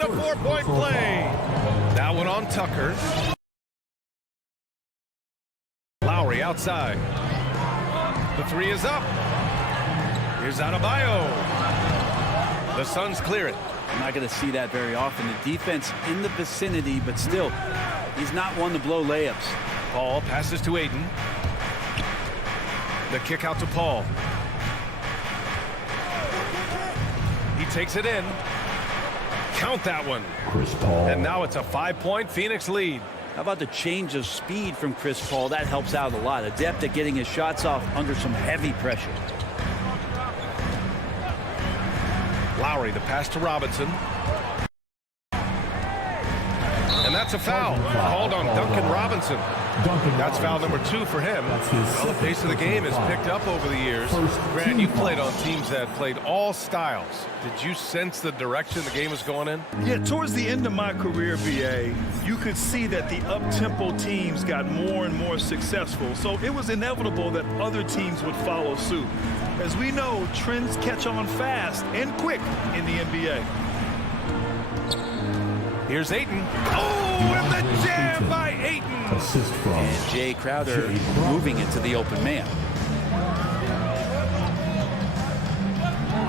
it a 4-point play. That one on Tucker. Lowry outside. The three is up. Here's Adebayo. The Suns clear it. I'm not going to see that very often. The defense in the vicinity, but still, he's not one to blow layups. Paul passes to Ayton. The kick out to Paul. He takes it in. Count that one. Chris Paul. And now it's a 5-point Phoenix lead. How about the change of speed from Chris Paul? That helps out a lot. Adept at getting his shots off under some heavy pressure. Lowry, the pass to Robinson. And that's a foul. Called on Duncan Robinson. That's foul number 2 for him. Well, the pace of the game has picked up over the years. Grant, you played on teams that played all styles. Did you sense the direction the game was going in? Yeah, towards the end of my career, BA, you could see that the up-tempo teams got more and more successful. So it was inevitable that other teams would follow suit. As we know, trends catch on fast and quick in the NBA. Here's Ayton. Oh, and the jam by Ayton. Assist from And Jay Crowder moving it to the open man.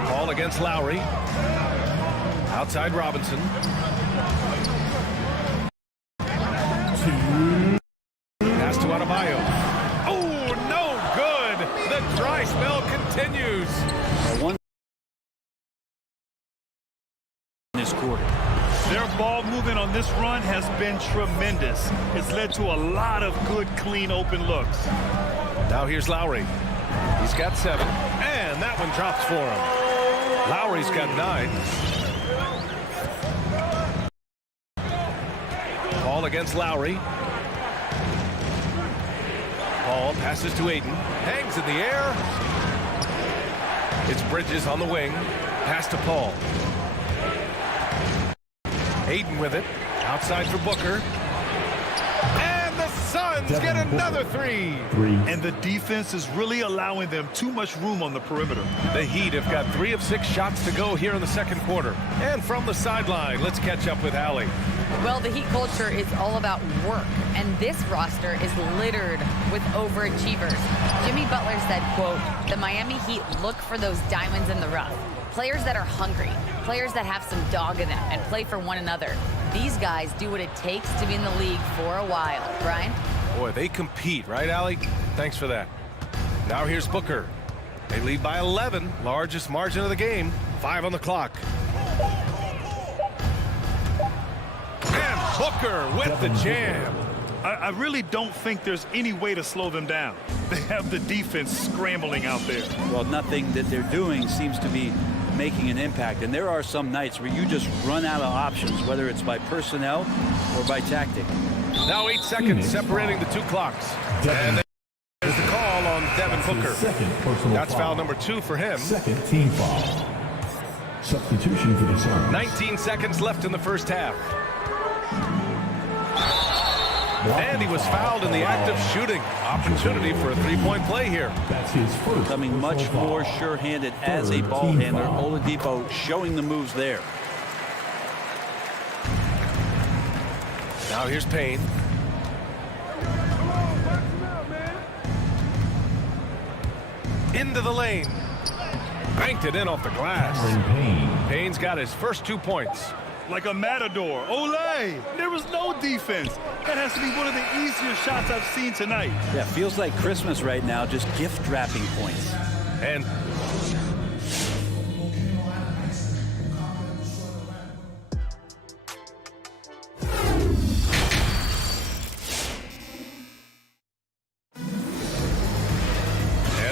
Ball against Lowry. Outside Robinson. Pass to Adebayo. Oh, no good. The dry spell continues. One in this quarter. Their ball movement on this run has been tremendous. It's led to a lot of good, clean, open looks. Now here's Lowry. He's got 7, and that one drops for him. Lowry's got 9. Ball against Lowry. Paul passes to Ayton. Hangs in the air. It's Bridges on the wing. Pass to Paul. Ayton with it. Outside for Booker. And the Suns get another 3. And the defense is really allowing them too much room on the perimeter. The Heat have got 3 of 6 shots to go here in the second quarter. And from the sideline, let's catch up with Allie. Well, the Heat culture is all about work, and this roster is littered with overachievers. Jimmy Butler said, quote, "The Miami Heat look for those diamonds in the rough. Players that are hungry, players that have some dog in them and play for one another. These guys do what it takes to be in the league for a while." Brian? Boy, they compete, right, Allie? Thanks for that. Now here's Booker. They lead by 11, largest margin of the game. 5 on the clock. And Booker with the jam. I really don't think there's any way to slow them down. They have the defense scrambling out there. Well, nothing that they're doing seems to be making an impact. And there are some nights where you just run out of options, whether it's by personnel or by tactic. Now 8 seconds separating the 2 clocks. And there's the call on Devin Booker. That's foul number 2 for him. Second team foul. Substitution for the Suns. 19 seconds left in the first half. And he was fouled in the act of shooting. Opportunity for a 3-point play here. That's his first. Becoming much more sure-handed as a ball handler. Oladipo showing the moves there. Now here's Payne. Into the lane. Banked it in off the glass. Payne's got his first 2 points. Like a matador. Olay! There was no defense. That has to be one of the easier shots I've seen tonight. Yeah, feels like Christmas right now, just gift wrapping points. And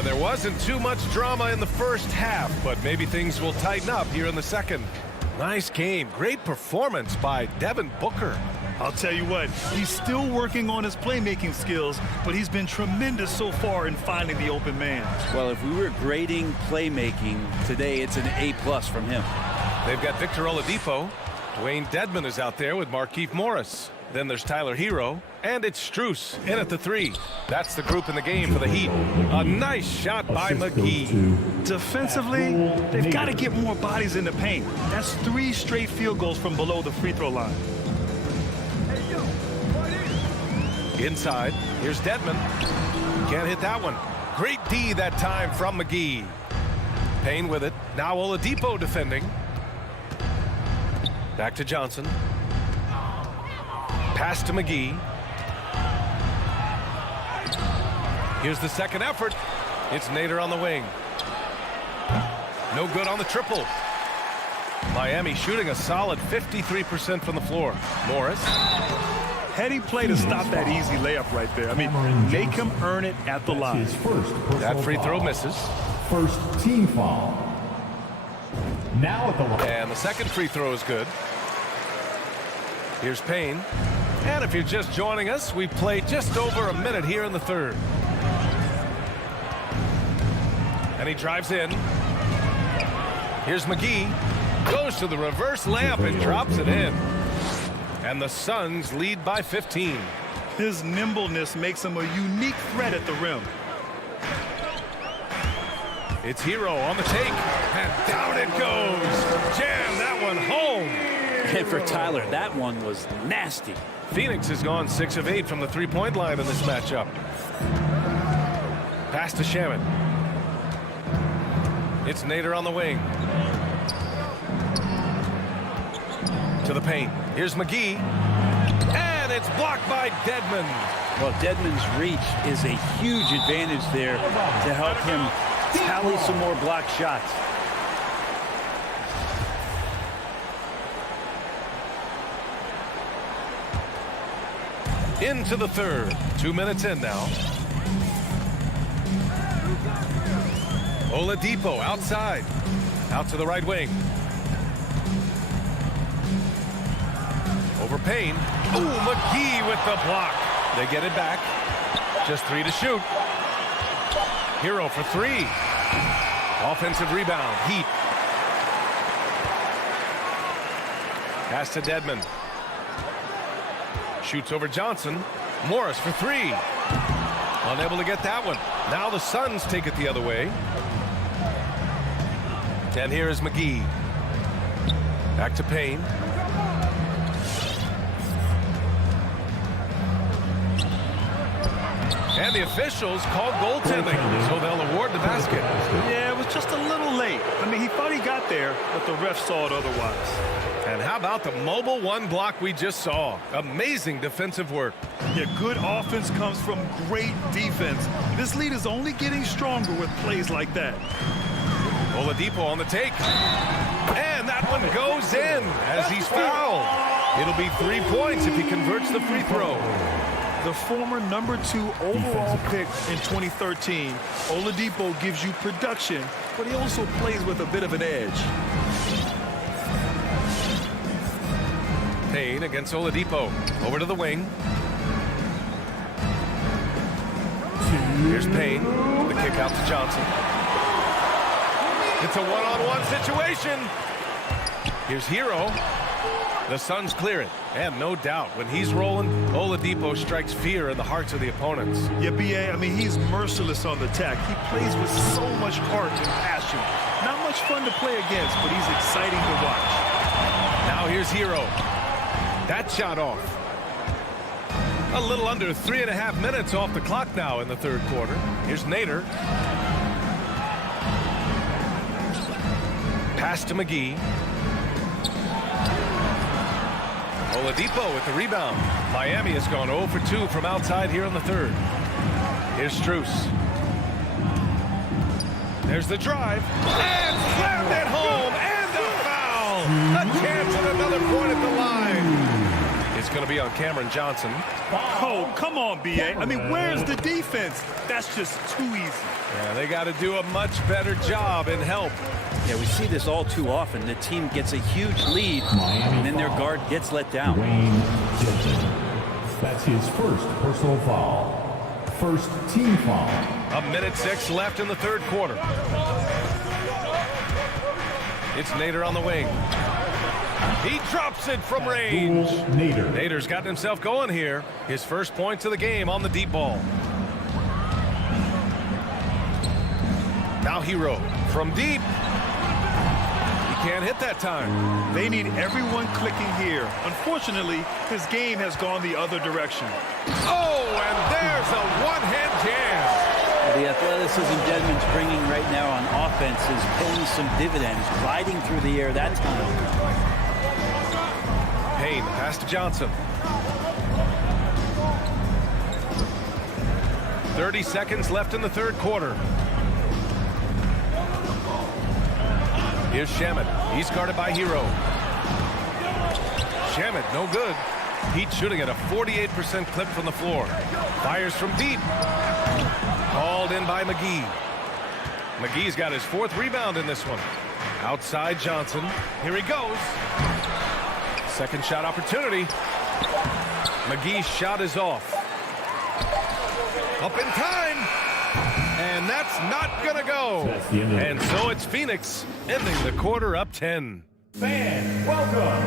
there wasn't too much drama in the first half, but maybe things will tighten up here in the second. Nice game. Great performance by Devin Booker. I'll tell you what, he's still working on his playmaking skills, but he's been tremendous so far in finding the open man. Well, if we were grading playmaking today, it's an A+ from him. They've got Victor Oladipo. Dwayne Dedmon is out there with Markieff Morris. Then there's Tyler Hero, and it's Strus in at the 3. That's the group in the game for the Heat. A nice shot by McGee. Defensively, they've got to get more bodies in the paint. That's 3 straight field goals from below the free throw line. Inside, here's Dedmon. Can't hit that one. Great D that time from McGee. Payne with it. Now Oladipo defending. Back to Johnson. Pass to McGee. Here's the second effort. It's Nader on the wing. No good on the triple. Miami shooting a solid 53% from the floor. Morris. Heady play to stop that easy layup right there. I mean, make him earn it at the line. That free throw misses. First team foul. Now at the line. And the second free throw is good. Here's Payne. And if you're just joining us, we played just over a minute here in the third. And he drives in. Here's McGee. Goes to the reverse layup and drops it in. And the Suns lead by 15. His nimbleness makes him a unique threat at the rim. It's Hero on the take. And down it goes. Jam that one home. And for Tyler, that one was nasty. Phoenix has gone 6 of 8 from the three-point line in this matchup. Pass to Shaman. It's Nader on the wing. To the paint. Here's McGee. And it's blocked by Dedmon. Well, Dedmon's reach is a huge advantage there to help him tally some more block shots. Into the third. 2 minutes in now. Oladipo outside. Out to the right wing. Over Payne. Ooh, McGee with the block. They get it back. Just 3 to shoot. Hero for 3. Offensive rebound. Heat. Pass to Dedmon. Shoots over Johnson. Morris for 3. Unable to get that one. Now the Suns take it the other way. And here is McGee. Back to Payne. And the officials called goaltending, so they'll award the basket. Yeah, it was just a little late. I mean, he thought he got there, but the ref saw it otherwise. And how about the mobile one block we just saw? Amazing defensive work. Yeah, good offense comes from great defense. This lead is only getting stronger with plays like that. Oladipo on the take. And that one goes in as he's fouled. It'll be 3 points if he converts the free throw. The former #2 overall pick in 2013, Oladipo gives you production, but he also plays with a bit of an edge. Payne against Oladipo. Over to the wing. Here's Payne. The kick out to Johnson. It's a one-on-one situation. Here's Hero. The Suns clear it. And no doubt, when he's rolling, Oladipo strikes fear in the hearts of the opponents. Yeah, B.A., I mean, he's merciless on the attack. He plays with so much heart and passion. Not much fun to play against, but he's exciting to watch. Now here's Hero. That shot off. A little under 3.5 minutes off the clock now in the third quarter. Here's Nader. Pass to McGee. Oladipo with the rebound. Miami has gone 0 for 2 from outside here in the third. Here's Strus. There's the drive. And slammed it home. And a foul. A chance at another point at the line. It's going to be on Cameron Johnson. Oh, come on, B.A. I mean, where's the defense? That's just too easy. Yeah, they got to do a much better job in help. Yeah, we see this all too often. The team gets a huge lead, and then their guard gets let down. That's his first personal foul. First team foul. 1:06 left in the third quarter. It's Nader on the wing. He drops it from range. Nader. Nader's gotten himself going here. His first points of the game on the deep ball. Now Hero from deep. He can't hit that time. They need everyone clicking here. Unfortunately, his game has gone the other direction. Oh, and there's a one-hand jam. The athleticism Dedmon's bringing right now on offense is paying some dividends, gliding through the air that time. Payne, pass to Johnson. 30 seconds left in the third quarter. Here's Shamet. He's guarded by Hero. Shamet, no good. Heat shooting at a 48% clip from the floor. Fires from deep. Called in by Mcgee. McGee's got his 4th rebound in this one. Outside Johnson. Here he goes. Second shot opportunity. McGee's shot is off. Up in time. And that's not going to go. And so it's Phoenix ending the quarter up 10. Fans, welcome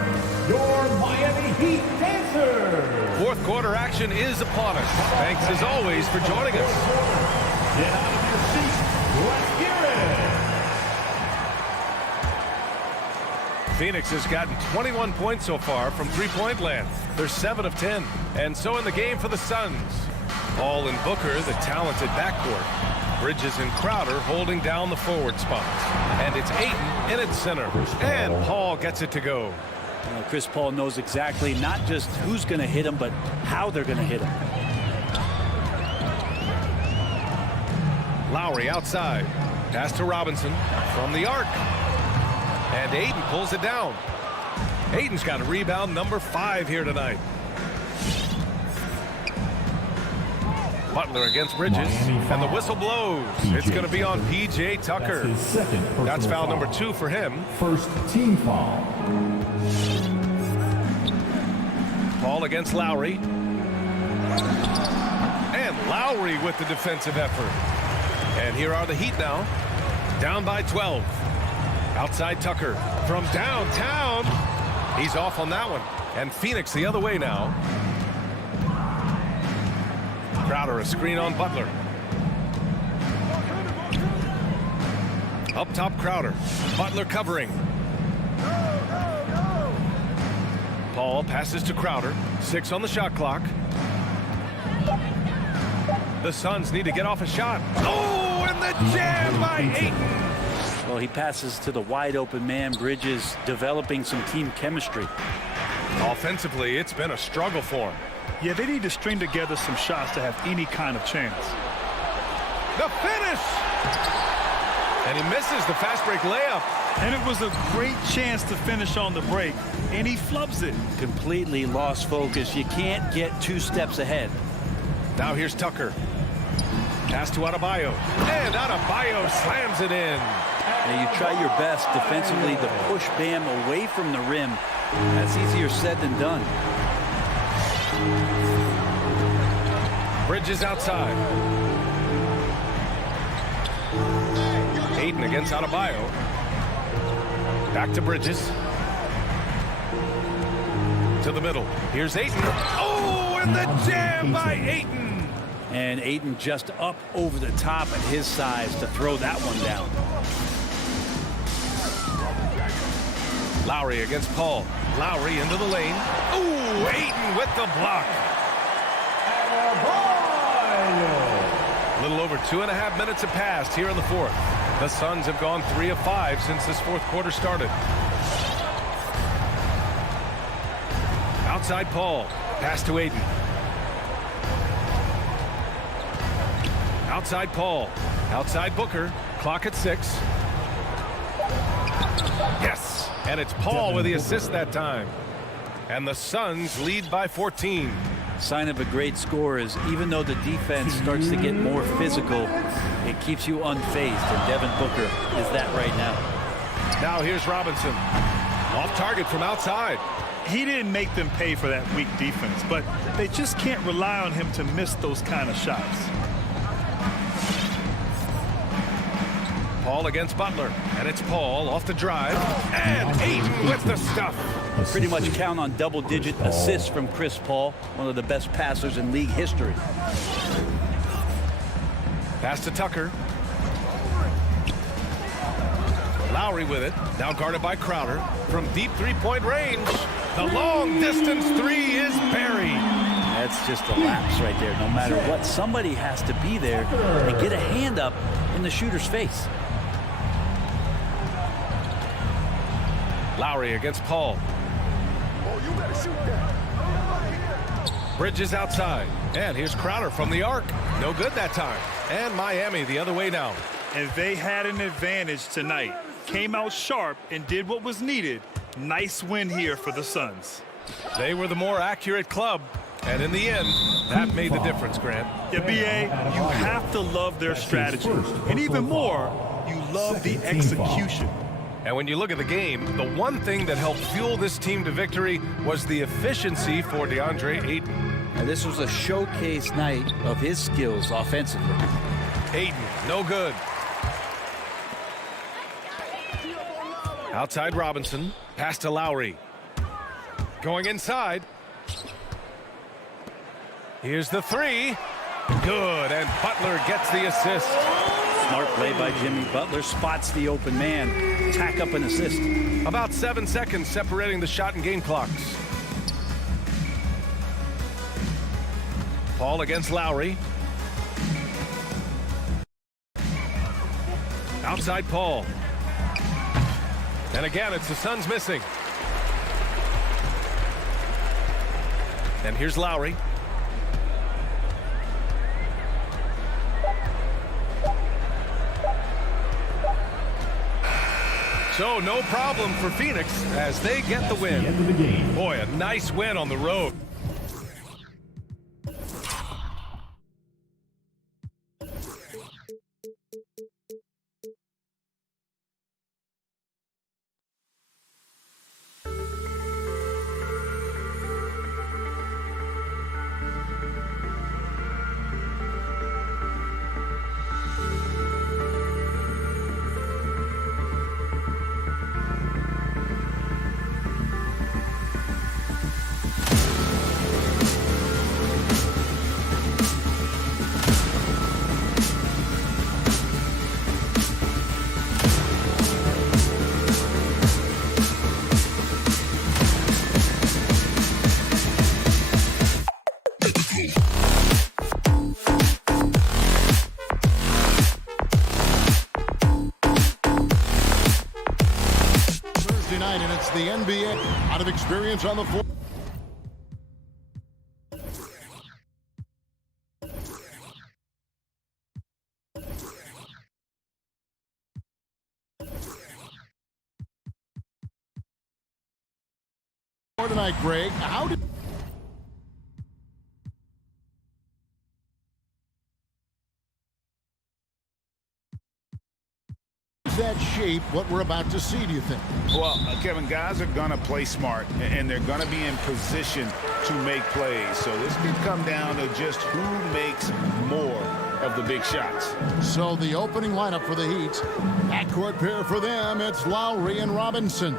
your Miami Heat dancers. Fourth quarter action is upon us. Thanks as always for joining us. Get out of your seats. Let's hear it. Phoenix has gotten 21 points so far from three-point land. They're 7 of 10. And so in the game for the Suns. Paul and Booker, the talented backcourt. Bridges and Crowder holding down the forward spots. And it's Ayton in its center. And Paul gets it to go. Chris Paul knows exactly not just who's going to hit him, but how they're going to hit him. Lowry outside. Pass to Robinson from the arc. And Ayton pulls it down. Ayton's got a rebound number 5 here tonight. Butler against Bridges, and the whistle blows. It's going to be on P.J. Tucker. That's foul number 2 for him. First team foul. Paul against Lowry. And Lowry with the defensive effort. And here are the Heat now. Down by 12. Outside Tucker from downtown. He's off on that one. And Phoenix the other way now. Crowder a screen on Butler. Up top Crowder. Butler covering. Paul passes to Crowder. 6 on the shot clock. The Suns need to get off a shot. Oh, and the jam by Ayton. Well, he passes to the wide open man. Bridges developing some team chemistry. Offensively, it's been a struggle for him. Yeah, they need to string together some shots to have any kind of chance. The finish! And he misses the fast break layup. And it was a great chance to finish on the break, and he flubs it. Completely lost focus. You can't get 2 steps ahead. Now here's Tucker. Pass to Adebayo. And Adebayo slams it in. Now you try your best defensively to push Bam away from the rim. That's easier said than done. Bridges outside. Ayton against Adebayo. Back to Bridges. To the middle. Here's Ayton. Oh, and the jam by Ayton. And Ayton just up over the top at his size to throw that one down. Lowry against Paul. Lowry into the lane. Ooh, Ayton with the block. A little over 2.5 minutes have passed here in the fourth. The Suns have gone 3 of 5 since this fourth quarter started. Outside Paul. Pass to Ayton. Outside Paul. Outside Booker. Clock at 6. Yes. And it's Paul with the assist that time. And the Suns lead by 14. Sign of a great score is even though the defense starts to get more physical, it keeps you unfazed. And Devin Booker is that right now. Now here's Robinson. Off target from outside. He didn't make them pay for that weak defense, but they just can't rely on him to miss those kind of shots. Paul against Butler. And it's Paul off the drive. And Ayton with the stuff. Pretty much count on double-digit assists from Chris Paul, one of the best passers in league history. Pass to Tucker. Lowry with it. Now guarded by Crowder. From deep three-point range. The long-distance three is buried. That's just a lapse right there. No matter what, somebody has to be there and get a hand up in the shooter's face. Lowry against Paul. Bridges outside. And here's Crowder from the arc. No good that time. And Miami the other way now. And they had an advantage tonight. Came out sharp and did what was needed. Nice win here for the Suns. They were the more accurate club. And in the end, that made the difference, Grant. Yeah, B.A., you have to love their strategy. And even more, you love the execution. And when you look at the game, the one thing that helped fuel this team to victory was the efficiency for DeAndre Ayton. And this was a showcase night of his skills offensively. Ayton, no good. Outside Robinson, pass to Lowry. Going inside. Here's the three. Good, and Butler gets the assist. Smart play by Jimmy Butler. Spots the open man. Tack up an assist. About 7 seconds separating the shot and game clocks. Paul against Lowry. Outside Paul. And again, it's the Suns missing. And here's Lowry. So no problem for Phoenix as they get the win. The end of the game. Boy, a nice win on the road. And it's the NBA out of experience on the floor. Tonight, Greg, how did that shape what we're about to see, do you think? Well, Kevin, guys are going to play smart, and they're going to be in position to make plays. So this could come down to just who makes more of the big shots. So the opening lineup for the Heat, backcourt pair for them, it's Lowry and Robinson.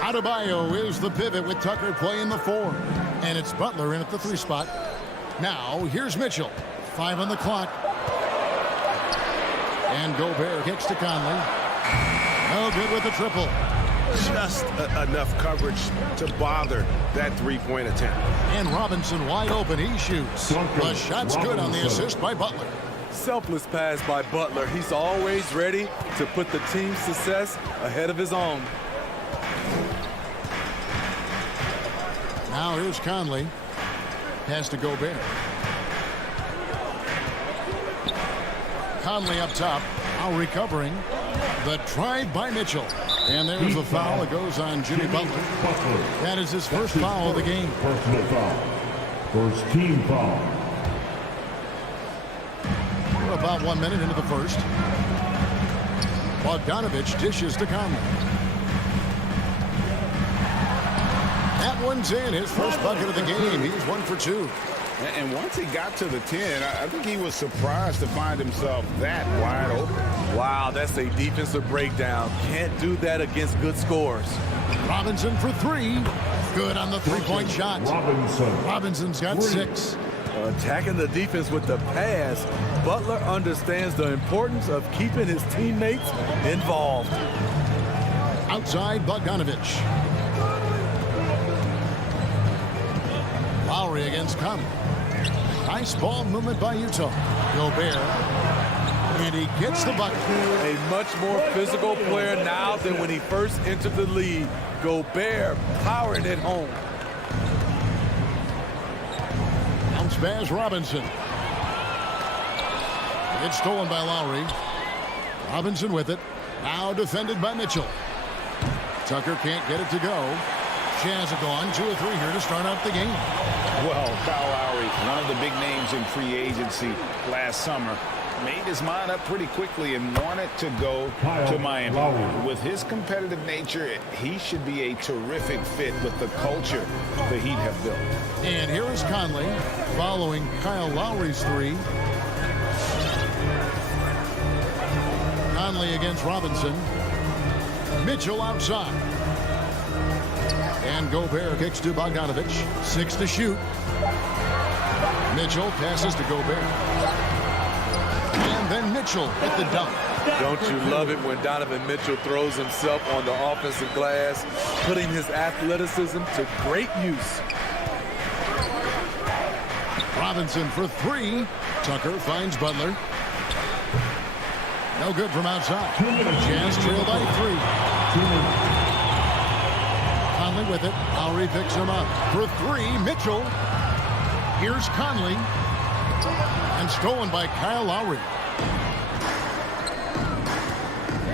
Adebayo is the pivot with Tucker playing the 4. And it's Butler in at the 3 spot. Now, here's Mitchell. 5 on the clock. And Gobert kicks to Conley. No good with the triple. Just enough coverage to bother that three-point attempt. And Robinson wide open. He shoots. The shot's good on the assist by Butler. Selfless pass by Butler. He's always ready to put the team's success ahead of his own. Now here's Conley. Pass to Gobert. Conley up top. Now recovering. The drive by Mitchell. And there's the foul. It goes on Jimmy Butler. That is his first foul of the game. Personal foul. First team foul. We're about 1 minute into the first. Bogdanovich dishes to Conley. That one's in. His first bucket of the game. He's 1 for 2. And once he got to the 10, I think he was surprised to find himself that wide open. Wow, that's a defensive breakdown. Can't do that against good scores. Robinson for three. Good on the three-point shot. Robinson's got 6. Attacking the defense with the pass, Butler understands the importance of keeping his teammates involved. Outside, Bogdanovich. Lowry against Conley. Nice ball movement by Utah. Gobert. And he gets the bucket. A much more physical player now than when he first entered the league. Gobert powering it home. Bounce pass, Robinson. It's stolen by Lowry. Robinson with it. Now defended by Mitchell. Tucker can't get it to go. Jazz have gone 2 or 3 here to start out the game. Well, Kyle Lowry, one of the big names in free agency last summer, made his mind up pretty quickly and wanted to go to Miami. With his competitive nature, he should be a terrific fit with the culture the Heat have built. And here is Conley following Kyle Lowry's 3. Conley against Robinson. Mitchell outside. And Gobert kicks to Bogdanovich. 6 to shoot. Mitchell passes to Gobert. And then Mitchell with the dunk. Don't you love it when Donovan Mitchell throws himself on the offensive glass, putting his athleticism to great use. Robinson for 3. Tucker finds Butler. No good from outside. Jazz trail by 3. Conley with it. Lowry picks him up. For 3, Mitchell. Here's Conley. And stolen by Kyle Lowry.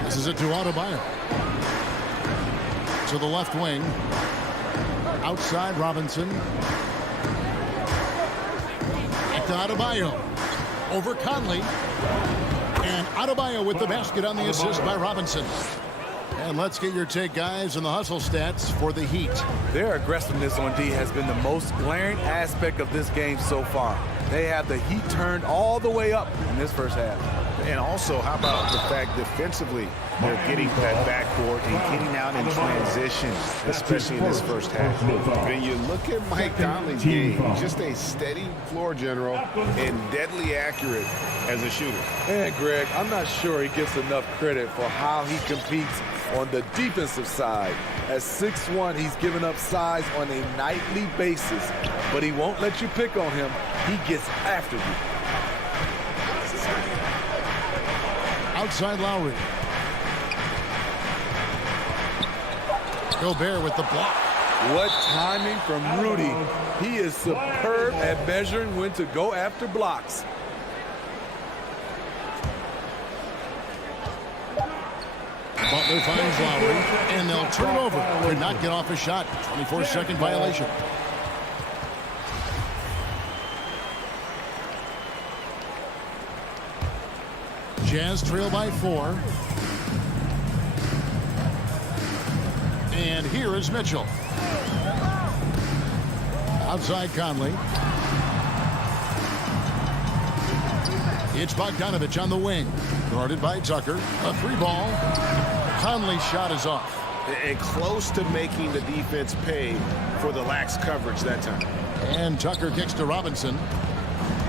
Passes it to Adebayo. To the left wing. Outside Robinson. Back to Adebayo. Over Conley. And Adebayo with the basket on the assist by Robinson. And let's get your take, guys, on the hustle stats for the Heat. Their aggressiveness on D has been the most glaring aspect of this game so far. They have the Heat turned all the way up in this first half. And also, how about the fact defensively, they're getting that backcourt and getting out in transition, especially in this first half. And you look at Mike Conley's game, just a steady floor general and deadly accurate as a shooter. And Greg, I'm not sure he gets enough credit for how he competes on the defensive side. At 6'1", he's given up size on a nightly basis, but he won't let you pick on him. He gets after you. Outside Lowry. Gobert with the block. What timing from Rudy. He is superb at measuring when to go after blocks. Butler finds Lowry, and they'll turn it over. Could not get off a shot. 24-second violation. Jazz trail by 4. And here is Mitchell. Outside Conley. It's Bogdanovich on the wing. Guarded by Tucker. A 3-ball. Conley's shot is off. And close to making the defense pay for the lax coverage that time. And Tucker kicks to Robinson.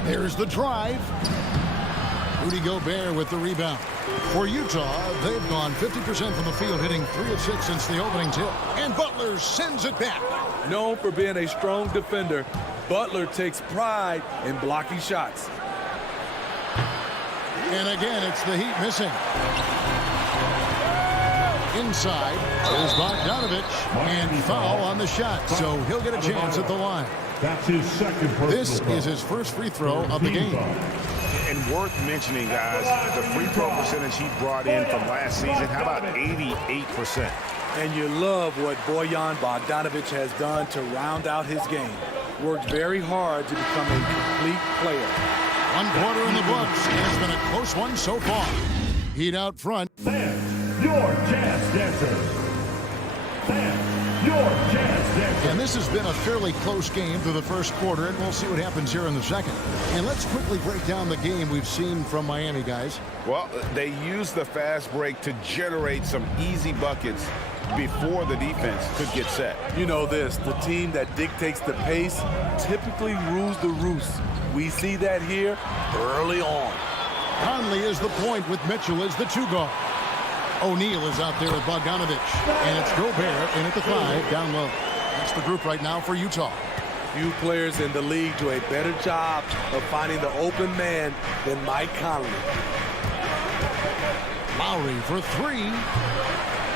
There's the drive. Rudy Gobert with the rebound. For Utah, they've gone 50% from the field, hitting 3 of 6 since the opening tip. And Butler sends it back. Known for being a strong defender, Butler takes pride in blocking shots. And again, it's the Heat missing. Inside is Bogdanovich, and foul on the shot, so he'll get a chance at the line. That's his second personal This is his first free throw of the game. And worth mentioning, guys, the free throw percentage he brought in from last season, how about 88%? And you love what Bojan Bogdanovich has done to round out his game. Worked very hard to become a complete player. 1 quarter in the books, and it's been a close one so far. Heat out front. Fans, your Jazz Dancers. Fans, your Jazz Dancers. And this has been a fairly close game through the first quarter, and we'll see what happens here in the second. And let's quickly break down the game we've seen from Miami, guys. Well, they used the fast break to generate some easy buckets before the defense could get set. You know this, the team that dictates the pace typically rules the roost. We see that here early on. Conley is the point with Mitchell as the 2-guard. O'Neal is out there with Bogdanovich. And it's Gobert in at the 5 down low. That's the group right now for Utah. Few players in the league do a better job of finding the open man than Mike Conley. Lowry for 3.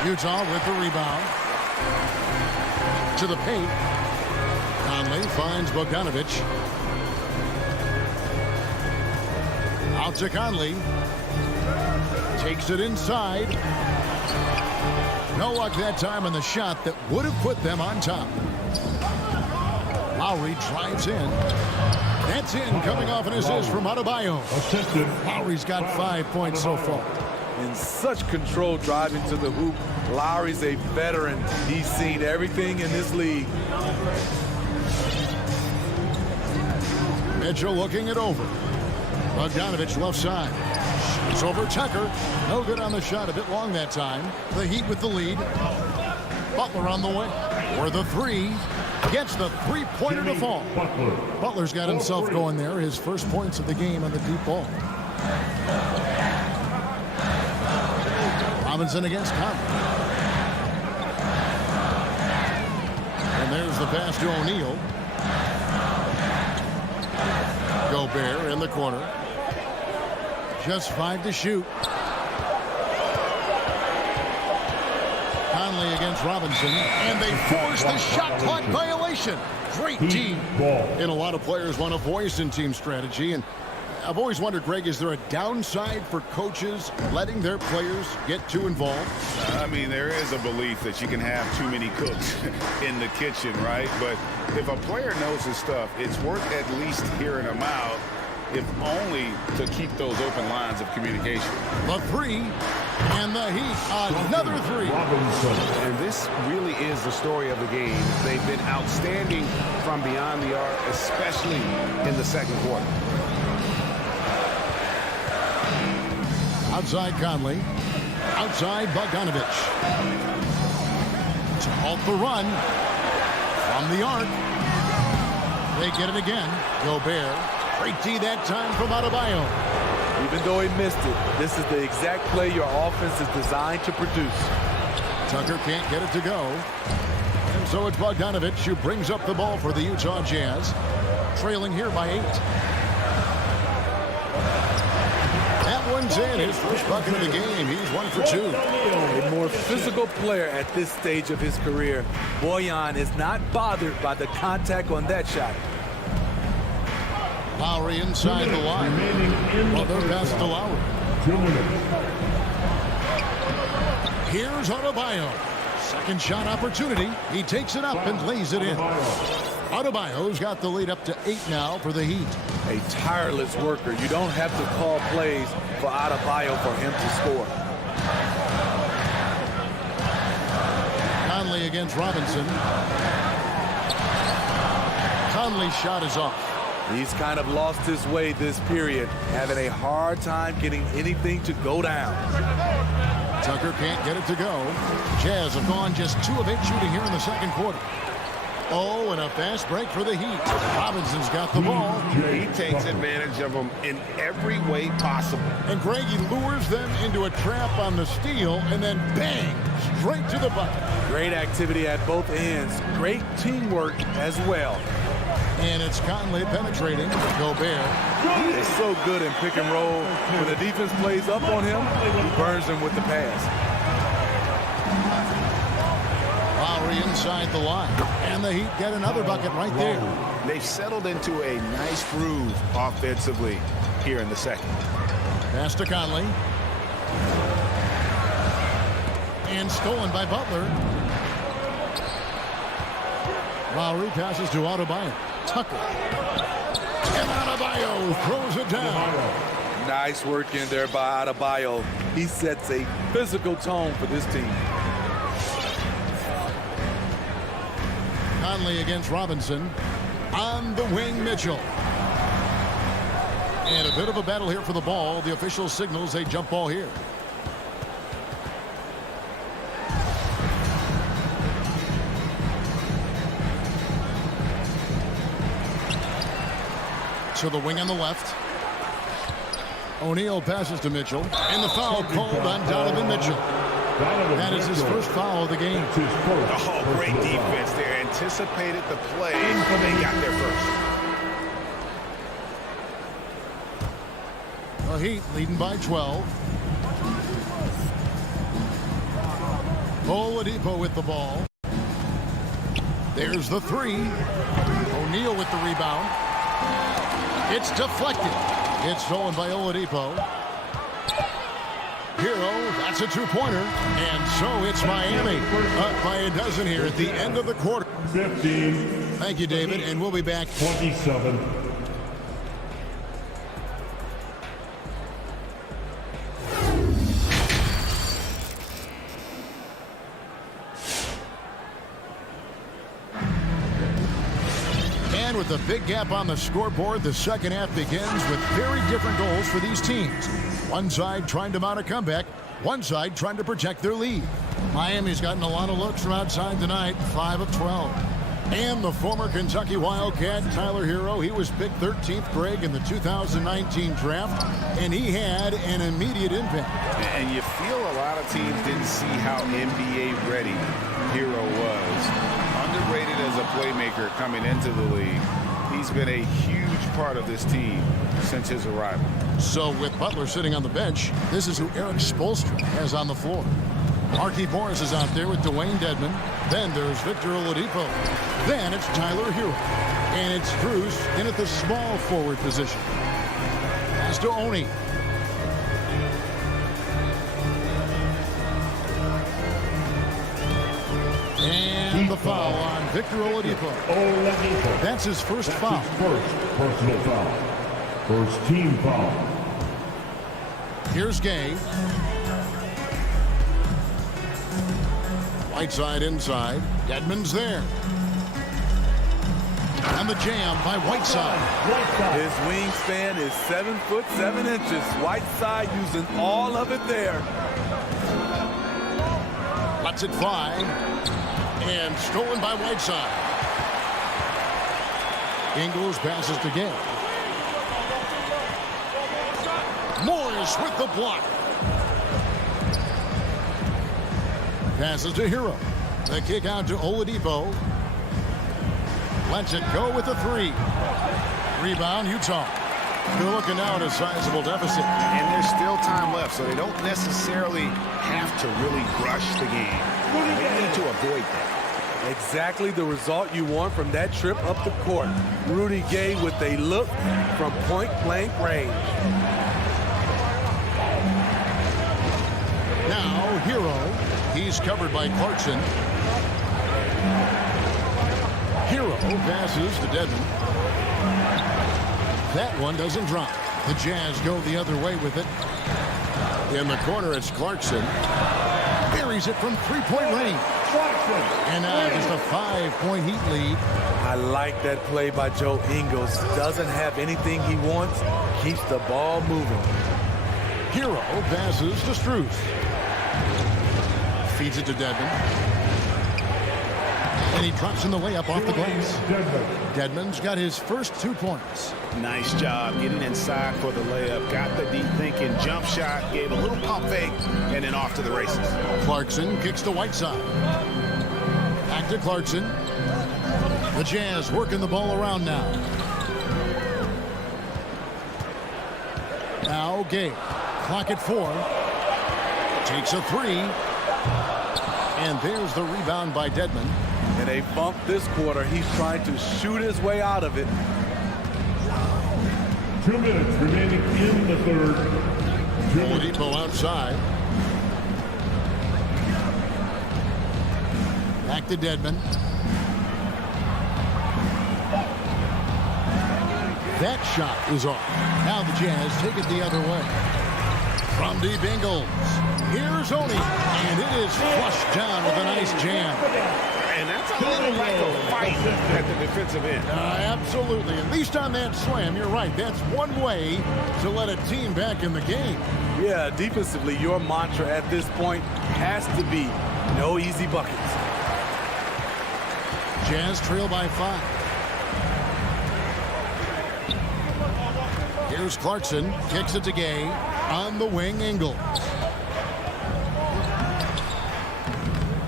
Utah with the rebound. To the paint. Conley finds Bogdanovich. Out to Conley. Takes it inside. No luck that time on the shot that would have put them on top. Lowry drives in. That's in, coming off an assist from Adebayo. Lowry's got 5 points so far. In such control driving to the hoop, Lowry's a veteran. He's seen everything in this league. Mitchell looking it over. Bogdanovich left side. It's over Tucker. No good on the shot. A bit long that time. The Heat with the lead. Butler on the way. For the 3. Gets the 3-pointer to fall. Butler's got himself going there. His first points of the game on the deep ball. Robinson against Conley. And there's the pass to O'Neal. Gobert in the corner. Just 5 to shoot. Conley against Robinson. And they force the shot clock violation. Great team. And a lot of players want a voice in team strategy. And I've always wondered, Greg, is there a downside for coaches letting their players get too involved? I mean, there is a belief that you can have too many cooks in the kitchen, right? But if a player knows his stuff, it's worth at least hearing him out, if only to keep those open lines of communication. The 3, and the Heat, another 3. And this really is the story of the game. They've been outstanding from beyond the arc, especially in the second quarter. Outside Conley. Outside Bogdanovich. To halt the run. From the arc. They get it again. Gobert. Great D that time from Adebayo. Even though he missed it, this is the exact play your offense is designed to produce. Tucker can't get it to go. And so it's Bogdanovich who brings up the ball for the Utah Jazz. Trailing here by 8. That one's in. His first bucket of the game. He's 1 for 2. A more physical player at this stage of his career. Bojan is not bothered by the contact on that shot. Lowry inside the line. Well, they're past to Lowry. Here's Adebayo. Second shot opportunity. He takes it up and lays it in. Adebayo's got the lead up to 8 now for the Heat. A tireless worker. You don't have to call plays for Adebayo for him to score. Conley against Robinson. Conley's shot is off. He's kind of lost his way this period, having a hard time getting anything to go down. Tucker can't get it to go. Jazz have gone just 2 of 8 shooting here in the second quarter. Oh, and a fast break for the Heat. Robinson's got the ball. He takes advantage of them in every way possible. And Greg, he lures them into a trap on the steal, and then bang, straight to the bucket. Great activity at both ends. Great teamwork as well. And it's Conley penetrating. Gobert. He's so good in pick and roll. When the defense plays up on him, he burns them with the pass. Lowry inside the line. And the Heat get another bucket right there. They've settled into a nice groove offensively here in the second. Pass to Conley. And stolen by Butler. Lowry passes to Adebayo. Tucker. And Adebayo throws it down. Nice work in there by Adebayo. He sets a physical tone for this team. Conley against Robinson. On the wing, Mitchell. And a bit of a battle here for the ball. The official signals a jump ball here. To the wing on the left. O'Neal passes to Mitchell. And the foul called on Donovan Mitchell. That is his first foul of the game. Oh, great defense there. Anticipated the play, and they got there first. The Heat leading by 12. Oladipo with the ball. There's the three. O'Neal with the rebound. It's deflected. It's stolen by Oladipo. Hero, that's a two-pointer. And so it's Miami up by a dozen here at the end of the quarter. 15. Thank you, David, and we'll be back. 27. And with a big gap on the scoreboard, the second half begins with very different goals for these teams. One side trying to mount a comeback, one side trying to protect their lead. Miami's gotten a lot of looks from outside tonight, 5 of 12. And the former Kentucky Wildcat, Tyler Hero, he was picked 13th, Greg, in the 2019 draft, and he had an immediate impact. And you feel a lot of teams didn't see how NBA ready Hero was. Underrated as a playmaker coming into the league. He's been a huge part of this team since his arrival. So with Butler sitting on the bench, this is who Eric Spoelstra has on the floor. Markieff Morris is out there with Dwayne Dedmon. Then there's Victor Oladipo. Then it's Tyler Hero. And it's Bruce in at the small forward position. Pass to Oni. And the foul on Victor Oladipo. That's his first foul. First personal foul. First team foul. Here's Gay. Whiteside inside. Dedmon's there. And the jam by Whiteside. His wingspan is 7'7". Whiteside using all of it there. Lets it fly. And stolen by Whiteside. Ingles passes to Gay. Morris with the block. Passes to Hero. The kick out to Oladipo. Lets it go with the three. Rebound, Utah. They're looking now at a sizable deficit. And there's still time left, so they don't necessarily have to really rush the game. They need to avoid that. Exactly the result you want from that trip up the court. Rudy Gay with a look from point-blank range. Now, Hero. He's covered by Clarkson. Hero passes to Dedmon. That one doesn't drop. The Jazz go the other way with it. In the corner, it's Clarkson. Buries it from three-point range. And now just a 5-point Heat lead. I like that play by Joe Ingles. Doesn't have anything he wants. Keeps the ball moving. Hero passes to Strus. Feeds it to Dedmon. And he drops in the layup off the glass. Dedmon's got his first 2 points. Nice job getting inside for the layup. Got the deep thinking jump shot. Gave a little pump fake. And then off to the races. Clarkson kicks to Whiteside. Back to Clarkson. The Jazz working the ball around now. Now Gay. Clock at 4. Takes a 3. And there's the rebound by Dedmon. And they bumped this quarter. He's trying to shoot his way out of it. 2 minutes remaining in the third. Oladipo outside. Back to Dedmon. That shot is off. Now the Jazz take it the other way. From deep Ingles. Here's Oni. And it is flushed down with a nice jam. And that's a little like a right at the defensive end. Absolutely. At least on that slam, you're right. That's one way to let a team back in the game. Yeah, defensively, your mantra at this point has to be no easy buckets. Jazz trail by 5. Here's Clarkson, kicks it to Gay. On the wing, Ingles.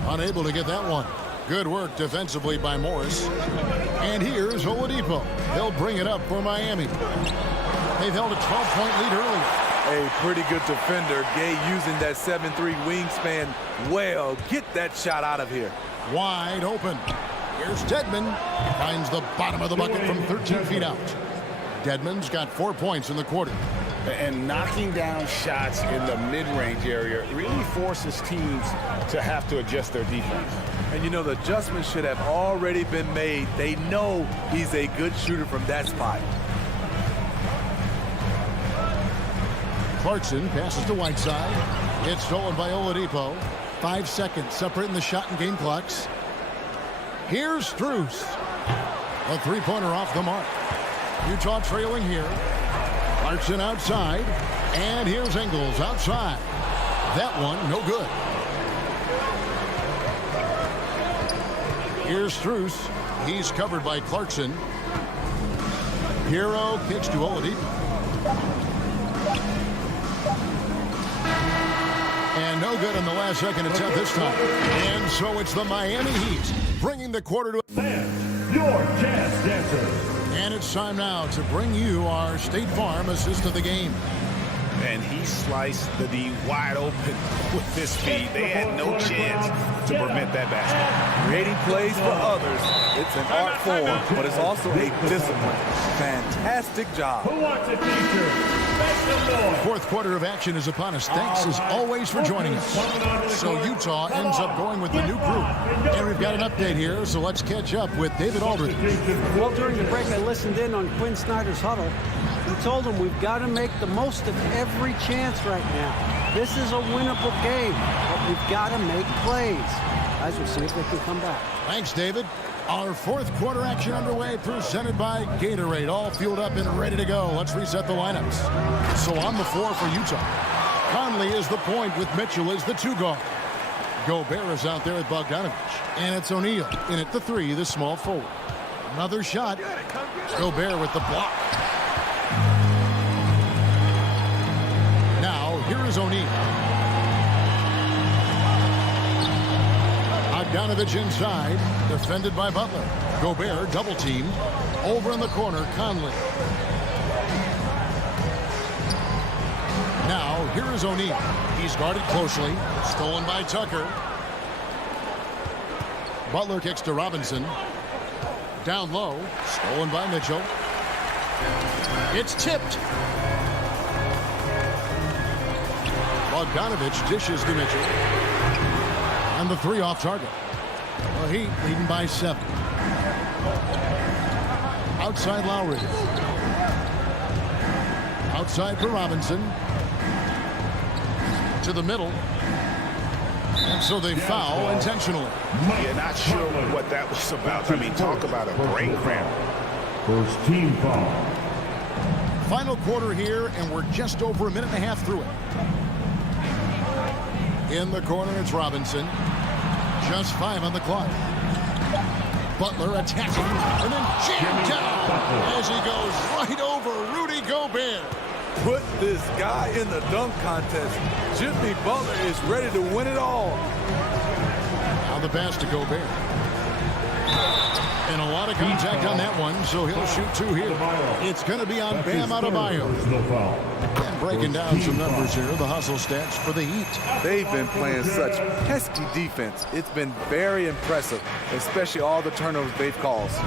Unable to get that one. Good work defensively by Morris. And here's Oladipo. They'll bring it up for Miami. They've held a 12-point lead earlier. A pretty good defender. Gay using that 7'3" wingspan well. Get that shot out of here. Wide open. Here's Dedmon. Finds the bottom of the bucket from 13 feet out. Dedmon's got 4 points in the quarter. And knocking down shots in the mid-range area really forces teams to have to adjust their defense. And you know, the adjustment should have already been made. They know he's a good shooter from that spot. Clarkson passes to Whiteside. It's stolen by Oladipo. 5 seconds separating the shot and game clocks. Here's Strus. A three-pointer off the mark. Utah trailing here. Clarkson outside. And here's Ingles outside. That one, no good. Here's Strus. He's covered by Clarkson. Hero kicks to Oladipo. And no good in the last second attempt this time. And so it's the Miami Heat bringing the quarter to Your Jazz Dancers. And it's time now to bring you our State Farm assist of the game. And he sliced the D wide open with his speed. They had no chance to prevent that basket. Creating plays for others. It's an art form, but it's also a discipline. Fantastic job. Who wants a t-shirt? Make some noise. Fourth quarter of action is upon us. Thanks as always for joining us. So Utah ends up going with the new group. And we've got an update here, so let's catch up with David Aldridge. Well, during the break, I listened in on Quinn Snyder's huddle. He told him we've got to make the most of every chance right now. This is a winnable game, but we've got to make plays. Guys, we'll see if they can come back. Thanks, David. Our fourth quarter action underway, presented by Gatorade. All fueled up and ready to go. Let's reset the lineups. So on the floor for Utah, Conley is the point with Mitchell as the 2 guard. Gobert is out there with Bogdanovich. And it's O'Neal in at the 3, the small forward. Another shot. Gobert with the block. Now, here is O'Neal. Bogdanovich inside, defended by Butler. Gobert double-teamed. Over in the corner, Conley. Now, here is O'Neal. He's guarded closely. Stolen by Tucker. Butler kicks to Robinson. Down low. Stolen by Mitchell. It's tipped. Bogdanovich dishes to Mitchell. And the 3 off target. The Heat leading by 7. Outside Lowry. Outside for Robinson. To the middle. And so they foul intentionally. You're not sure what that was about. I mean, talk about a brain cramp. First team foul. Final quarter here, and we're just over a minute and a half through it. In the corner, it's Robinson. Just 5 on the clock. Butler attacking, and then jammed down as he goes right over Rudy Gobert. Put this guy in the dunk contest. Jimmy Butler is ready to win it all. Now the pass to Gobert. And a lot of contact on that one, so he'll shoot 2 here. It's going to be on Bam Adebayo. And breaking down some numbers here, the hustle stats for the Heat. They've been playing such pesky defense. It's been very impressive, especially all the turnovers they've caused.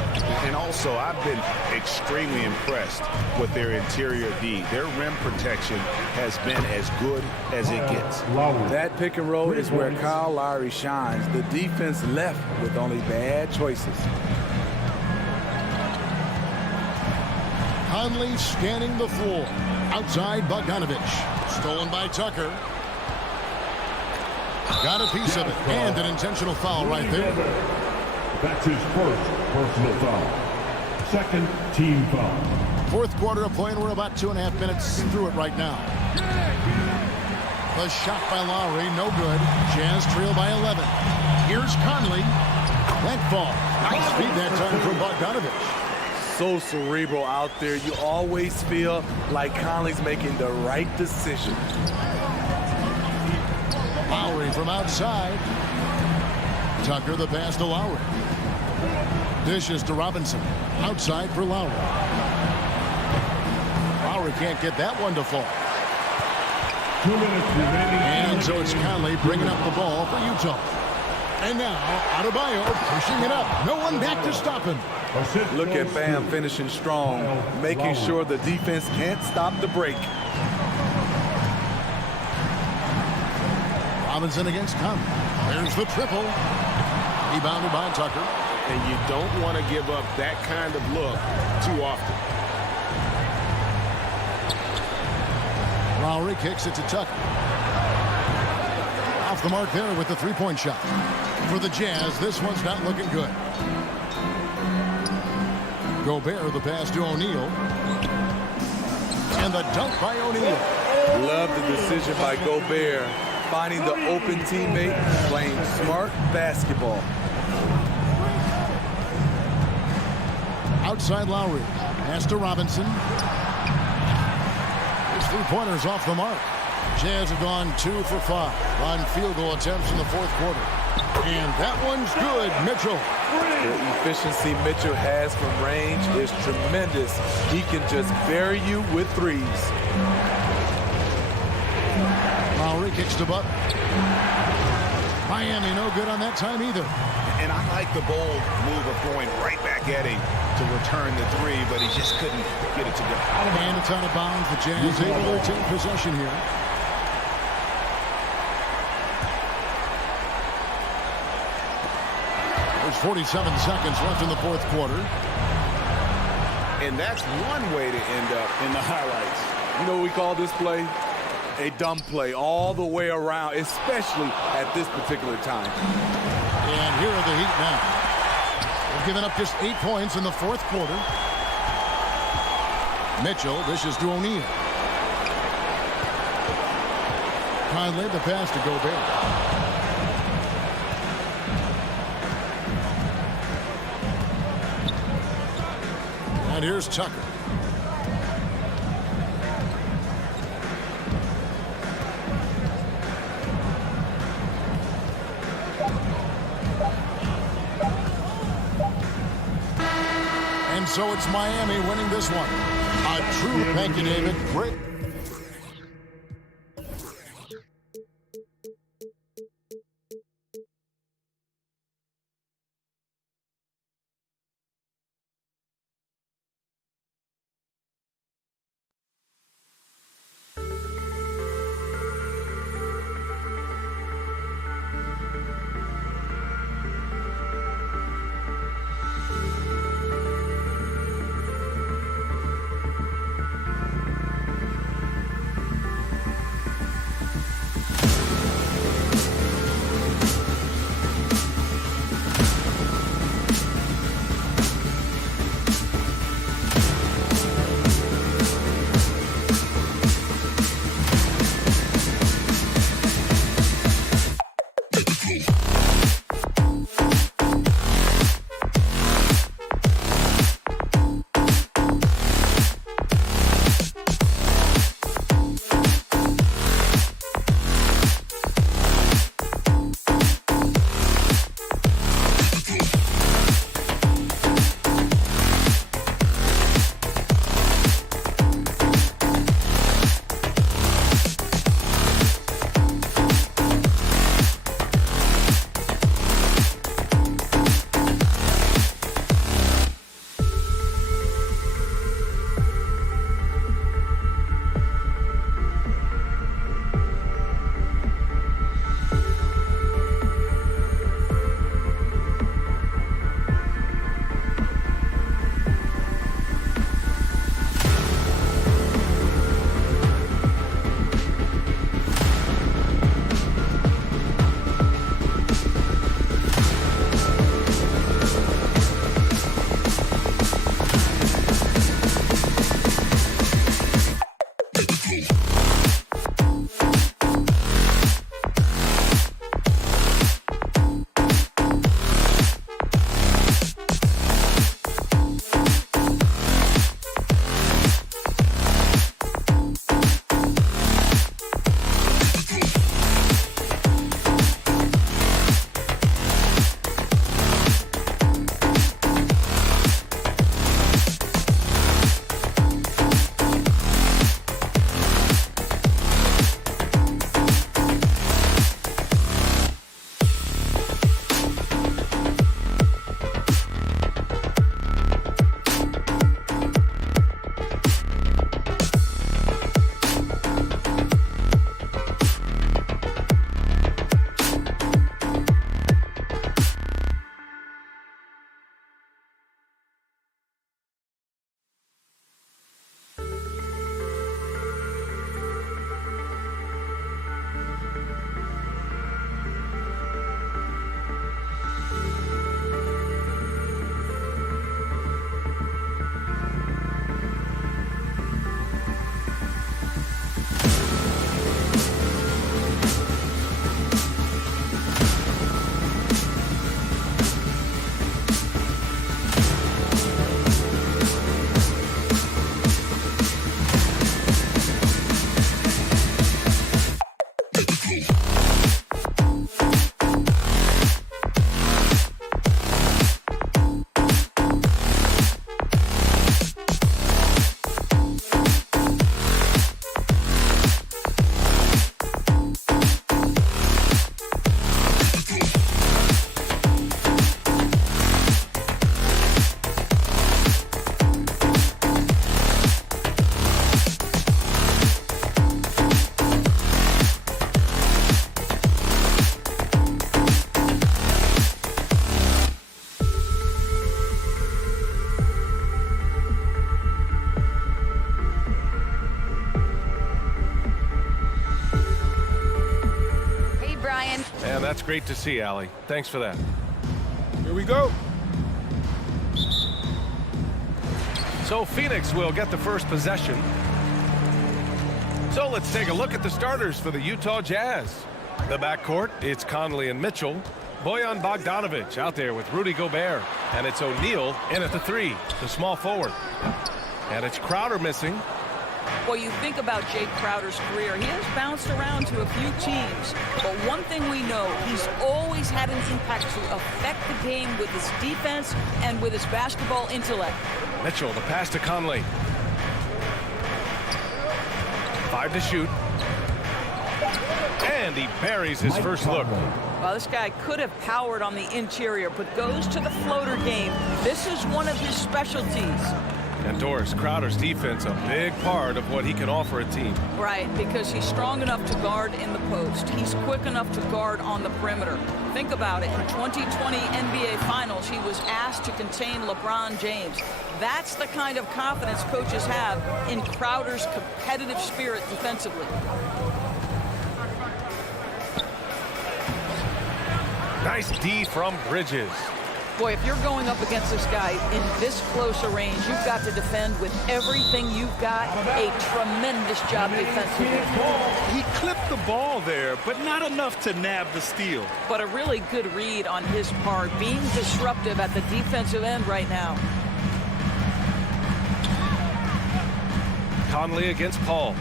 And also, I've been extremely impressed with their interior D. Their rim protection has been as good as it gets. That pick and roll is where Kyle Lowry shines. The defense left with only bad choices. Conley scanning the floor. Outside Bogdanovich. Stolen by Tucker. Got a piece of it. And an intentional foul right there. That's his first personal foul. Second team foul. Fourth quarter of play, and we're about 2.5 minutes through it right now. The shot by Lowry, no good. Jazz trail by 11. Here's Conley. That ball. Nice feed that time from Bogdanovich. So cerebral out there. You always feel like Conley's making the right decision. Lowry from outside. Tucker the pass to Lowry. Dishes to Robinson. Outside for Lowry. Lowry can't get that one to fall. 2 minutes remaining. And so it's Conley bringing up the ball for Utah. And now, Adebayo pushing it up. No one back to stop him. Look at Bam finishing strong, making sure the defense can't stop the break. Robinson against Conley. There's the triple. Rebounded by Tucker. And you don't want to give up that kind of look too often. Lowry kicks it to Tucker. Off the mark there with the three-point shot. For the Jazz, this one's not looking good. Gobert the pass to O'Neal. And the dunk by O'Neal. Love the decision by Gobert, finding the open teammate, playing smart basketball. Outside Lowry. Pass to Robinson. His three-pointers off the mark. Jazz have gone 2 for 5 on field goal attempts in the fourth quarter. And that one's good. Mitchell. The efficiency Mitchell has from range is tremendous. He can just bury you with threes. Lowry kicks to Butler. Miami no good on that time either. And I like the bold move of going right back at him to return the three, but he just couldn't get it to go. And it's out of bounds. The Jazz able to retain possession here. There's 47 seconds left in the fourth quarter. And that's one way to end up in the highlights. You know what we call this play? A dumb play all the way around, especially at this particular time. And here are the Heat now. They've given up just 8 points in the fourth quarter. Mitchell dishes to O'Neal. Conley the pass to Gobert. And here's Tucker. And so it's Miami winning this one. A true thank you, David. Great. great to see, Allie. Thanks for that. Here we go. So Phoenix will get the first possession. So let's take a look at the starters for the Utah Jazz. The backcourt, it's Conley and Mitchell. Bojan Bogdanovic out there with Rudy Gobert. And it's O'Neal in at the 3, the small forward. And it's Crowder missing. Well, you think about Jay Crowder's career, he has bounced around to a few teams. But one thing we know, he's always had an impact to affect the game with his defense and with his basketball intellect. Mitchell, the pass to Conley. 5 to shoot. And he buries his first look. Well, this guy could have powered on the interior, but goes to the floater game. This is one of his specialties. And Doris, Crowder's defense, a big part of what he can offer a team. Right, because he's strong enough to guard in the post. He's quick enough to guard on the perimeter. Think about it. In 2020 NBA Finals, he was asked to contain LeBron James. That's the kind of confidence coaches have in Crowder's competitive spirit defensively. Nice D from Bridges. Boy, if you're going up against this guy in this close a range, you've got to defend with everything you've got. A tremendous job defensively. He clipped the ball there, but not enough to nab the steal. But a really good read on his part, being disruptive at the defensive end right now. Conley against Paul.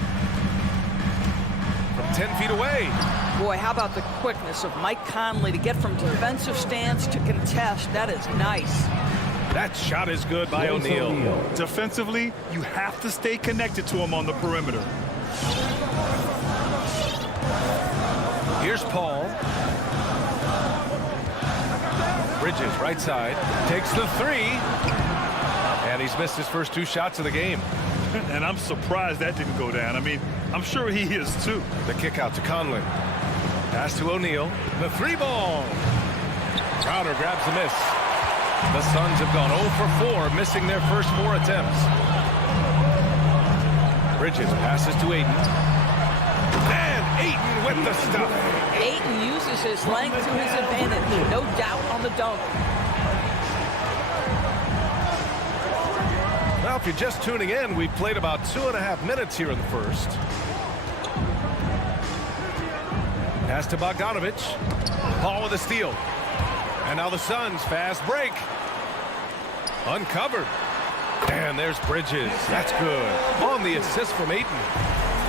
From 10 feet away. Boy, how about the quickness of Mike Conley to get from defensive stance to contest. That is nice. That shot is good by O'Neal. Defensively, you have to stay connected to him on the perimeter. Here's Paul. Bridges, right side, takes the 3. And he's missed his first 2 shots of the game. And I'm surprised that didn't go down. I mean, I'm sure he is too. The kick out to Conley. Pass to O'Neal. The 3 ball. Crowder grabs the miss. The Suns have gone 0 for 4, missing their first 4 attempts. Bridges passes to Ayton. And Ayton with the stuff. Ayton uses his length to his advantage. No doubt on the dunk. Well, if you're just tuning in, we've played about 2.5 minutes here in the first. Pass to Bogdanovic. Paul with a steal. And now the Suns fast break. Uncovered. And there's Bridges. That's good. On the assist from Ayton.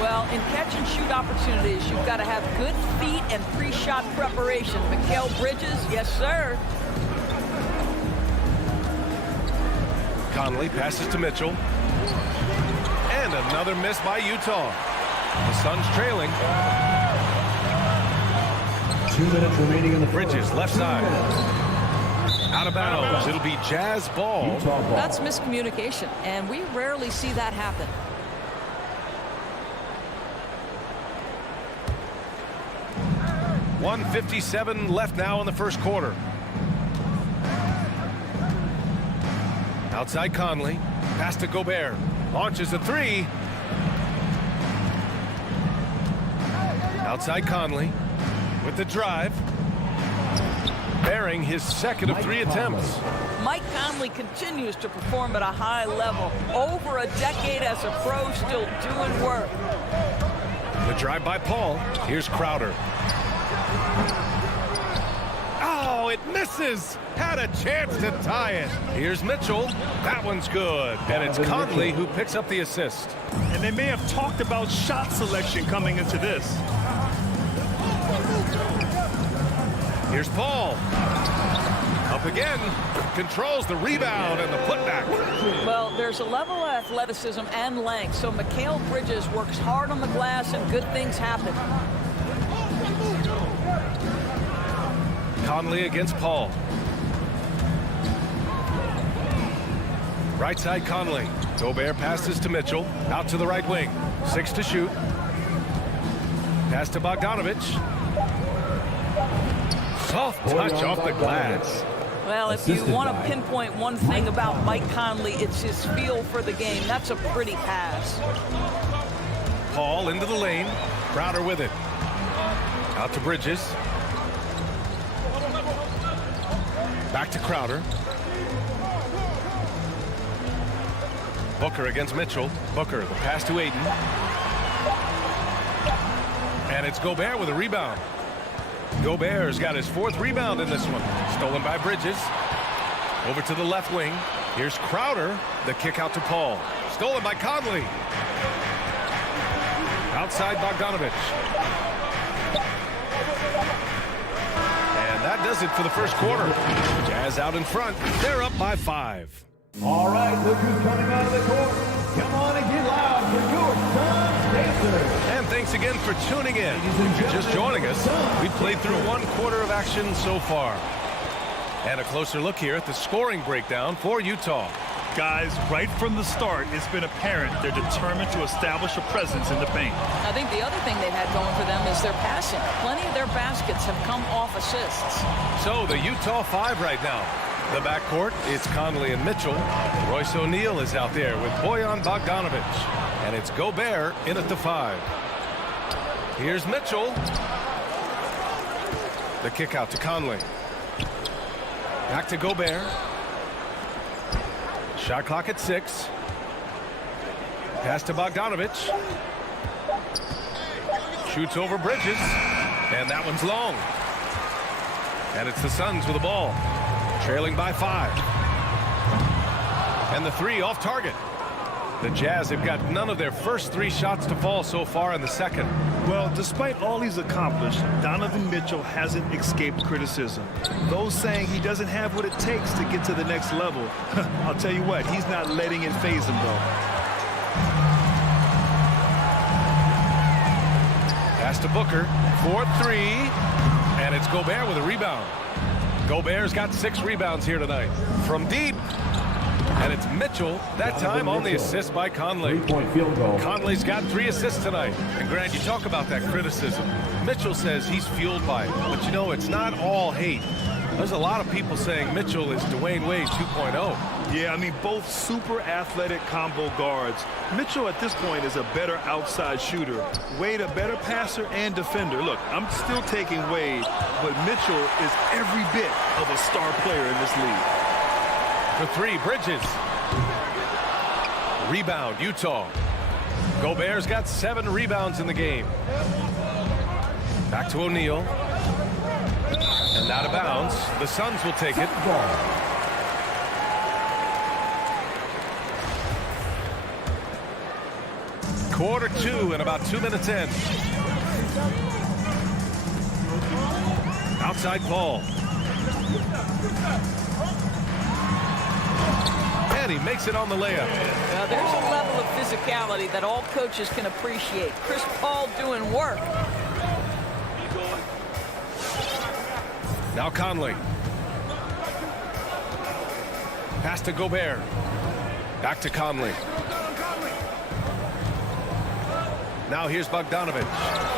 Well, in catch-and-shoot opportunities, you've got to have good feet and pre-shot preparation. Mikal Bridges, yes, sir. Conley passes to Mitchell. And another miss by Utah. The Suns trailing. 2 minutes remaining in the Bridges, left side. Out of bounds. It'll be Jazz ball. That's miscommunication, and we rarely see that happen. .157 left now in the first quarter. Outside Conley. Pass to Gobert. Launches a 3. Outside Conley. With the drive. Bearing his second of 3 attempts. Mike Conley continues to perform at a high level. Over a decade as a pro, still doing work. The drive by Paul. Here's Crowder. Oh, it misses. Had a chance to tie it. Here's Mitchell. That one's good. And it's Conley who picks up the assist. And they may have talked about shot selection coming into this. Here's Paul. Up again. Controls the rebound and the putback. Well, there's a level of athleticism and length, so Mikal Bridges works hard on the glass and good things happen. Conley against Paul. Right side Conley. Gobert passes to Mitchell. Out to the right wing. 6 to shoot. Pass to Bogdanovic. Soft touch off the glass. Well, if you want to pinpoint one thing about Mike Conley, it's his feel for the game. That's a pretty pass. Paul into the lane. Crowder with it. Out to Bridges. Back to Crowder. Booker against Mitchell. Booker, the pass to Ayton. And it's Gobert with a rebound. Gobert's got his 4th rebound in this one. Stolen by Bridges. Over to the left wing. Here's Crowder. The kick out to Paul. Stolen by Conley. Outside Bogdanovich. And that does it for the first quarter. Jazz out in front. They're up by 5. All right, look who's coming out of the court. Come on and get loud for your Suns Pacers. And thanks again for tuning in. If you're just joining us, we've played through 1 quarter of action so far. And a closer look here at the scoring breakdown for Utah. Guys, right from the start, it's been apparent they're determined to establish a presence in the paint. I think the other thing they've had going for them is their passing. Plenty of their baskets have come off assists. So the Utah 5 right now. The backcourt, it's Conley and Mitchell. Royce O'Neal is out there with Bojan Bogdanovich. And it's Gobert in at the 5. Here's Mitchell. The kick out to Conley. Back to Gobert. Shot clock at 6. Pass to Bogdanovich. Shoots over Bridges. And that one's long. And it's the Suns with the ball. Trailing by 5. And the 3 off target. The Jazz have got none of their first 3 shots to fall so far in the second. Well, despite all he's accomplished, Donovan Mitchell hasn't escaped criticism. Those saying he doesn't have what it takes to get to the next level. I'll tell you what, he's not letting it faze him, though. Pass to Booker. 4-3. And it's Gobert with a rebound. Gobert's got 6 rebounds here tonight. From deep. And it's Mitchell, that time on the assist by Conley. 3-point field goal. Conley's got 3 assists tonight. And Grant, you talk about that criticism. Mitchell says he's fueled by it. But you know, it's not all hate. There's a lot of people saying Mitchell is Dwayne Wade 2.0. Yeah, I mean, both super athletic combo guards. Mitchell at this point is a better outside shooter. Wade a better passer and defender. Look, I'm still taking Wade, but Mitchell is every bit of a star player in this league. For 3, Bridges. Rebound, Utah. Gobert's got 7 rebounds in the game. Back to O'Neal. And out of bounds. The Suns will take it. Quarter 2 and about 2 minutes in. Outside Paul. And he makes it on the layup. Now there's a level of physicality that all coaches can appreciate. Chris Paul doing work. Now Conley. Pass to Gobert. Back to Conley. Now here's Bogdanovich.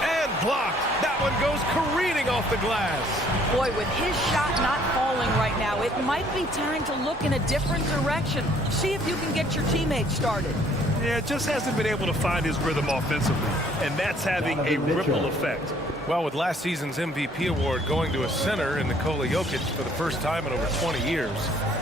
And blocked. That one goes careening off the glass. Boy, with his shot not falling right now, it might be time to look in a different direction. See if you can get your teammates started. Yeah, just hasn't been able to find his rhythm offensively. And that's having a ripple effect. Well, with last season's MVP award going to a center in Nikola Jokic for the first time in over 20 years,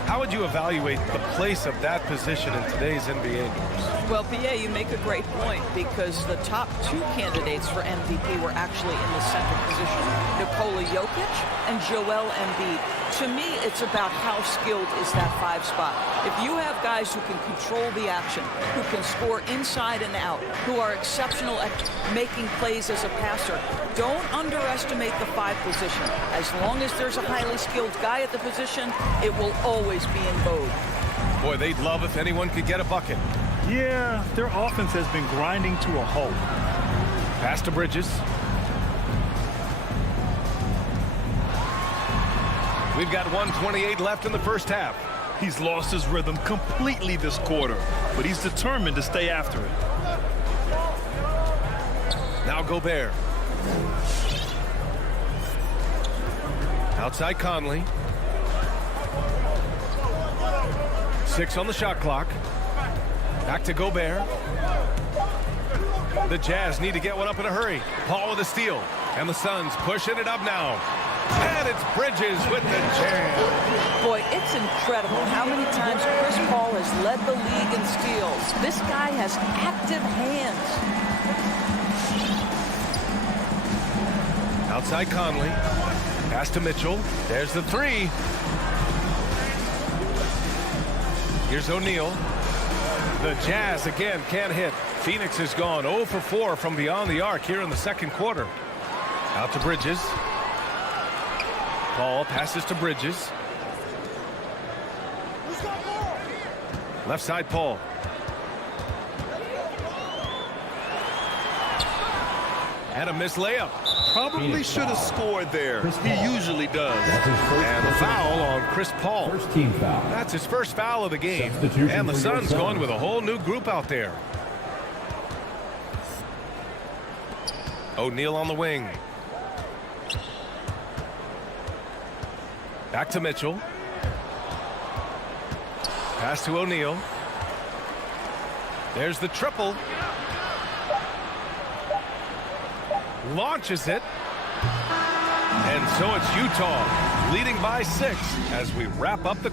how would you evaluate the place of that position in today's NBA games? Well, PA, you make a great point because the top 2 candidates for MVP were actually in the center position. Nikola Jokic and Joel Embiid. To me, it's about how skilled is that 5 spot. If you have guys who can control the action, who can score inside and out, who are exceptional at making plays as a passer, don't underestimate the 5 position. As long as there's a highly skilled guy at the position, it will always be in vogue. Boy, they'd love if anyone could get a bucket. Yeah, their offense has been grinding to a halt. Pass to Bridges. We've got 1:28 left in the first half. He's lost his rhythm completely this quarter, but he's determined to stay after it. Now Gobert. Outside Conley. 6 on the shot clock. Back to Gobert. The Jazz need to get one up in a hurry. Paul with a steal. And the Suns pushing it up now. And it's Bridges with the jam. Boy, it's incredible how many times Chris Paul has led the league in steals. This guy has active hands. Outside Conley. Pass to Mitchell. There's the three. Here's O'Neal. The Jazz again can't hit. Phoenix has gone 0 for 4 from beyond the arc here in the second quarter. Out to Bridges. Paul passes to Bridges. Left side Paul. And a missed layup. Probably should have scored there. He usually does. And the foul on Chris Paul. First team foul. That's his first foul of the game. Substitution And the for your Suns Suns. going with a whole new group out there. O'Neal on the wing. Back to Mitchell. Pass to O'Neal. There's the triple. Launches it. And so it's Utah leading by 6 as we wrap up the...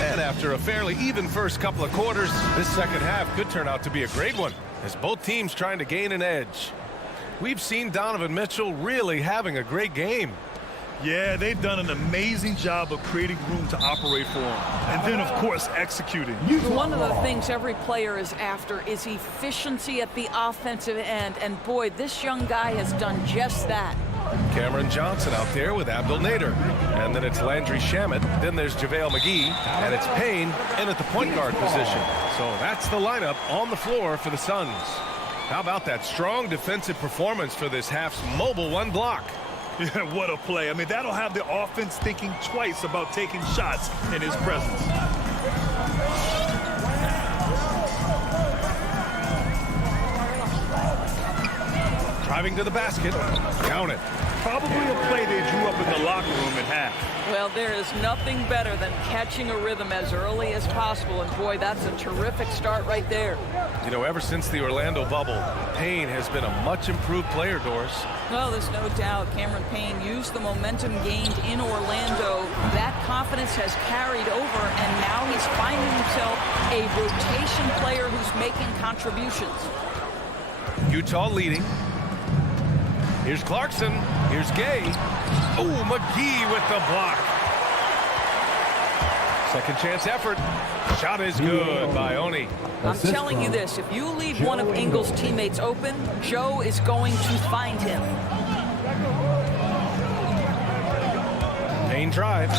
And after a fairly even first couple of quarters, this second half could turn out to be a great one as both teams trying to gain an edge. We've seen Donovan Mitchell really having a great game. Yeah, they've done an amazing job of creating room to operate for him. And then, of course, executing. One of the things every player is after is efficiency at the offensive end. And boy, this young guy has done just that. Cameron Johnson out there with Abdel Nader. And then it's Landry Shamet. Then there's JaVale McGee. And it's Payne in at the point guard position. So that's the lineup on the floor for the Suns. How about that strong defensive performance for this half's mobile one block? Yeah, what a play. I mean, that'll have the offense thinking twice about taking shots in his presence. Driving to the basket. Count it. Probably a play they drew up in the locker room at half. Well, there is nothing better than catching a rhythm as early as possible. And boy, that's a terrific start right there. You know, ever since the Orlando bubble, Payne has been a much improved player, Doris. Well, there's no doubt Cameron Payne used the momentum gained in Orlando. That confidence has carried over, and now he's finding himself a rotation player who's making contributions. Utah leading. Here's Clarkson. Here's Gay. Oh, McGee with the block. Second chance effort. Shot is good by Oni. I'm telling you this, if you leave one of Ingles' teammates open, Joe is going to find him. Payne drive.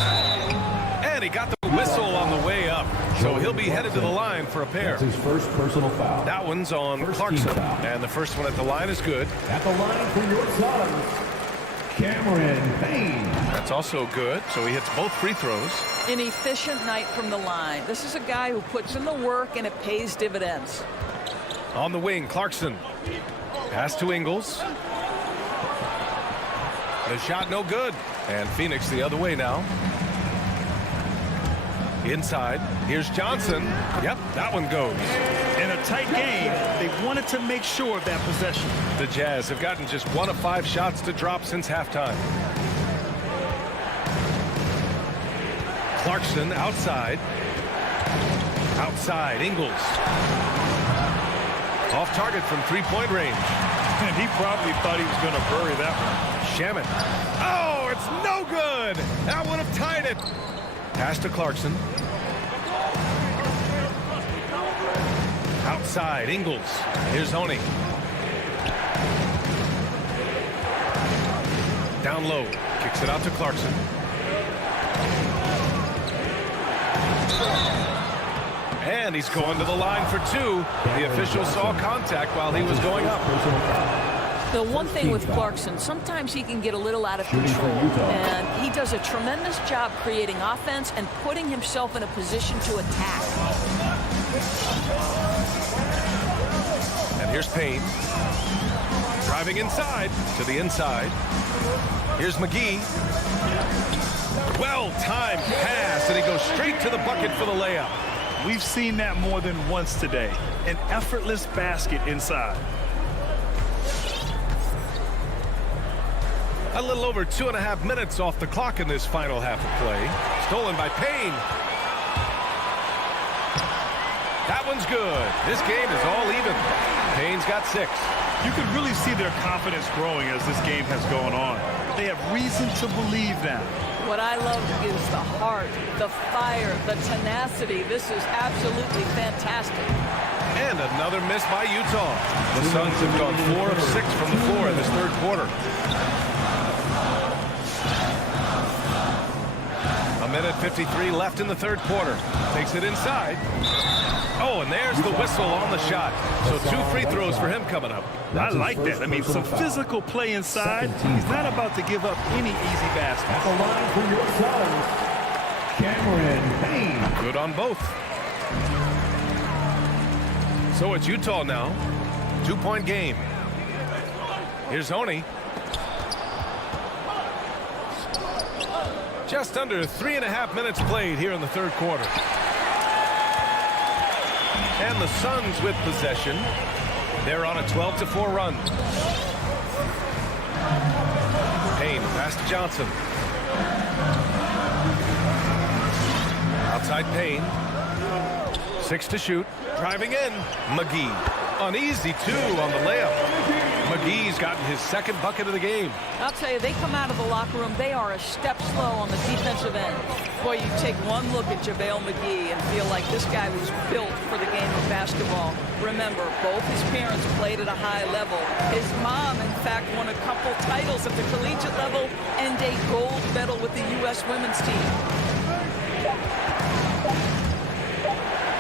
And he got the whistle on the way up. So he'll be headed to the line for a pair. That's his first personal foul. That one's on Clarkson. And the first one at the line is good. At the line for your Suns, Cameron Payne. That's also good. So he hits both free throws. An efficient night from the line. This is a guy who puts in the work and it pays dividends. On the wing, Clarkson. Pass to Ingles. The shot no good. And Phoenix the other way now. Inside. Here's Johnson. Yep, that one goes. In a tight game, they wanted to make sure of that possession. The Jazz have gotten just 1 of 5 shots to drop since halftime. Clarkson outside. Outside, Ingles. Off target from three-point range. And he probably thought he was going to bury that one. Shamet. Oh, it's no good. That would have tied it. Pass to Clarkson. Outside, Ingles. Here's Honey. Down low. Kicks it out to Clarkson. And he's going to the line for 2. The official saw contact while he was going up. The one thing with Clarkson, sometimes he can get a little out of control, and he does a tremendous job creating offense and putting himself in a position to attack. And Here's Payne. Driving inside to the inside. Here's Mcgee. Well-timed pass, and he goes straight to the bucket for the layup. We've seen that more than once today. An effortless basket inside. A little over 2.5 minutes off the clock in this final half of play. Stolen by Payne. That one's good. This game is all even. Payne's got 6. You can really see their confidence growing as this game has gone on. They have reason to believe now. What I love is the heart, the fire, the tenacity. This is absolutely fantastic. And another miss by Utah. The Suns have gone 4 of 6 from the floor in this third quarter. A minute 53 left in the third quarter. Takes it inside. Oh, and there's the whistle on the shot. So 2 free throws for him coming up. I like that. I mean, some physical play inside. He's not about to give up any easy basket. At the line for your Suns, Cameron Payne. Good on both. So it's Utah now. 2-point game. Here's Oni. Just under 3.5 minutes played here in the third quarter. And the Suns with possession. They're on a 12-4 run. Payne, pass to Johnson. Outside Payne. 6 to shoot. Driving in. Mcgee. An easy 2 on the layup. Mcgee's gotten his second bucket of the game. I'll tell you, they come out of the locker room, they are a step slow on the defensive end. Boy, you take one look at Javale Mcgee and feel like this guy was built for the game of basketball. Remember, both his parents played at a high level. His mom, in fact, won a couple titles at the collegiate level and a gold medal with the U.S. women's team.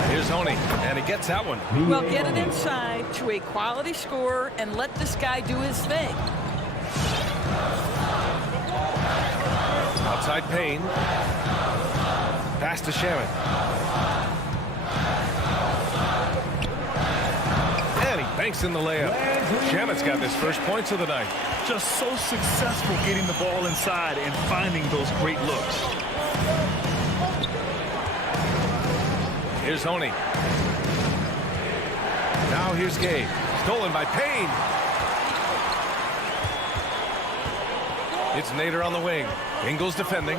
Here's Oni, and he gets that one. Well, get it inside to a quality scorer and let this guy do his thing. Outside Payne. Pass to Shaman. And he banks in the layup. Shaman's got his first points of the night. Just so successful getting the ball inside and finding those great looks. Here's Oni. Now here's Gabe. Stolen by Payne. It's Nader on the wing. Ingles defending.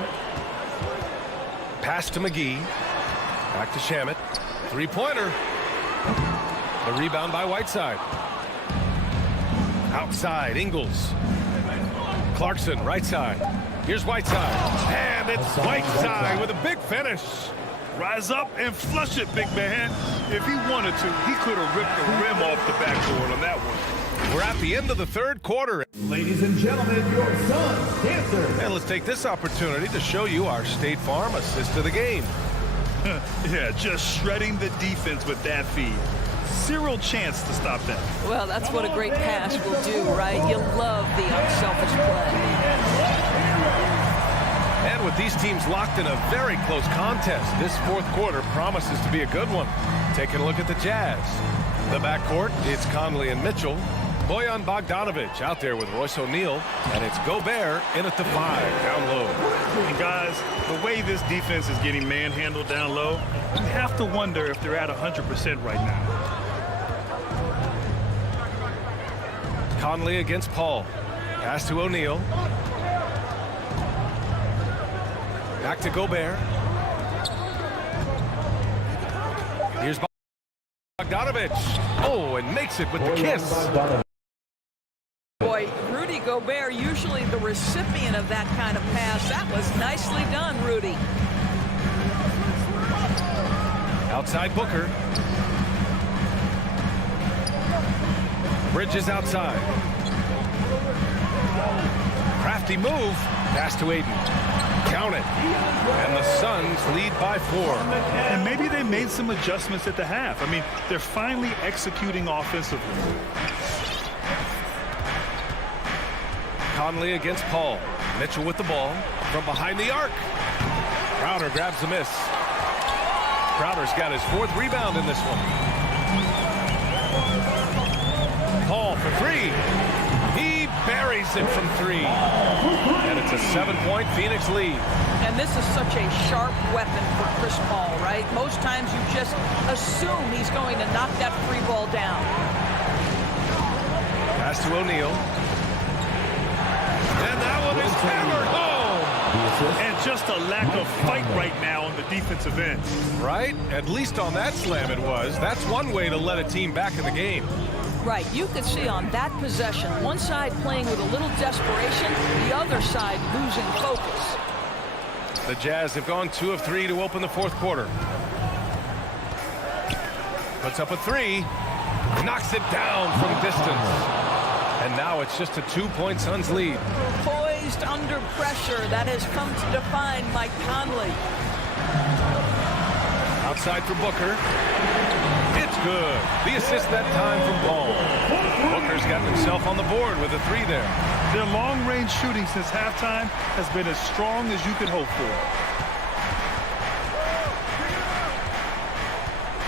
Pass to Mcgee. Back to Shamet. 3-pointer. The rebound by Whiteside. Outside, Ingles. Clarkson, right side. Here's Whiteside. And it's Whiteside with a big finish. Rise up and flush it, big man. If he wanted to, he could have ripped the rim off the backboard on that one. We're at the end of the third quarter. Ladies and gentlemen, your Suns dancer. And let's take this opportunity to show you our State Farm assist of the game. Yeah, just shredding the defense with that feed. Zero chance to stop that. Well, that's what a great pass will do, right? You love the unselfish play. And with these teams locked in a very close contest, this fourth quarter promises to be a good one. Taking a look at the Jazz. The backcourt, it's Conley and Mitchell. Bojan Bogdanovic out there with Royce O'Neal. And it's Gobert in at the 5, down low. And guys, the way this defense is getting manhandled down low, you have to wonder if they're at 100% right now. Conley against Paul. Pass to O'Neal. Back to Gobert. Here's Bogdanovic. Oh, and makes it with the kiss. Boy, Rudy Gobert, usually the recipient of that kind of pass. That was nicely done, Rudy. Outside Booker. Bridges outside. Crafty move. Pass to Aiden. Count it. And the Suns lead by 4. And maybe they made some adjustments at the half. I mean, they're finally executing offensively. Conley against Paul. Mitchell with the ball from behind the arc. Crowder grabs the miss. Crowder's got his 4th rebound in this one. Paul for three. He buries it from three. And it's a 7-point Phoenix lead. And this is such a sharp weapon for Chris Paul, right? Most times you just assume he's going to knock that free ball down. Pass to O'Neal. And that one is hammered home. And just a lack of fight right now on the defensive end. Right? At least on that slam it was. That's one way to let a team back in the game. Right, you could see on that possession, one side playing with a little desperation, the other side losing focus. The Jazz have gone 2 of 3 to open the fourth quarter. Puts up a three. Knocks it down from distance. And now it's just a 2-point Suns lead. Poised under pressure. That has come to define Mike Conley. Outside for Booker. It's good. The assist that time from Paul. Booker's gotten himself on the board with a three there. Their long-range shooting since halftime has been as strong as you could hope for.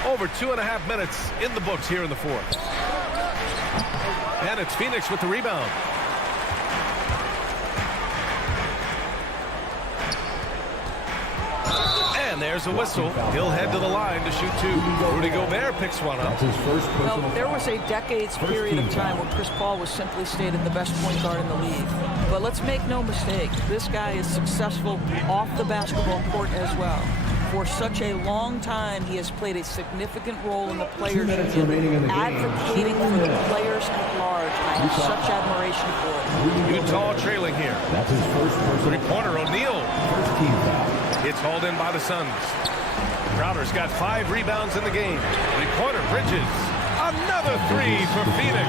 Over 2.5 minutes in the books here in the fourth. And it's Phoenix with the rebound. And there's a whistle. He'll head to the line to shoot two. Rudy Gobert picks one up. Well, there was a decades period of time where Chris Paul was simply stated the best point guard in the league. But let's make no mistake, this guy is successful off the basketball court as well. For such a long time, he has played a significant role in the players' union, advocating for the players at large. I have such admiration for it. Utah trailing here. That's his first personal. Three-pointer, O'Neal. First team foul. It's hauled in by the Suns. Crowder's got 5 rebounds in the game. Three-pointer, Bridges. Another three for Phoenix.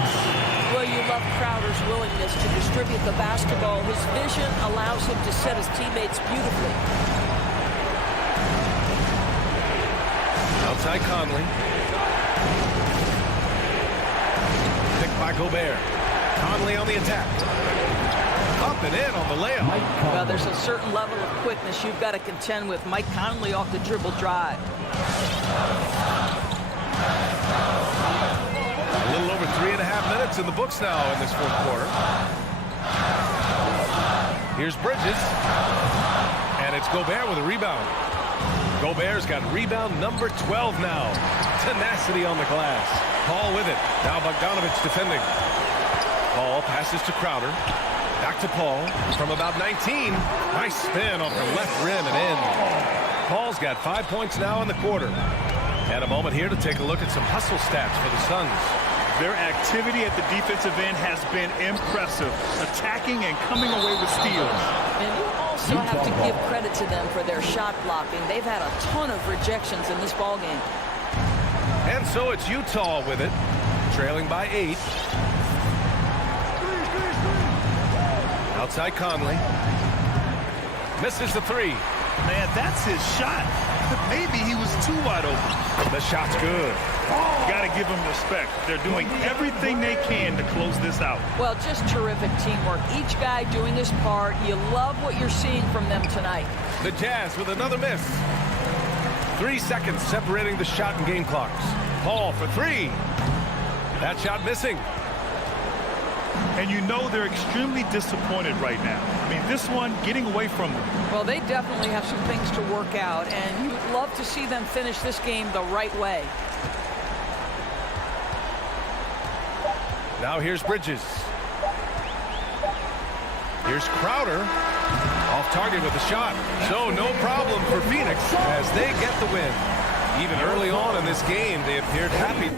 Well, you love Crowder's willingness to distribute the basketball. His vision allows him to set his teammates beautifully. Outside Conley. Picked by Gobert. Conley on the attack. Up and in on the layup. Well, there's a certain level of quickness you've got to contend with. Mike Conley off the dribble drive. A little over 3.5 minutes in the books now in this fourth quarter. Here's Bridges. And it's Gobert with a rebound. Gobert's got rebound number 12 now. Tenacity on the glass. Paul with it. Now Bogdanovich defending. Paul passes to Crowder. Back to Paul from about 19. Nice spin off the left rim and in. Paul's got 5 points now in the quarter. And a moment here to take a look at some hustle stats for the Suns. Their activity at the defensive end has been impressive, attacking and coming away with steals. And you also have to give credit to them for their shot blocking. They've had a ton of rejections in this ballgame. And so it's Utah with it, trailing by 8. Outside Conley. Misses the three. Man, that's his shot. But maybe he was too wide open. The shot's good. Got to give them respect. They're doing everything they can to close this out. Well, just terrific teamwork. Each guy doing his part. You love what you're seeing from them tonight. The Jazz with another miss. 3 seconds separating the shot and game clocks. Paul for three. That shot missing. And you know they're extremely disappointed right now. I mean, this one getting away from them. Well, they definitely have some things to work out, and you would love to see them finish this game the right way. Now here's Bridges. Here's Crowder. Off target with the shot. So no problem for Phoenix as they get the win. Even early on in this game, they appeared happy.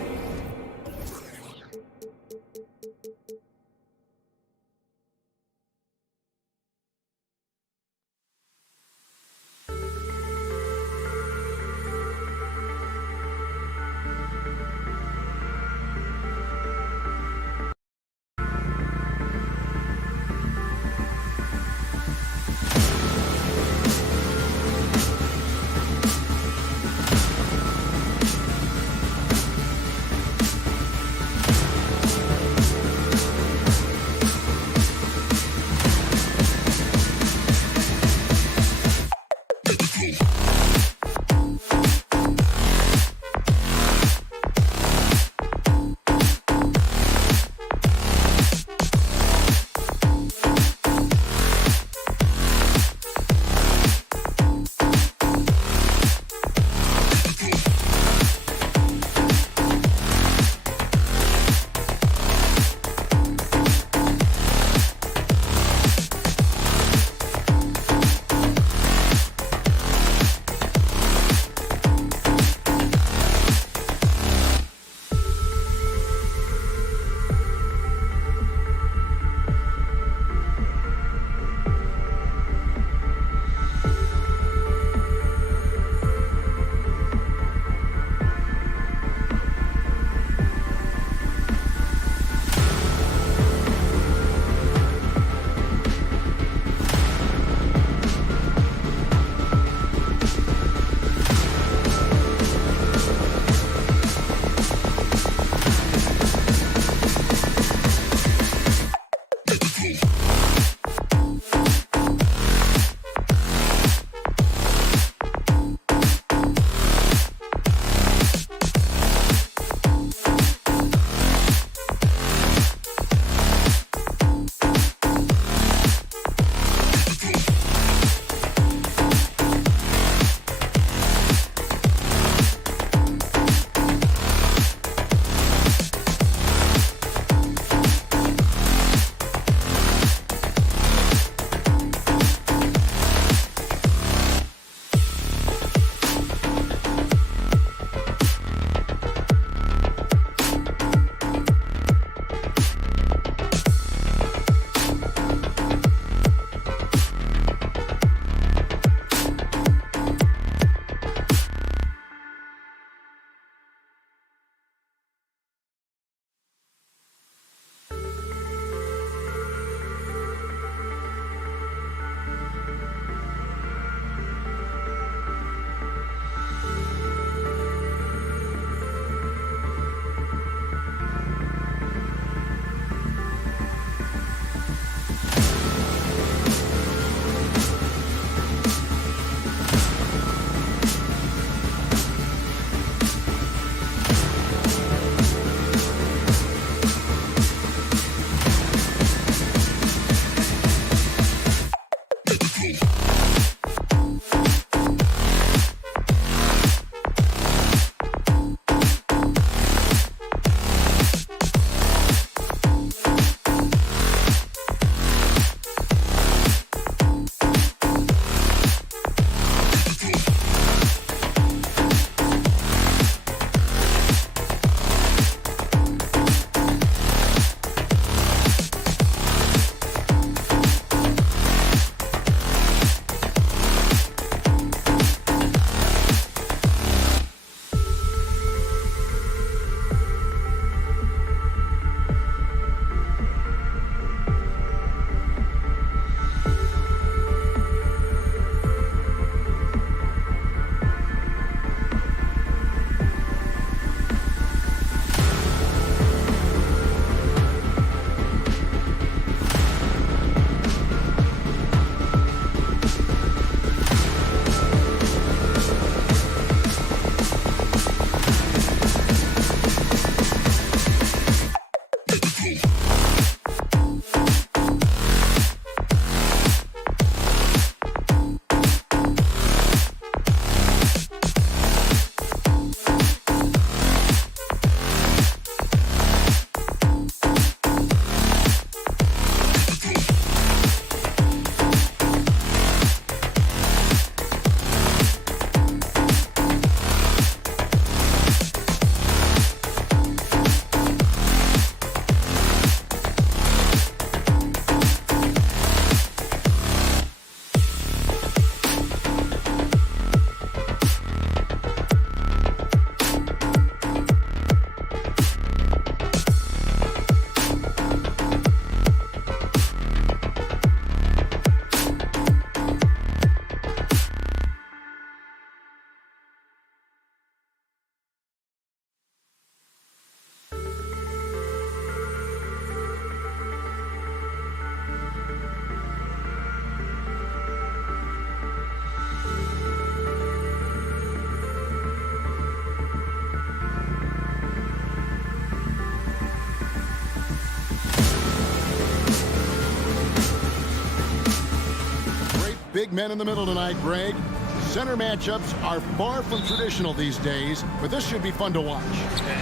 big men in the middle tonight, Greg. Center matchups are far from traditional these days, but this should be fun to watch.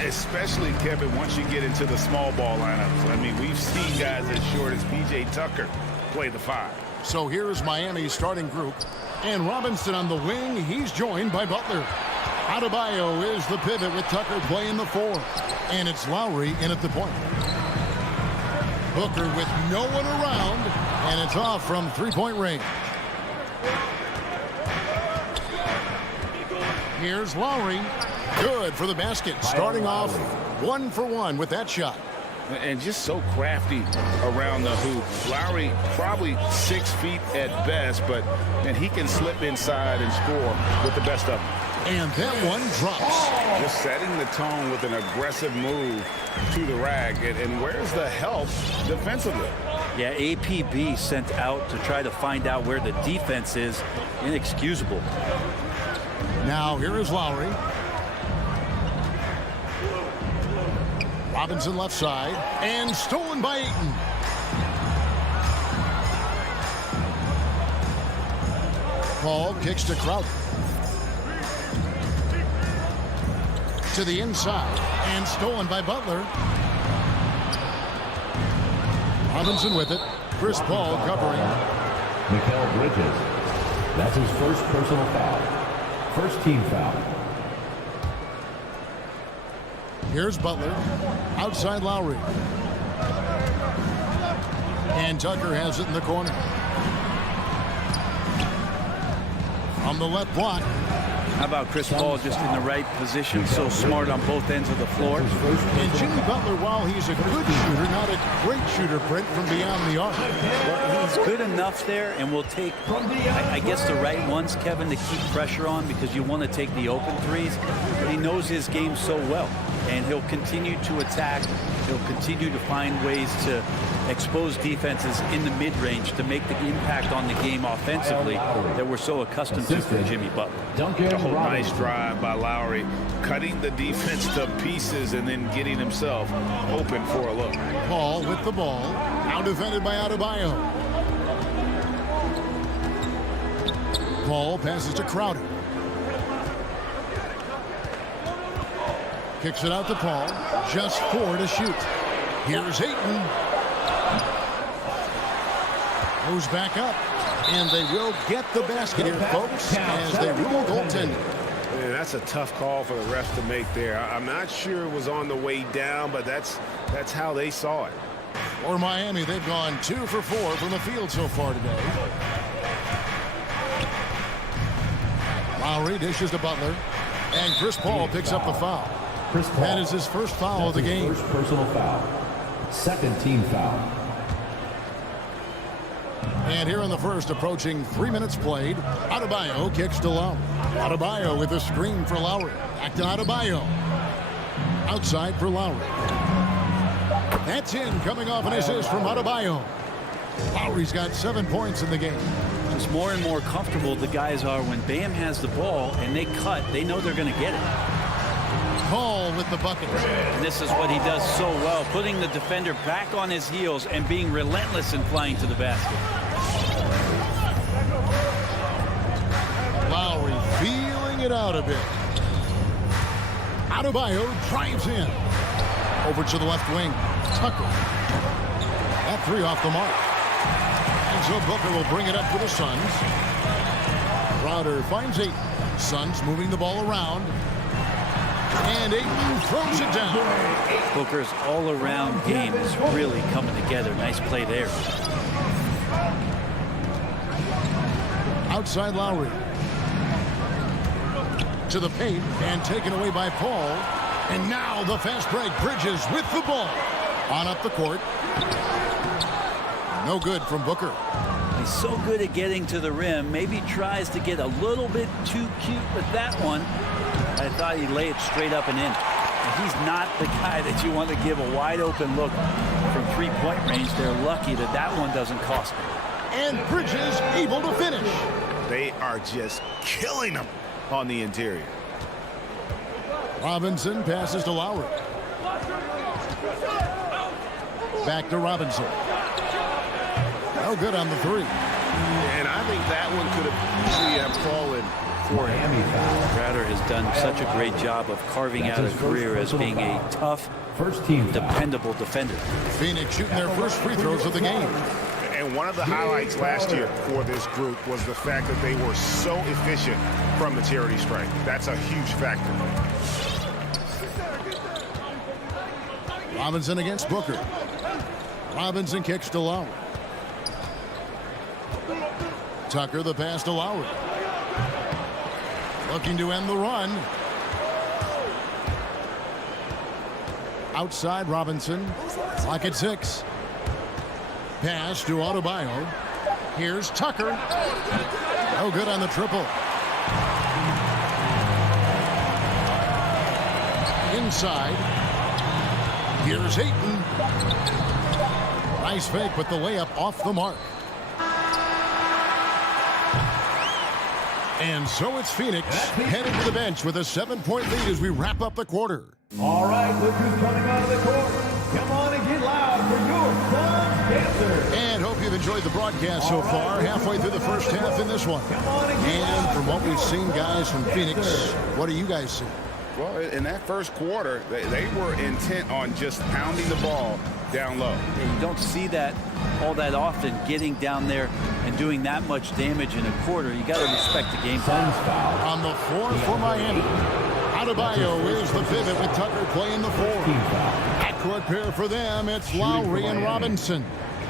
Especially, Kevin, once you get into the small ball lineups. I mean, we've seen guys as short as P.J. Tucker play the 5. So here's Miami's starting group. And Robinson on the wing. He's joined by Butler. Adebayo is the pivot with Tucker playing the 4. And it's Lowry in at the point. Booker with no one around. And it's off from three-point range. Here's Lowry. Good for the basket. Starting off 1 for 1 with that shot. And just so crafty around the hoop. Lowry probably 6 feet at best, and he can slip inside and score with the best of them. And that one drops. Just setting the tone with an aggressive move to the rack. And where's the help defensively? Yeah, APB sent out to try to find out where the defense is. Inexcusable. Now here is Lowry. Robinson left side. And stolen by Ayton. Paul kicks to Crowder. To the inside. And stolen by Butler. Robinson with it. Chris Paul covering. Mikal Bridges. That's his first personal foul. First team foul. Here's Butler. Outside Lowry. And Tucker has it in the corner. On the left block. How about Chris Paul just in the right position, so smart on both ends of the floor. And Jimmy Butler, while he's a good shooter, not a great shooter, Brent, from beyond the arc. Well, he's good enough there, and will take, I guess, the right ones, Kevin, to keep pressure on, because you want to take the open threes. But he knows his game so well, and he'll continue to attack. He'll continue to find ways to expose defenses in the mid-range to make the impact on the game offensively that we're so accustomed to from Jimmy Butler. Oh, nice drive by Lowry, cutting the defense to pieces and then getting himself open for a look. Paul with the ball, now defended by Adebayo. Paul passes to Crowder. Kicks it out to Paul, just 4 to shoot. Here's Ayton. Goes back up, and they will get the basket here, folks, as they rule goaltending. Man, that's a tough call for the refs to make there. I'm not sure it was on the way down, but that's how they saw it. For Miami, they've gone 2 for 4 from the field so far today. Lowry dishes to Butler, and Chris Paul picks up the foul. That is his first foul of the game. First personal foul. Second team foul. And here in the first, approaching 3 minutes played, Adebayo kicks to Lowry. Adebayo with a screen for Lowry. Back to Adebayo. Outside for Lowry. That's in, coming off an assist from Adebayo. Lowry's got 7 points in the game. It's more and more comfortable the guys are when Bam has the ball and they cut, they know they're going to get it. Paul with the bucket. And this is what he does so well, putting the defender back on his heels and being relentless in flying to the basket. Lowry feeling it out a bit. Adebayo drives in. Over to the left wing. Tucker. That 3 off the mark. And so Booker will bring it up for the Suns. Crowder finds Ayton. Suns moving the ball around. And Ayton throws it down. Booker's all-around game is really coming together. Nice play there. Outside Lowry. To the paint and taken away by Paul. And now the fast break. Bridges with the ball. On up the court. No good from Booker. He's so good at getting to the rim. Maybe tries to get a little bit too cute with that one. I thought he'd lay it straight up and in. And he's not the guy that you want to give a wide open look from 3-point range. They're lucky that that one doesn't cost them. And Bridges able to finish. They are just killing them on the interior. Robinson passes to Lowry. Back to Robinson. No good on the 3. And I think that one could have easily have fallen for him. Crowder has done such a great job of carving out a career as being a tough, dependable defender. Phoenix shooting their first free throws of the game. And one of the highlights last year for this group was the fact that they were so efficient from the charity stripe. That's a huge factor. Robinson against Booker. Robinson kicks to Lowry. Tucker the pass to Lowry. Looking to end the run. Outside Robinson. Clock at 6. Pass to Adebayo. Here's Tucker. No good on the triple. Inside. Here's Ayton. Nice fake, but the layup off the mark. And so it's Phoenix headed to the bench with a 7-point lead as we wrap up the quarter. All right, look who's coming out of the court. Come on and get loud for your Suns Dancer. And hope you've enjoyed the broadcast so far. Halfway through the first half in this one. And from what we've seen, guys, from Phoenix, what do you guys see? Well, in that first quarter, they were intent on just pounding the ball down low. And you don't see that all that often, getting down there and doing that much damage in a quarter. You got to respect the game plan. On the floor for Miami. Adebayo is the pivot with Tucker playing the 4. Backcourt pair for them. It's Lowry and Robinson.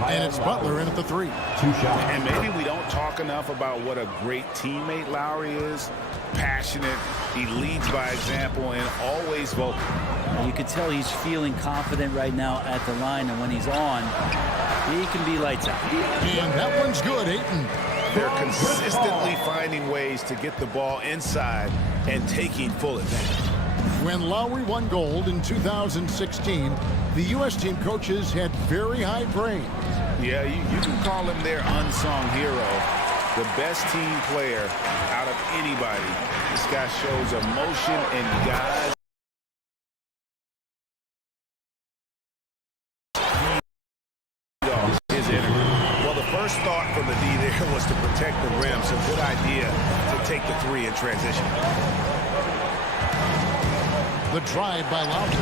And it's Butler in at the 3. And maybe we don't talk enough about what a great teammate Lowry is. Passionate, he leads by example, and always vocal. And you can tell he's feeling confident right now at the line, and when he's on, he can be lights out. And that one's good, Ayton. They're consistently finding ways to get the ball inside and taking full advantage. When Lowry won gold in 2016, the U.S. team coaches had very high praise. Yeah, you can call him their unsung hero. The best team player out of anybody. This guy shows emotion and guys. His energy. Well, the first thought from the D there was to protect the rim. So good idea to take the 3 in transition. The drive by Lowry.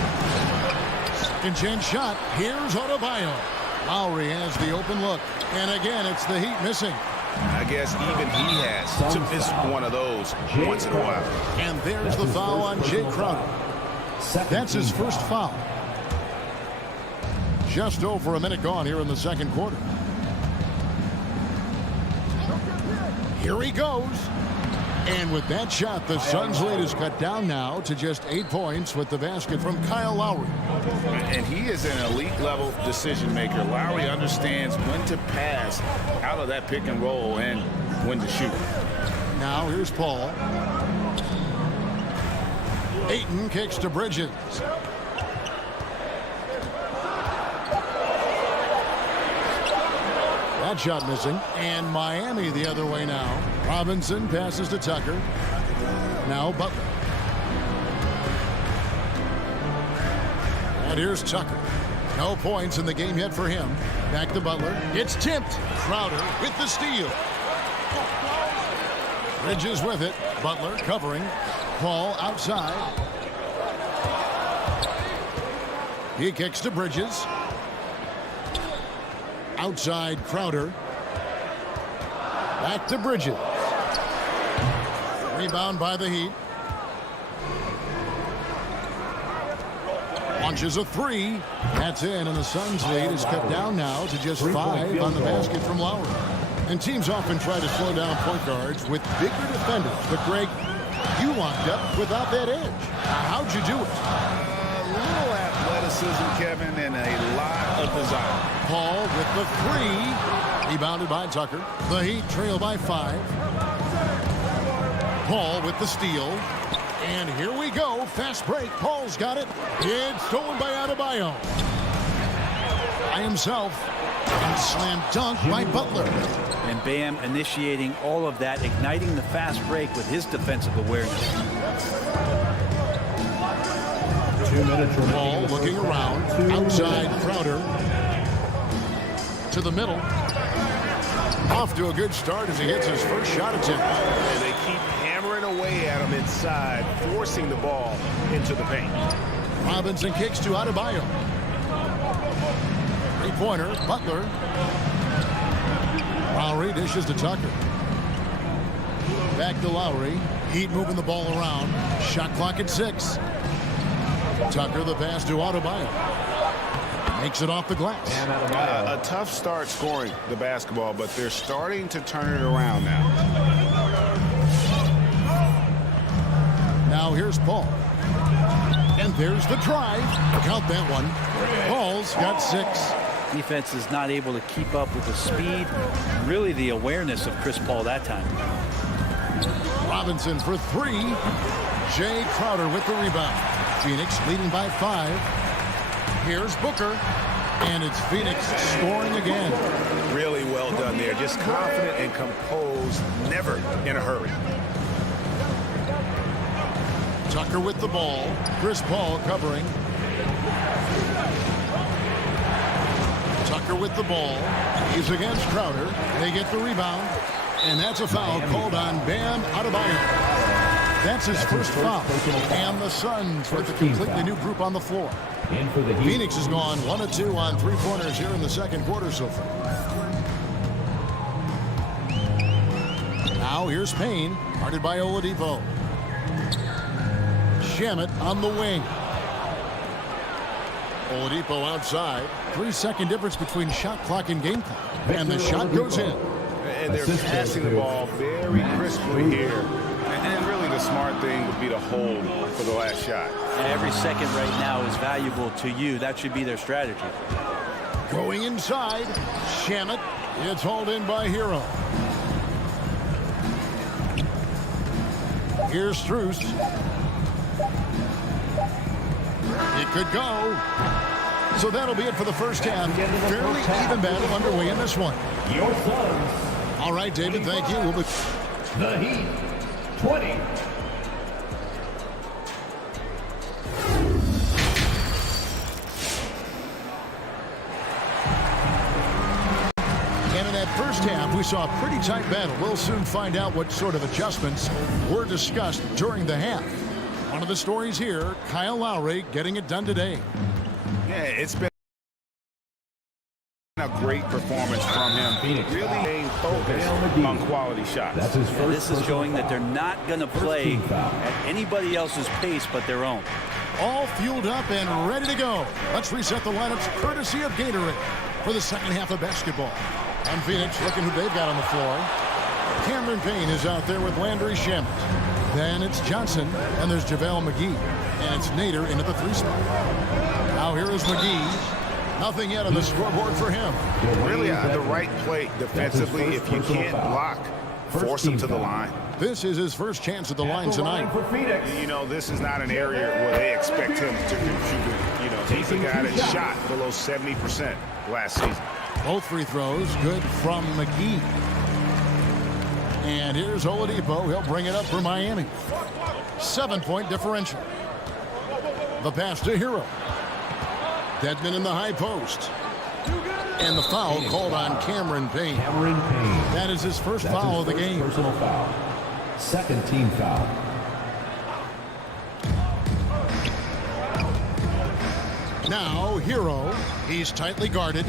Second chance shot. Here's Adebayo. Lowry has the open look. And again, it's the Heat missing. I guess even he has to miss one of those once in a while. And there's the foul on Jay Crowder. That's his first foul. Just over a minute gone here in the second quarter. Here he goes. And with that shot, the Suns' lead is cut down now to just 8 points with the basket from Kyle Lowry. And he is an elite-level decision maker. Lowry understands when to pass out of that pick and roll and when to shoot. Now here's Paul. Ayton kicks to Bridges. That shot missing. And Miami the other way now. Robinson passes to Tucker. Now Butler. And here's Tucker. No points in the game yet for him. Back to Butler. It's tipped. Crowder with the steal. Bridges with it. Butler covering. Paul outside. He kicks to Bridges. Outside Crowder. Back to Bridges. Rebound by the Heat. Launches a 3. That's in, and the Suns' lead is cut down now to just 5 on the basket from Lowry. And teams often try to slow down point guards with bigger defenders. But, Greg, you wound up without that edge. How'd you do it? A little athleticism, Kevin, and a lot of desire. Paul with the 3. Rebounded by Tucker. The Heat trail by 5. Paul with the steal. And here we go. Fast break. Paul's got it. It's stolen by Adebayo. By himself. And slam dunk by Butler. And Bam initiating all of that, igniting the fast break with his defensive awareness. 2 minutes remaining. Paul looking around. Outside Crowder. To the middle. Off to a good start as he hits his first shot attempt. And they keep hammering away at him inside, forcing the ball into the paint. Robinson kicks to Adebayo. Three-pointer, Butler. Lowry dishes to Tucker. Back to Lowry. Heat moving the ball around. Shot clock at 6. Tucker the pass to Adebayo. Makes it off the glass. A tough start scoring the basketball, but they're starting to turn it around now. Now here's Paul. And there's the drive. Count that one. Paul's got 6. Defense is not able to keep up with the speed, really the awareness of Chris Paul that time. Robinson for 3. Jay Crowder with the rebound. Phoenix leading by 5. Here's Booker. And it's Phoenix scoring again. Really well done there. Just confident and composed, never in a hurry. Tucker with the ball. Chris Paul covering. Tucker with the ball. He's against Crowder. They get the rebound. And that's a foul called on Bam Adebayo. That's his first foul. And the Suns with a completely new group on the floor. Phoenix has gone 1 of 2 on three-pointers here in the second quarter so far. Now here's Payne, guarded by Oladipo. Shamet on the wing. Oladipo outside. 3-second difference between shot clock and game clock. And the shot goes in. And they're passing the ball very crisply here. And really the smart thing would be to hold for the last shot. And every second right now is valuable to you. That should be their strategy. Going inside. Shamet. It's hauled in by Hero. Here's Strus. It could go. So that'll be it for the first half. Fairly even battle underway in this one. Your Suns. All right, David, thank you. The Heat, 20. And in that first half, we saw a pretty tight battle. We'll soon find out what sort of adjustments were discussed during the half. One of the stories here, Kyle Lowry getting it done today. Yeah, it's been a great performance from him. Really staying focused on quality shots. This is showing that they're not going to play at anybody else's pace but their own. All fueled up and ready to go. Let's reset the lineups courtesy of Gatorade for the second half of basketball. On Phoenix, looking who they've got on the floor. Cameron Payne is out there with Landry Shamet. Then it's Johnson, and there's Javale Mcgee. And it's Nader into the 3 spot. Now here is Mcgee. Nothing yet on the scoreboard for him. Really the right play defensively. If you can't block, force him to the line. This is his first chance at the line tonight. You know, this is not an area where they expect him to contribute. You know, he's a guy that shot below 70% last season. Both free throws good from Mcgee. And here's Oladipo. He'll bring it up for Miami. 7-point differential. The pass to Hero. Deadman in the high post. And the foul called on Cameron Payne. That is his first foul of the game. Personal foul. Second team foul. Now Hero. He's tightly guarded.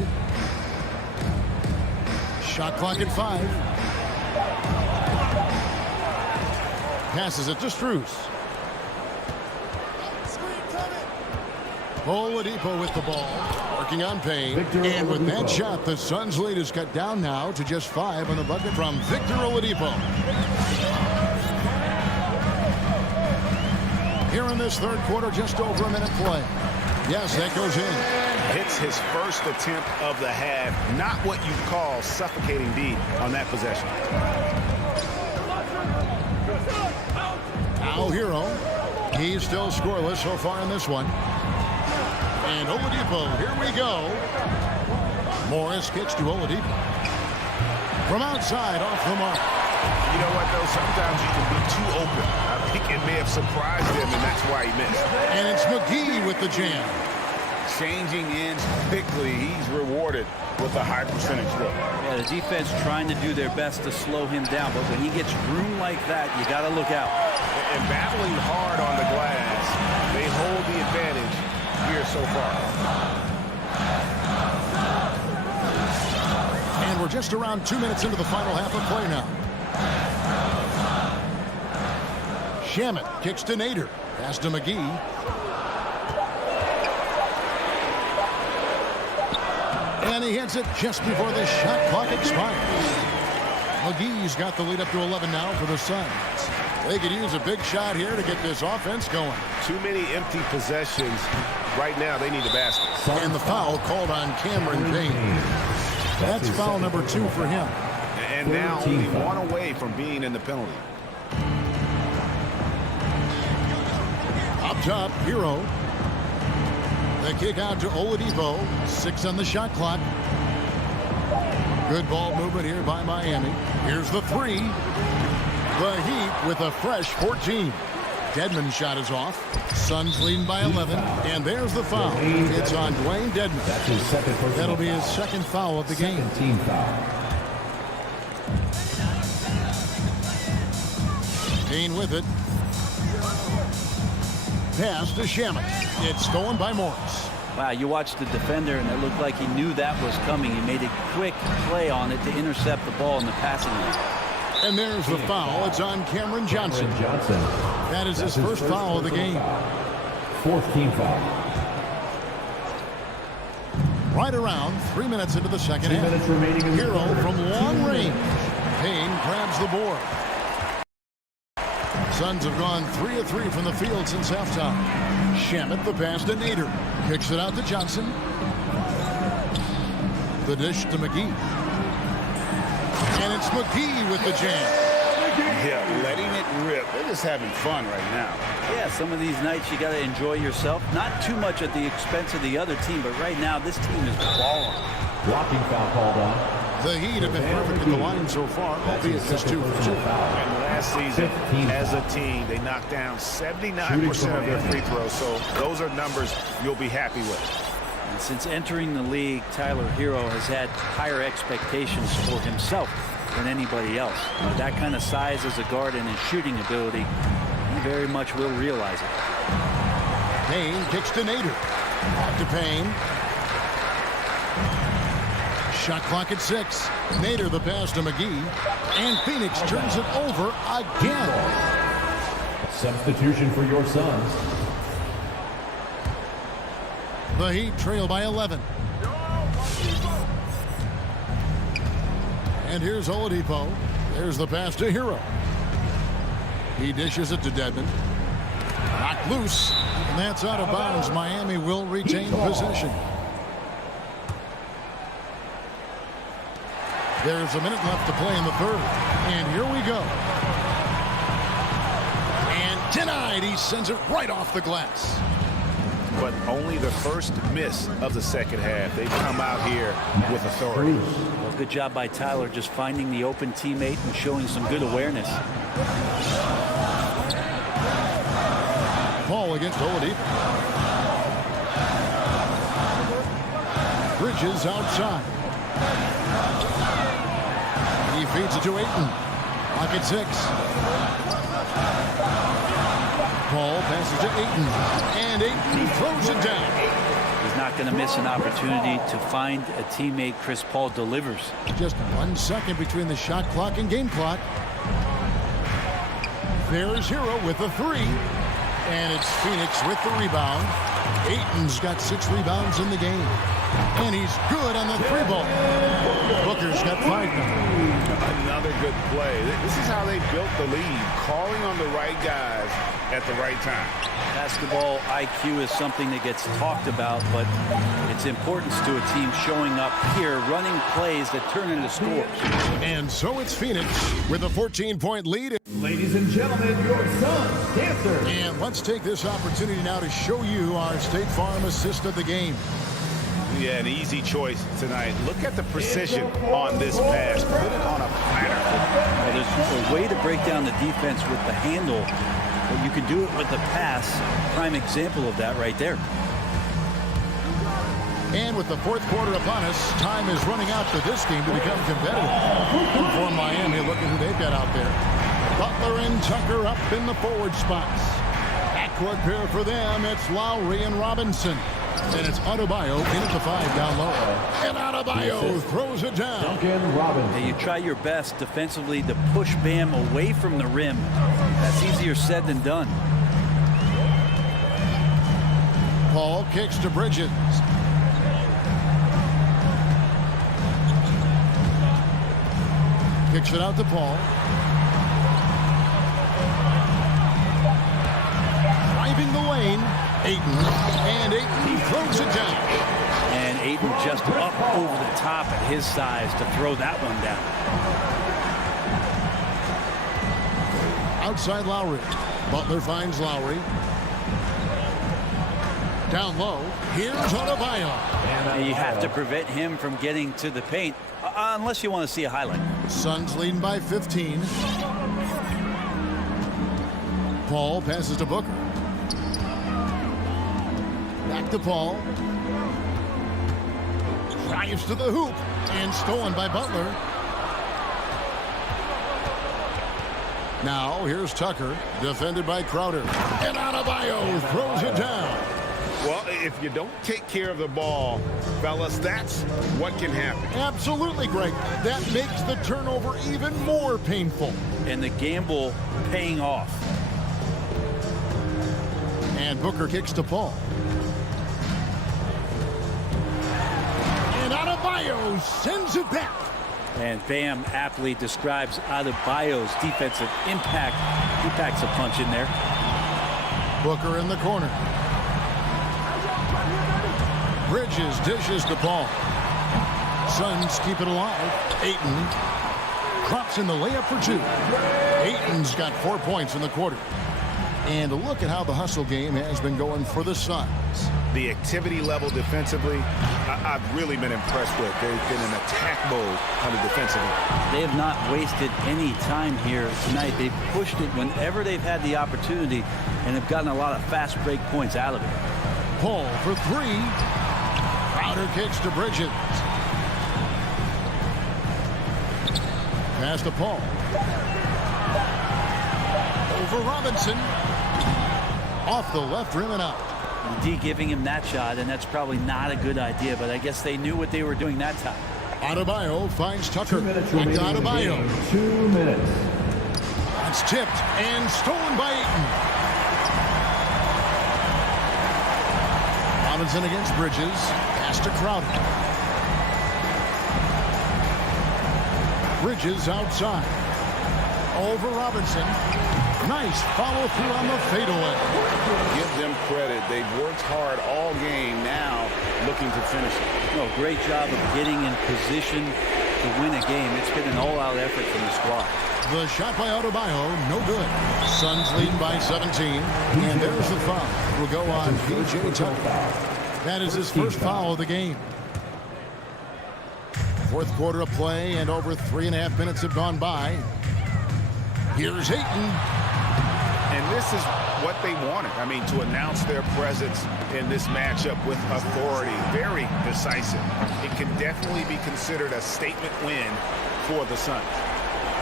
Shot clock at 5. Passes it to Strus. Oladipo with the ball. Working on Payne. And with that shot, the Suns' lead is cut down now to just 5 on the bucket from Victor Oladipo. Here in this third quarter, just over a minute play. Yes, that goes in. Hits his first attempt of the half. Not what you call suffocating deep on that possession. Now Hero. He's still scoreless so far in this one. And Oladipo, here we go. Morris kicks to Oladipo. From outside, off the mark. You know what, though? Sometimes you can be too open. I think it may have surprised him, and that's why he missed. And it's Mcgee with the jam. changing ends quickly. He's rewarded with a high percentage look. Yeah, the defense trying to do their best to slow him down, but when he gets room like that, you got to look out. And battling hard on the glass, they hold the advantage here so far. And we're just around 2 minutes into the final half of play now. Shamet kicks to Nader. Pass to McGee. And he hits it just before the shot clock expires. McGee's got the lead up to 11 now for the Suns. They could use a big shot here to get this offense going. Too many empty possessions. Right now, they need a basket. And the foul called on Cameron Payne. That's foul number 2 for him. And now only one away from being in the penalty. Up top, Hero. The kick out to Oladipo. 6 on the shot clock. Good ball movement here by Miami. Here's the 3. The Heat with a fresh 14. Dedmon's shot is off. Suns leading by 11. And there's the foul. It's on Dwayne Dedmon. That's his second personal That'll be his second foul of the game. Team foul. Payne with it. Pass to Shamet. It's stolen by Morris. Wow, you watched the defender, and it looked like he knew that was coming. He made a quick play on it to intercept the ball in the passing lane. And there's the foul. It's on Cameron Johnson. That is his first foul of the game. 4th team foul. Right around 3 minutes into the second 2 half. minutes remaining in the Hero quarter. from long range. Payne grabs the board. Suns have gone 3 of 3 from the field since halftime. Shamet the pass to Nader. Kicks it out to Johnson. The dish to McGee. And it's McGee with the jam. Yeah, letting it rip. They're just having fun right now. Yeah, some of these nights you got to enjoy yourself. Not too much at the expense of the other team, but right now this team is balling. Blocking foul called on. The Heat have been perfect at the line so far, albeit just 2 for 2. And last season, as a team, they knocked down 79% of their free throws. So those are numbers you'll be happy with. And since entering the league, Tyler Hero has had higher expectations for himself than anybody else. That kind of size as a guard and his shooting ability, he very much will realize it. Payne kicks to Nader. Back to Payne. Shot clock at 6. Nader the pass to McGee. And Phoenix turns it over again. Substitution for your Suns. The Heat trail by 11. And here's Oladipo. There's the pass to Hero. He dishes it to Dedmon. Knocked loose. And that's out of bounds. Miami will retain possession. There's a minute left to play in the third. And here we go. And denied. He sends it right off the glass. But only the first miss of the second half. They've come out here with authority. Well, good job by Tyler just finding the open teammate and showing some good awareness. Ball against Oladipo. Bridges outside. He feeds it to Ayton. Clock at 6. Paul passes to Ayton. And Ayton throws it down. He's not going to miss an opportunity to find a teammate. Chris Paul delivers. Just 1 second between the shot clock and game clock. There's Hero with the 3. And it's Phoenix with the rebound. Ayton's got 6 rebounds in the game. And he's good on the 3 ball. Booker's got 5 now. Another good play. This is how they built the lead. Calling on the right guys at the right time. Basketball IQ is something that gets talked about, but its importance to a team showing up here, running plays that turn into scores. And so it's Phoenix with a 14-point lead. Ladies and gentlemen, your Suns dancer. And let's take this opportunity now to show you our State Farm assist of the game. Yeah, an easy choice tonight. Look at the precision on this pass. Put it on a platter. Well, there's a way to break down the defense with the handle, but you can do it with the pass. Prime example of that right there. with the fourth quarter upon us, time is running out for this game to become competitive. For Miami, look at who they've got out there. Butler and Tucker up in the forward spots. Backcourt pair for them, it's Lowry and Robinson. And it's Adebayo in at the 5 down low. And Adebayo throws it down. Duncan Robinson. You try your best defensively to push Bam away from the rim. That's easier said than done. Paul kicks to Bridges. Kicks it out to Paul. Driving the lane. Ayton. And Ayton throws it down. And Ayton just up over the top at his size to throw that one down. Outside Lowry. Butler finds Lowry. Down low. Here's Adebayo. And you have to prevent him from getting to the paint unless you want to see a highlight. Suns leading by 15. Paul passes to Booker. Back to Paul. Drives to the hoop. And stolen by Butler. Now here's Tucker. Defended by Crowder. And Adebayo throws it down. Well, if you don't take care of the ball, fellas, that's what can happen. Absolutely, Greg. That makes the turnover even more painful. And the gamble paying off. And Booker kicks to Paul. And Adebayo sends it back. And Bam aptly describes Adebayo's defensive impact. He packs a punch in there. Booker in the corner. Bridges dishes to Paul. Suns keep it alive. Ayton drops in the layup for 2. Ayton's got 4 points in the quarter. And look at how the hustle game has been going for the Suns. The activity level defensively, I've really been impressed with. They've been in attack mode on the defensive end. They have not wasted any time here tonight. They've pushed it whenever they've had the opportunity and have gotten a lot of fast break points out of it. Paul for 3. Crowder kicks to Bridges. Pass to Paul. Over Robinson. Off the left rim and out. D giving him that shot, and that's probably not a good idea, but I guess they knew what they were doing that time. Adebayo finds Tucker. 2 minutes Back to remaining in the Adebayo. game. 2 minutes. It's tipped and stolen by Ayton. Robinson against Bridges. Pass to Crowder. Bridges outside. Over Robinson. Nice follow through on the fadeaway. Give them credit. They've worked hard all game, now looking to finish it. Oh, great job of getting in position to win a game. It's been an all-out effort from the squad. The shot by Adebayo, no good. Suns leading by 17. And there's the foul. Will go on P.J. Tucker. That is his first foul of the game. Fourth quarter of play, and over 3.5 minutes have gone by. Here's Ayton. And this is what they wanted. I mean, to announce their presence in this matchup with authority, very decisive. It can definitely be considered a statement win for the Suns.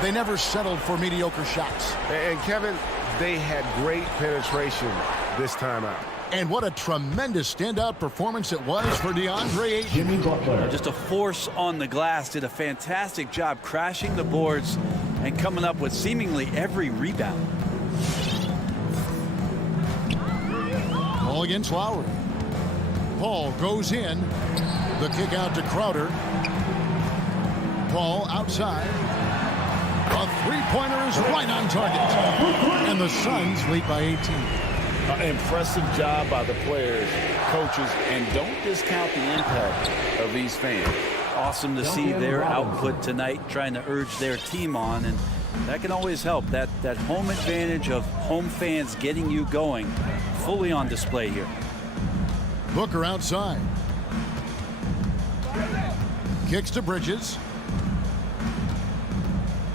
They never settled for mediocre shots. And Kevin, they had great penetration this time out. And what a tremendous standout performance it was for DeAndre Ayton. Jimmy Butler. Just a force on the glass. Did a fantastic job crashing the boards and coming up with seemingly every rebound. Paul against Lowry. Paul goes in. The kick out to Crowder. Paul outside. A three-pointer is right on target. And the Suns lead by 18. Impressive job by the players, coaches, and don't discount the impact of these fans. Awesome to see their output tonight, trying to urge their team on, and that can always help. That home advantage of home fans getting you going, fully on display here. Booker outside. Kicks to Bridges.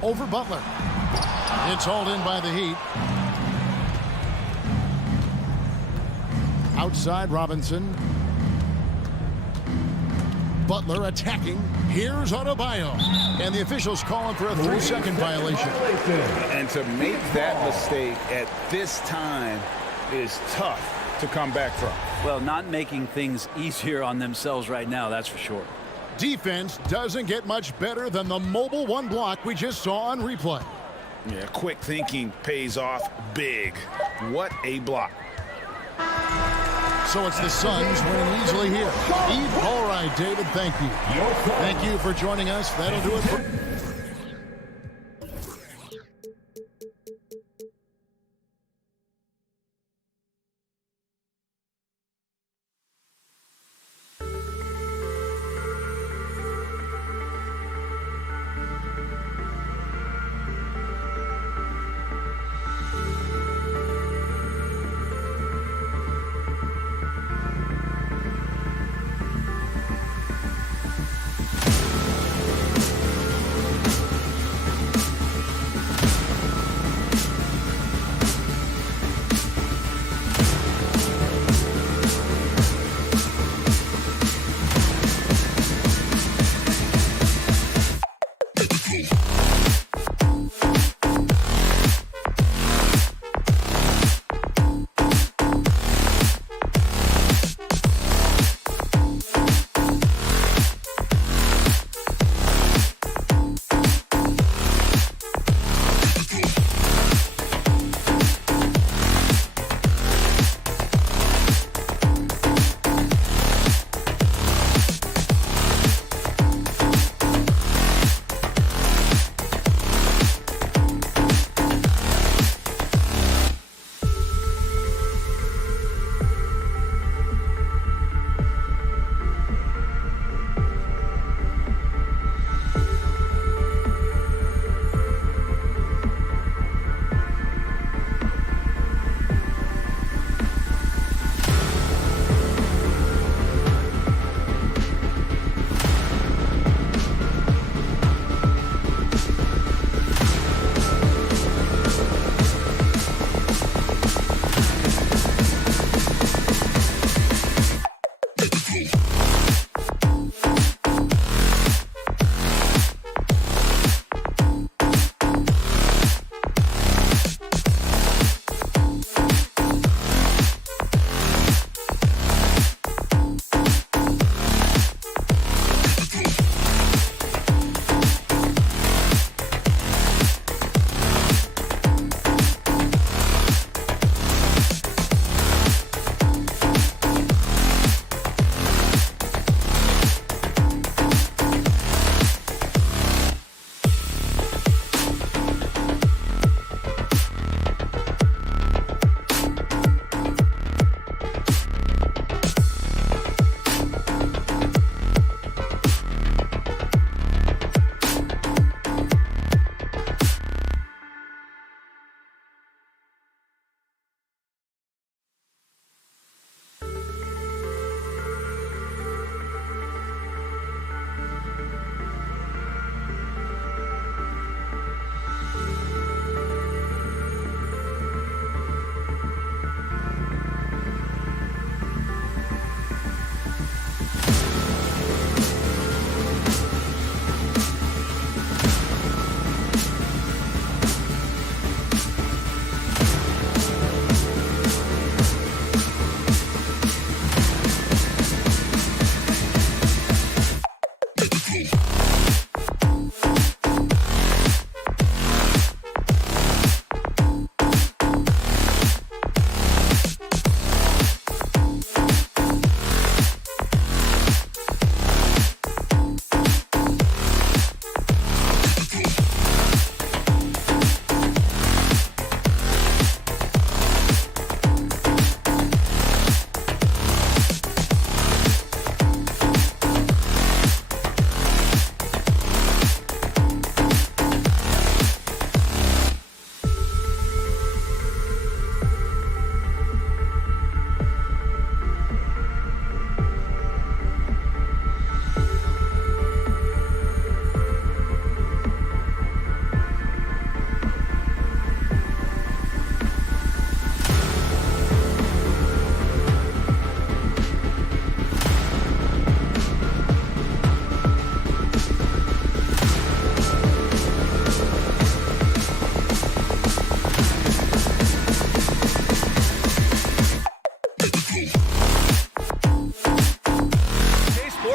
Over Butler. It's hauled in by the Heat. Outside Robinson. Butler attacking. Here's Adebayo. And the officials calling for a 3-second violation. And to make that mistake at this time is tough to come back from. Well, not making things easier on themselves right now, that's for sure. Defense doesn't get much better than the mobile one block we just saw on replay. Yeah, quick thinking pays off big. What a block. So it's the Suns winning easily here. All right, David, thank you. Thank you for joining us. That'll do it for...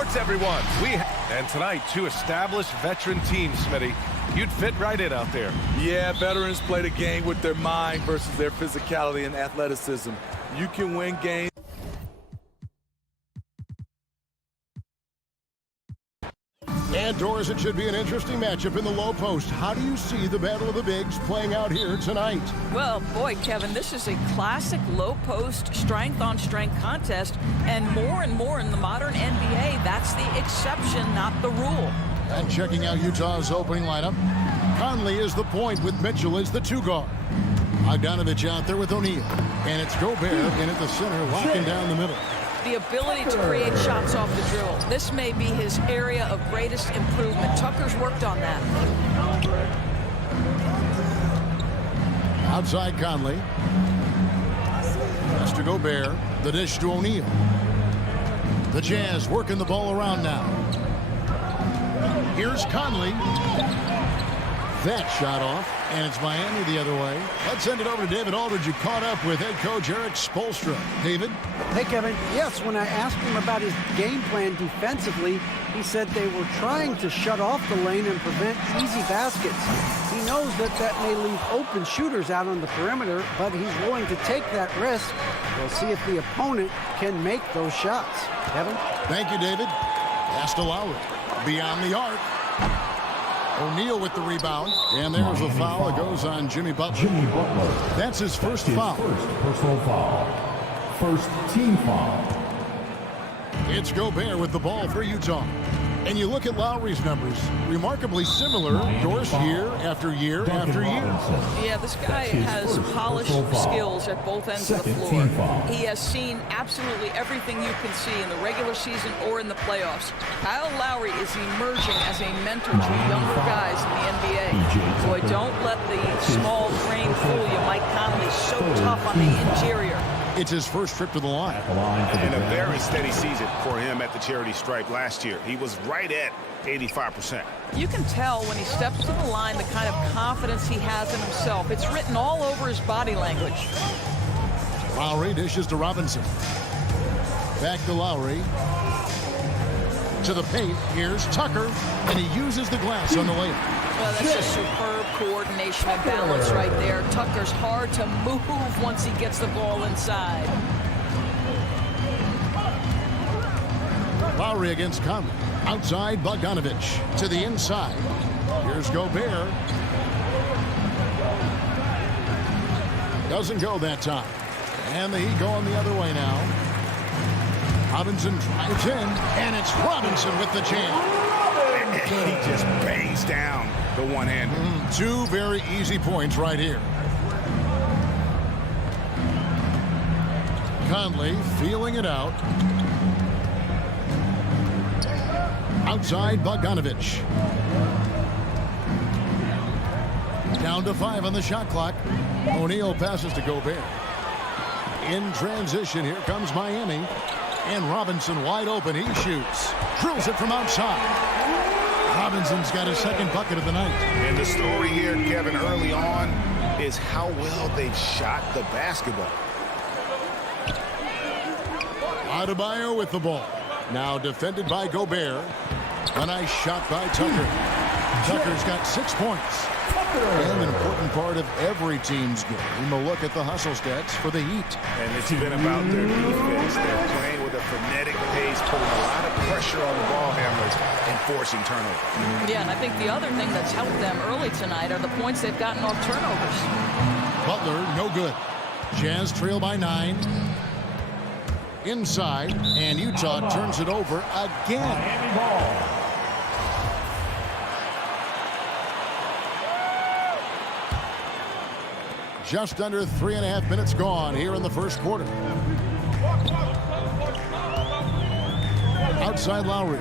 sports, everyone. And tonight, two established veteran teams, Smitty. You'd fit right in out there. Yeah, veterans play the game with their mind versus their physicality and athleticism. You can win games. And Doris, it should be an interesting matchup in the low post. How do you see the battle of the bigs playing out here tonight? Well, boy, Kevin, this is a classic low post strength-on-strength contest, and more in the modern NBA, that's the exception, not the rule. And checking out Utah's opening lineup, Conley is the point with Mitchell as the two guard. Bogdanovich out there with O'Neal. And it's Gobert in at the center, locking down the middle. The ability to create shots off the dribble. This may be his area of greatest improvement. Tucker's worked on that. Outside Conley. Pass to Gobert. The dish to O'Neal. The Jazz working the ball around now. Here's Conley. That shot off, and it's Miami the other way. Let's send it over to David Aldridge, who caught up with head coach Eric Spoelstra. David? Hey, Kevin. Yes, when I asked him about his game plan defensively, he said they were trying to shut off the lane and prevent easy baskets. He knows that may leave open shooters out on the perimeter, but he's willing to take that risk. We'll see if the opponent can make those shots. Kevin? Thank you, David. Pass to Lowry. Beyond the arc. O'Neal with the rebound. And there's a foul. It goes on Jimmy Butler. That's his first foul. First personal foul. First team foul. It's Gobert with the ball for Utah. And you look at Lowry's numbers, remarkably similar, Doris, year after year after year. Yeah, this guy has polished skills at both ends of the floor. He has seen absolutely everything you can see in the regular season or in the playoffs. Kyle Lowry is emerging as a mentor to younger guys in the NBA. Boy, don't let the small frame fool you. Mike Conley's so tough on the interior. It's his first trip to the line. And a very steady season for him at the charity stripe last year. He was right at 85%. You can tell when he steps to the line the kind of confidence he has in himself. It's written all over his body language. Lowry dishes to Robinson. Back to Lowry. To the paint. Here's Tucker. And he uses the glass on the layup. Well, that's just superb coordination and balance right there. Tucker's hard to move once he gets the ball inside. Lowry against Conley. Outside, Bogdanovich. To the inside. Here's Gobert. Doesn't go that time. And the Heat going the other way now. Robinson drives in, and it's Robinson with the jam. He just bangs down the one-hander. Two very easy points right here. Conley feeling it out. Outside, Bogdanovich. Down to 5 on the shot clock. O'Neal passes to Gobert. In transition, here comes Miami. And Robinson wide open. He shoots. Drills it from outside. Robinson's got his second bucket of the night. And the story here, Kevin, early on is how well they've shot the basketball. Adebayo with the ball. Now defended by Gobert. A nice shot by Tucker. Tucker's got 6 points. And an important part of every team's game. A look at the hustle stats for the Heat. And it's been about their defense. They're playing with a frenetic pace, putting a lot of pressure on the ball handlers and forcing turnovers. Yeah, and I think the other thing that's helped them early tonight are the points they've gotten off turnovers. Butler, no good. Jazz trail by 9. Inside, and Utah turns it over again. Miami ball. Just under 3.5 minutes gone here in the first quarter. Outside Lowry.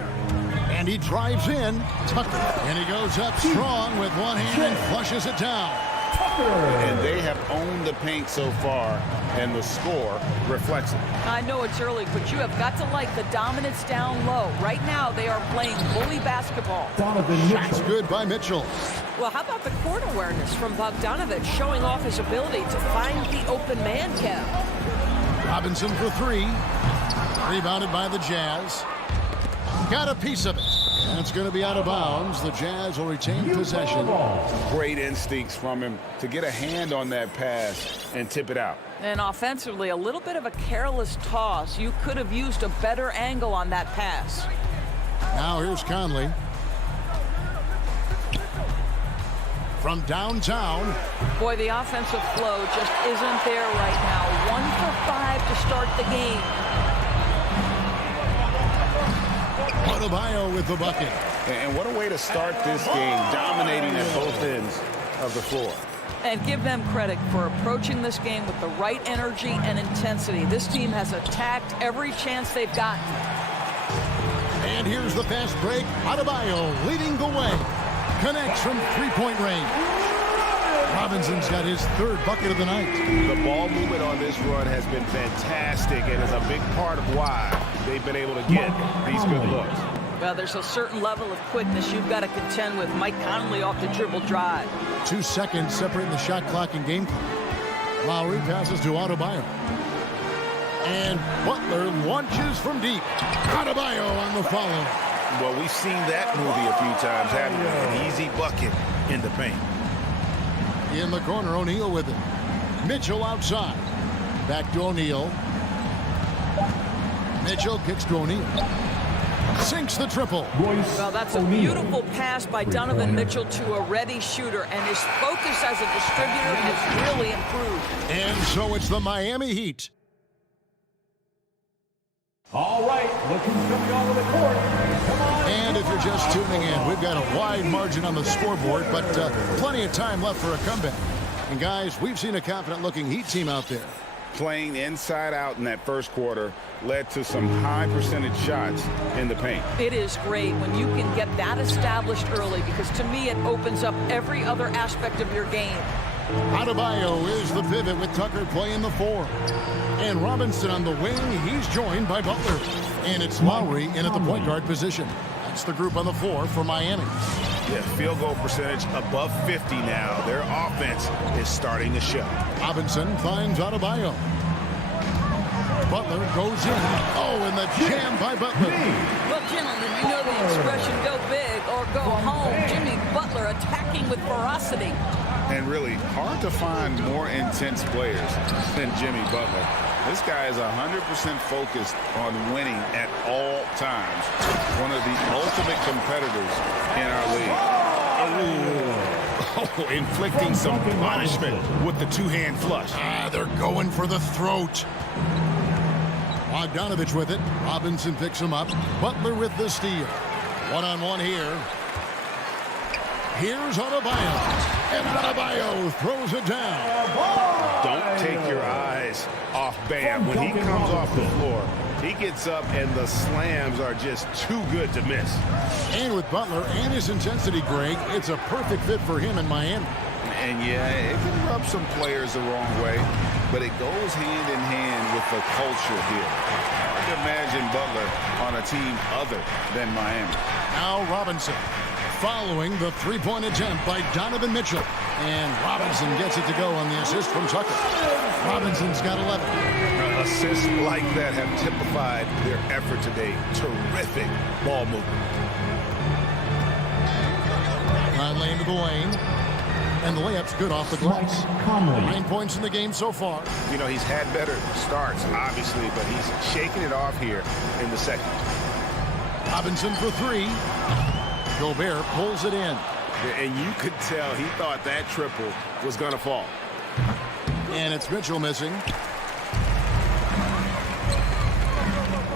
And he drives in. Tucker. And he goes up strong with one hand and flushes it down. And they have owned the paint so far, and the score reflects it. I know it's early, but you have got to like the dominance down low. Right now, they are playing bully basketball. Shots good by Mitchell. Well, how about the court awareness from Bogdanovich showing off his ability to find the open man, Kev? Robinson for 3. Rebounded by the Jazz. Got a piece of it. That's going to be out of bounds. The Jazz will retain possession. Great instincts from him to get a hand on that pass and tip it out. And offensively, a little bit of a careless toss. You could have used a better angle on that pass. Now here's Conley. From downtown. Boy, the offensive flow just isn't there right now. 1 for 5 to start the game. Adebayo with the bucket. And what a way to start this game, dominating at both ends of the floor. And give them credit for approaching this game with the right energy and intensity. This team has attacked every chance they've gotten. And here's the fast break. Adebayo leading the way. Connects from three-point range. Robinson's got his third bucket of the night. The ball movement on this run has been fantastic and is a big part of why they've been able to get these good looks. Well, there's a certain level of quickness you've got to contend with. Mike Conley off the dribble drive. 2 seconds separating the shot clock and game clock. Lowry passes to Adebayo. And Butler launches from deep. Adebayo on the follow. Well, we've seen that movie a few times, haven't we? An easy bucket in the paint. In the corner, O'Neal with it. Mitchell outside. Back to O'Neal. Mitchell kicks to O'Neal. Sinks the triple. Well, that's a beautiful pass by Donovan Mitchell to a ready shooter, and his focus as a distributor has really improved. And so it's the Miami Heat. All right, look who's coming onto the court. Come on. And if you're just tuning in, we've got a wide margin on the scoreboard, but plenty of time left for a comeback. And guys, we've seen a confident-looking Heat team out there. Playing inside out in that first quarter led to some high percentage shots in the paint. It is great when you can get that established early, because to me it opens up every other aspect of your game. Adebayo is the pivot with Tucker playing the 4. And Robinson on the wing. He's joined by Butler. And it's Lowry in at the point guard position. That's the group on the floor for Miami. Yeah, field goal percentage above 50 now. Their offense is starting to show. Robinson finds Adebayo. Butler goes in. Oh, and the jam by Butler. Well, gentlemen, you know the expression, go big or go home. Jimmy Butler attacking with ferocity. And really hard to find more intense players than Jimmy Butler. This guy is 100% focused on winning at all times. One of the ultimate competitors in our league. Oh, inflicting some punishment with the two-hand flush. They're going for the throat. Bogdanovich with it. Robinson picks him up. Butler with the steal. One-on-one here. Here's Adebayo. And Adebayo throws it down. Don't take your eyes off Bam. When he comes off the floor, he gets up and the slams are just too good to miss. And with Butler and his intensity, Greg, it's a perfect fit for him in Miami. And yeah, it can rub some players the wrong way, but it goes hand in hand with the culture here. Hard to imagine Butler on a team other than Miami. Now Robinson following the three-point attempt by Donovan Mitchell. And Robinson gets it to go on the assist from Tucker. Robinson's got 11. Assists like that have typified their effort today. Terrific ball movement. Conley into the lane. And the layup's good off the glass. 9 points in the game so far. You know, he's had better starts, obviously, but he's shaking it off here in the second. Robinson for 3. Gobert pulls it in. And you could tell he thought that triple was going to fall. And it's Mitchell missing.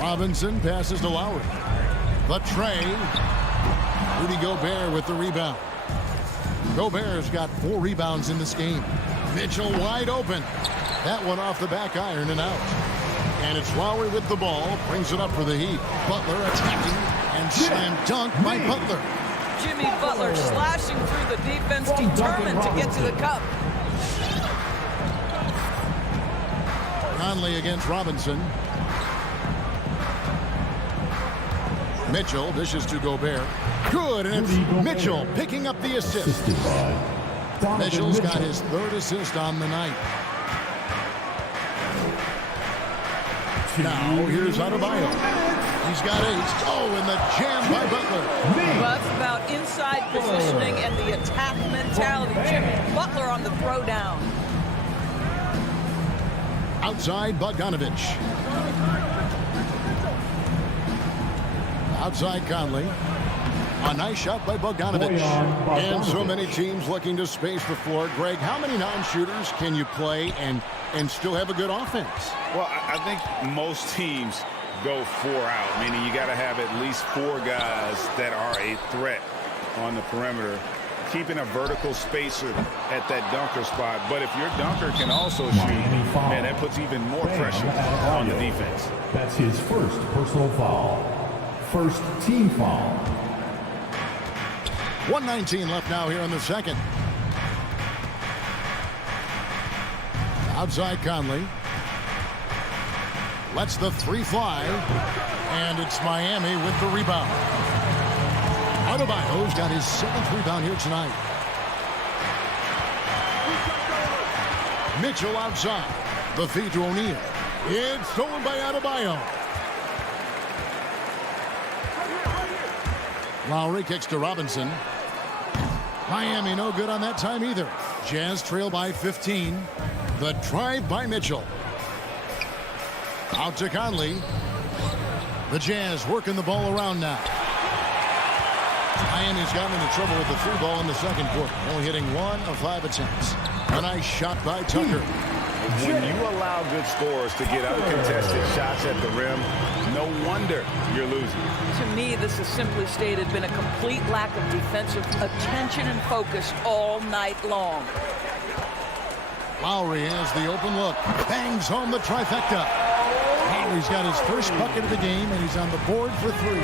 Robinson passes to Lowry. The tray. Rudy Gobert with the rebound. Gobert's got 4 rebounds in this game. Mitchell wide open. That one off the back iron and out. And it's Lowry with the ball. Brings it up for the Heat. Butler attacking. And slam dunk by Butler. Jimmy Butler slashing through the defense, determined to get to the cup. Conley against Robinson. Mitchell dishes to Gobert. Good, and it's Mitchell picking up the assist. Mitchell's got his 3rd assist on the night. Now here's Adebayo. He's got 8. Oh, and the jam by Butler. Well, that's about inside positioning and the attack mentality. Jimmy Butler on the throwdown. Outside Bogdanovich. Outside Conley. A nice shot by Bogdanovich. And so many teams looking to space the floor. Greg, how many non-shooters can you play and still have a good offense? Well, I think most teams go 4 out, meaning you got to have at least 4 guys that are a threat on the perimeter, keeping a vertical spacer at that dunker spot. But if your dunker can also shoot, man, that puts even more pressure on the defense. That's his first personal foul. First team foul. 1:19 left now here in the second. Outside Conley. Lets the 3 fly. And it's Miami with the rebound. Adebayo's got his 7th rebound here tonight. Mitchell outside. The feed to O'Neal. It's stolen by Adebayo. Lowry kicks to Robinson. Miami no good on that time either. Jazz trail by 15. The drive by Mitchell. Out to Conley. The Jazz working the ball around now. Miami's gotten into trouble with the 3 ball in the second quarter. Only hitting 1 of 5 attempts. A nice shot by Tucker. When you allow good scorers to get uncontested shots at the rim, no wonder you're losing. To me, this has simply stated been a complete lack of defensive attention and focus all night long. Lowry has the open look. Bangs home the trifecta. Lowry's got his first bucket of the game, and he's on the board for 3.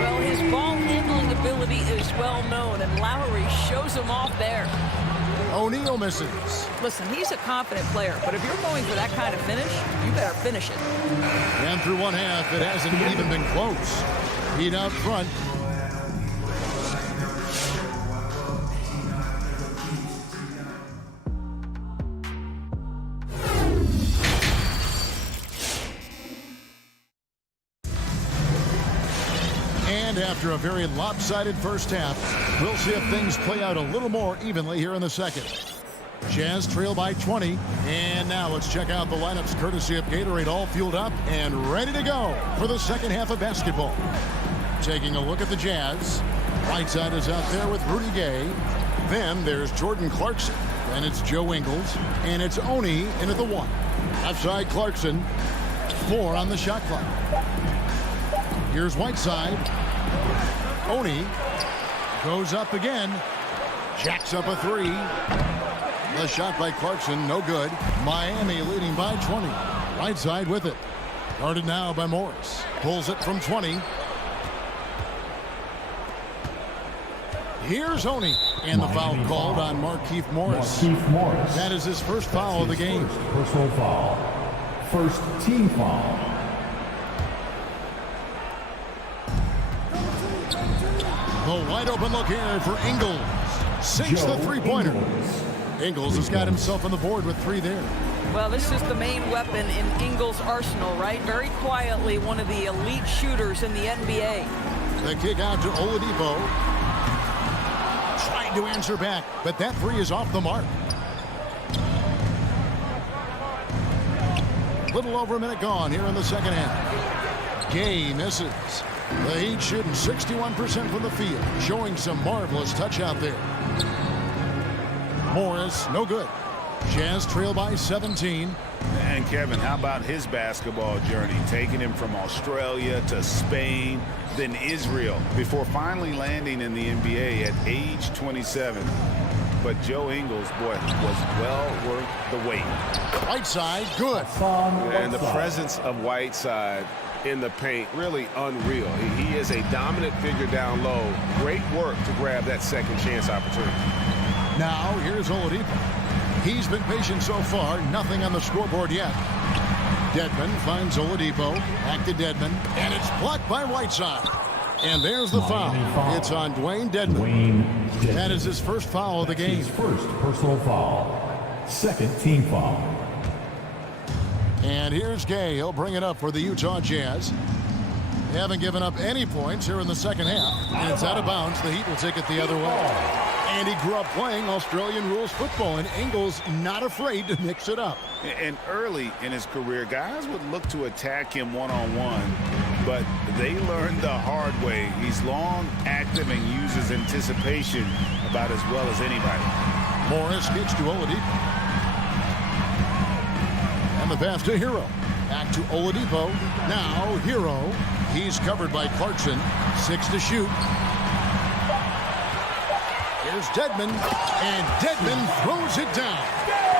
Well, his ball handling ability is well known, and Lowry shows him off there. O'Neal misses. Listen, he's a confident player, but if you're going for that kind of finish, you better finish it. And through 1 half, it hasn't even been close. Heat out front. And after a very lopsided first half, we'll see if things play out a little more evenly here in the second. Jazz trail by 20. And now let's check out the lineups courtesy of Gatorade, all fueled up and ready to go for the second half of basketball. Taking a look at the Jazz. Whiteside is out there with Rudy Gay. Then there's Jordan Clarkson. Then it's Joe Ingles. And it's Oni in at the 1. Outside Clarkson. 4 on the shot clock. Here's Whiteside. Oni goes up again. Jacks up a 3. The shot by Clarkson, no good. Miami leading by 20. Whiteside with it. Guarded now by Morris. Pulls it from 20. Here's Oni. And the foul called on Markieff Morris. That is his first foul of the game. Personal foul. First team foul. The wide open look here for Ingles. Sinks the 3-pointer. Ingles has got himself on the board with 3 there. Well, this is the main weapon in Ingles' arsenal, right? Very quietly, one of the elite shooters in the NBA. The kick out to Oladipo. Trying to answer back, but that 3 is off the mark. Little over a minute gone here in the second half. Gay misses. The Heat shooting 61% from the field, showing some marvelous touch out there. Morris, no good. Jazz trail by 17. And Kevin, how about his basketball journey? Taking him from Australia to Spain, then Israel, before finally landing in the NBA at age 27. But Joe Ingles, boy, was well worth the wait. Whiteside, good. And the presence of Whiteside in the paint, really unreal. He is a dominant figure down low. Great work to grab that second chance opportunity. Now, here's Oladipo. He's been patient so far. Nothing on the scoreboard yet. Dedmon finds Oladipo. Back to Dedmon. And it's blocked by Whiteside. And there's the foul. It's on Dwayne Dedmon. That is his first foul of the game. His first personal foul. Second team foul. And here's Gay. He'll bring it up for the Utah Jazz. They haven't given up any points here in the second half, and it's out of bounds. The Heat will take it the other way. And he grew up playing Australian rules football, and Ingles not afraid to mix it up. And early in his career, guys would look to attack him one-on-one, but they learned the hard way. He's long, active, and uses anticipation about as well as anybody. Morris gets to Oladipo. And the pass to Hero. Back to Oladipo. Now Hero. He's covered by Clarkson. 6 to shoot. Here's Dedmon. And Dedmon throws it down.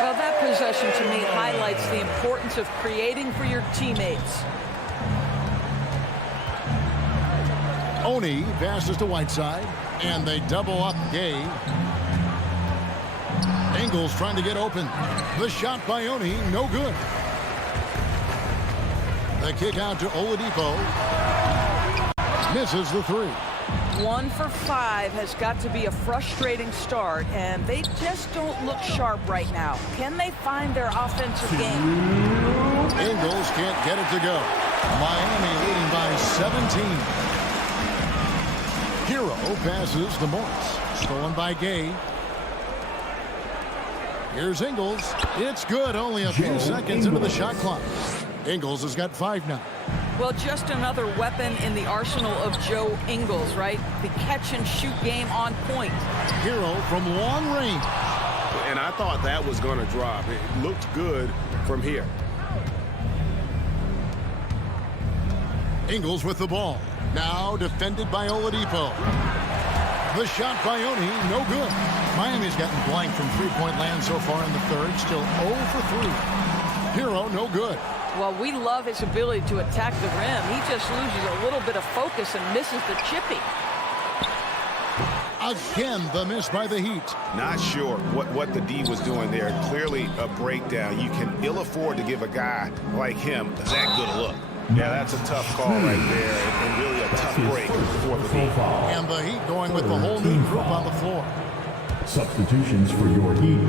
Well, that possession to me highlights the importance of creating for your teammates. Oni passes to Whiteside. And they double up Gay. Ingles trying to get open. The shot by Oni, no good. The kick out to Oladipo. Misses the three. 1 for 5 has got to be a frustrating start, and they just don't look sharp right now. Can they find their offensive game? Ingles can't get it to go. Miami leading by 17. Hero passes to Morris. Stolen by Gay. Here's Ingles. It's good. Only a few seconds into the shot clock. Ingles has got 5 now. Well, just another weapon in the arsenal of Joe Ingles, right? The catch-and-shoot game on point. Hero from long range. And I thought that was going to drop. It looked good from here. Ingles with the ball. Now defended by Oladipo. The shot by Oni, no good. Miami's gotten blank from three-point land so far in the third. Still 0 for 3. Hero, no good. Well, we love his ability to attack the rim. He just loses a little bit of focus and misses the chippy. Again, the miss by the Heat. Not sure what the D was doing there. Clearly a breakdown. You can ill afford to give a guy like him that good a look. Yeah, that's a tough call right there, and really a tough break for the Heat. And the Heat going with the whole new group on the floor. Substitutions for your Heat.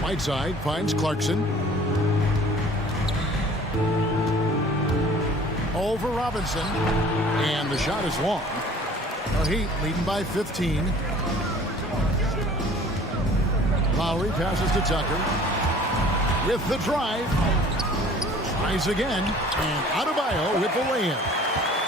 Whiteside finds Clarkson. Over Robinson. And the shot is long. The Heat leading by 15. Lowry passes to Tucker. With the drive. Tries again. And Adebayo with the lay-in.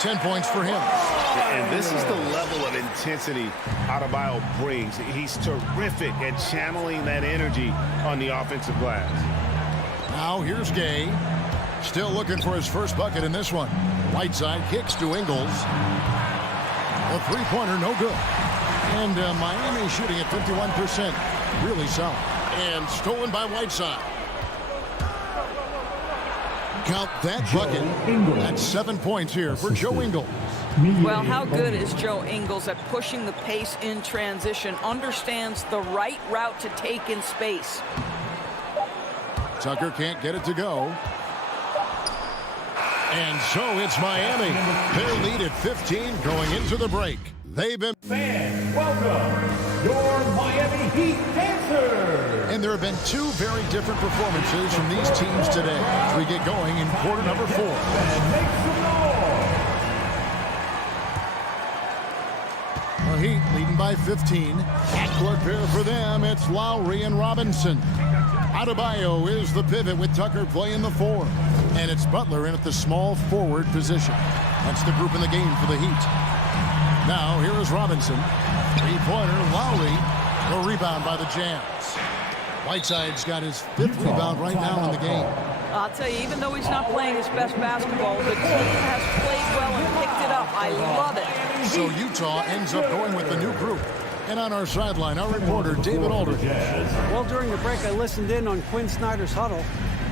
10 points for him. And this is the level of intensity Adebayo brings. He's terrific at channeling that energy on the offensive glass. Now here's Gay. Still looking for his first bucket in this one. Whiteside kicks to Ingles. A three-pointer, no good. And Miami shooting at 51%. Really solid. And stolen by Whiteside. Count that bucket. That's 7 points here for Joe Ingles. Well, how good is Joe Ingles at pushing the pace in transition? Understands the right route to take in space. Tucker can't get it to go. And so it's Miami. Their lead at 15 going into the break. They've been... Fans, welcome your Miami Heat answers. And there have been two very different performances from these teams today as we get going in quarter number 4. Make some noise. The Heat leading by 15. Backcourt pair for them. It's Lowry and Robinson. Adebayo is the pivot with Tucker playing the 4. And it's Butler in at the small forward position. That's the group in the game for the Heat. Now here is Robinson. Three-pointer, Lowry. The rebound by the Jazz. Whiteside's got his 5th rebound right now in the game. I'll tell you, even though he's not playing his best basketball, the team has played well and picked it up. I love it. So Utah ends up going with the new group. And on our sideline, our reporter, David Aldridge. Well, during the break, I listened in on Quinn Snyder's huddle.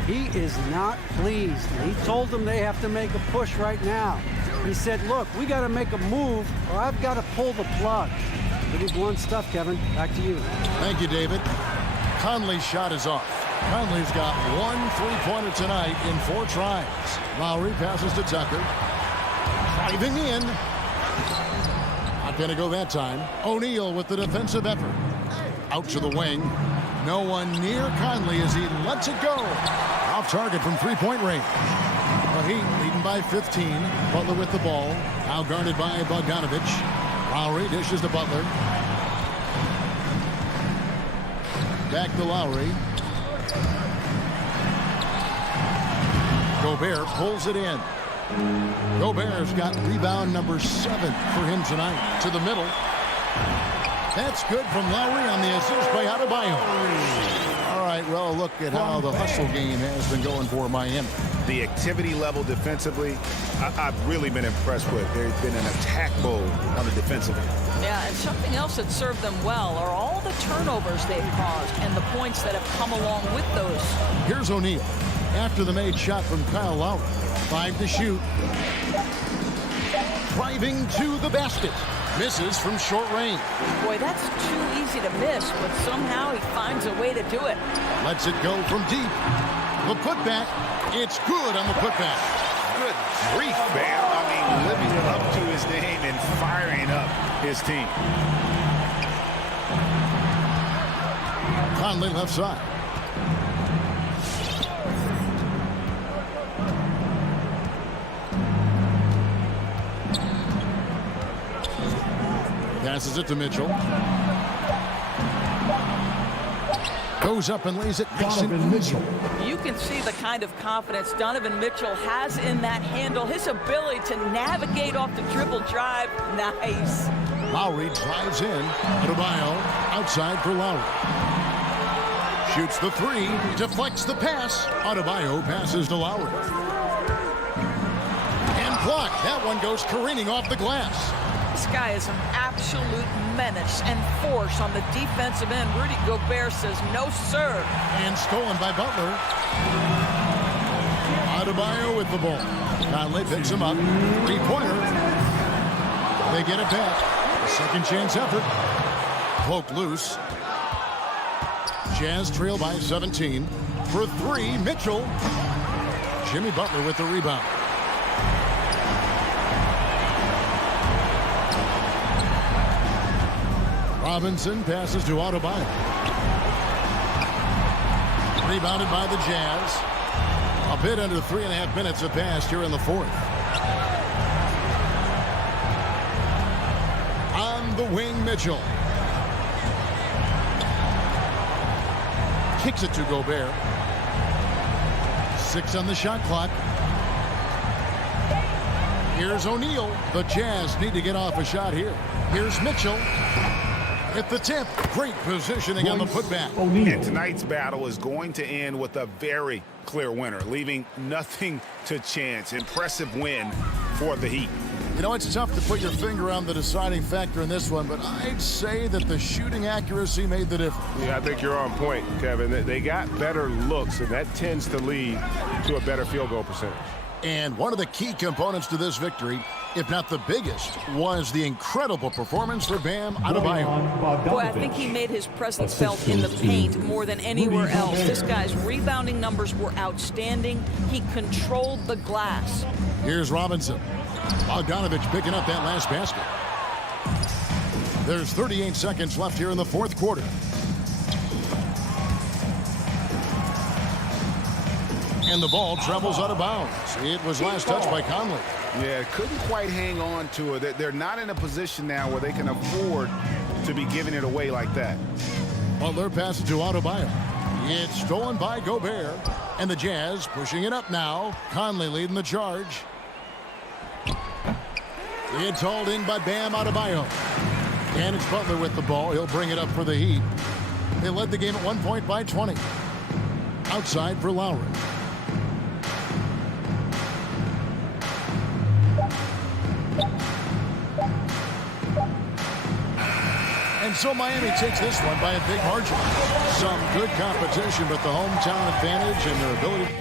He is not pleased. He told them they have to make a push right now. He said, look, we got to make a move or I've got to pull the plug. Pretty blunt stuff, Kevin. Back to you. Thank you, David. Conley's shot is off. Conley's got 1 3-pointer tonight in 4 tries. Lowry passes to Tucker. Driving in. Not going to go that time. O'Neal with the defensive effort. Out to the wing. No one near Conley as he lets it go. Off target from 3-point range. Well, Heat leading by 15. Butler with the ball. Now guarded by Bogdanovich. Lowry dishes to Butler. Back to Lowry. Gobert pulls it in. Gobert's got rebound number 7 for him tonight. To the middle. That's good from Lowry on the assist by Adebayo. All right, well, look at how the hustle game has been going for Miami. The activity level defensively, I've really been impressed with. There's been an attack mode on the defensive end. Yeah, and something else that served them well are all the turnovers they've caused and the points that have come along with those. Here's O'Neal after the made shot from Kyle Lowry. 5 to shoot. Driving to the basket. Misses from short range. Boy, that's too easy to miss, but somehow he finds a way to do it. Lets it go from deep. The putback. It's good on the putback. Good grief, man. I mean, living up to his name and firing up his team. Conley left side. Passes it to Mitchell. Goes up and lays it nice and easy. You can see the kind of confidence Donovan Mitchell has in that handle. His ability to navigate off the dribble drive. Nice. Lowry drives in. Adebayo outside for Lowry. Shoots the 3. Deflects the pass. Adebayo passes to Lowry. And blocked. That one goes careening off the glass. This guy is an absolute menace and force on the defensive end. Rudy Gobert says no, sir. And stolen by Butler. Adebayo with the ball. Conley picks him up. 3-pointer. They get it back. A second chance effort. Cloak loose. Jazz trail by 17. For 3, Mitchell. Jimmy Butler with the rebound. Robinson passes to Adebayo. Rebounded by the Jazz. A bit under 3.5 minutes have passed here in the 4th. On the wing, Mitchell. Kicks it to Gobert. 6 on the shot clock. Here's O'Neal. The Jazz need to get off a shot here. Here's Mitchell. At the tip, great positioning on the putback. And tonight's battle is going to end with a very clear winner, leaving nothing to chance. Impressive win for the Heat. You know, it's tough to put your finger on the deciding factor in this one, but I'd say that the shooting accuracy made the difference. Yeah, I think you're on point, Kevin. They got better looks, and that tends to lead to a better field goal percentage. And one of the key components to this victory, if not the biggest, was the incredible performance for Bam Adebayo. Boy, I think he made his presence felt in the paint more than anywhere else. This guy's rebounding numbers were outstanding. He controlled the glass. Here's Robinson. Bogdanovich picking up that last basket. There's 38 seconds left here in the 4th quarter. And the ball travels out of bounds. It was last touched by Conley. Yeah, couldn't quite hang on to it. They're not in a position now where they can afford to be giving it away like that. Butler passes to Adebayo. It's stolen by Gobert. And the Jazz pushing it up now. Conley leading the charge. It's hauled in by Bam Adebayo. And it's Butler with the ball. He'll bring it up for the Heat. They led the game at 1 point by 20. Outside for Lowry. And so Miami takes this one by a big margin. Some good competition, but the hometown advantage and their ability.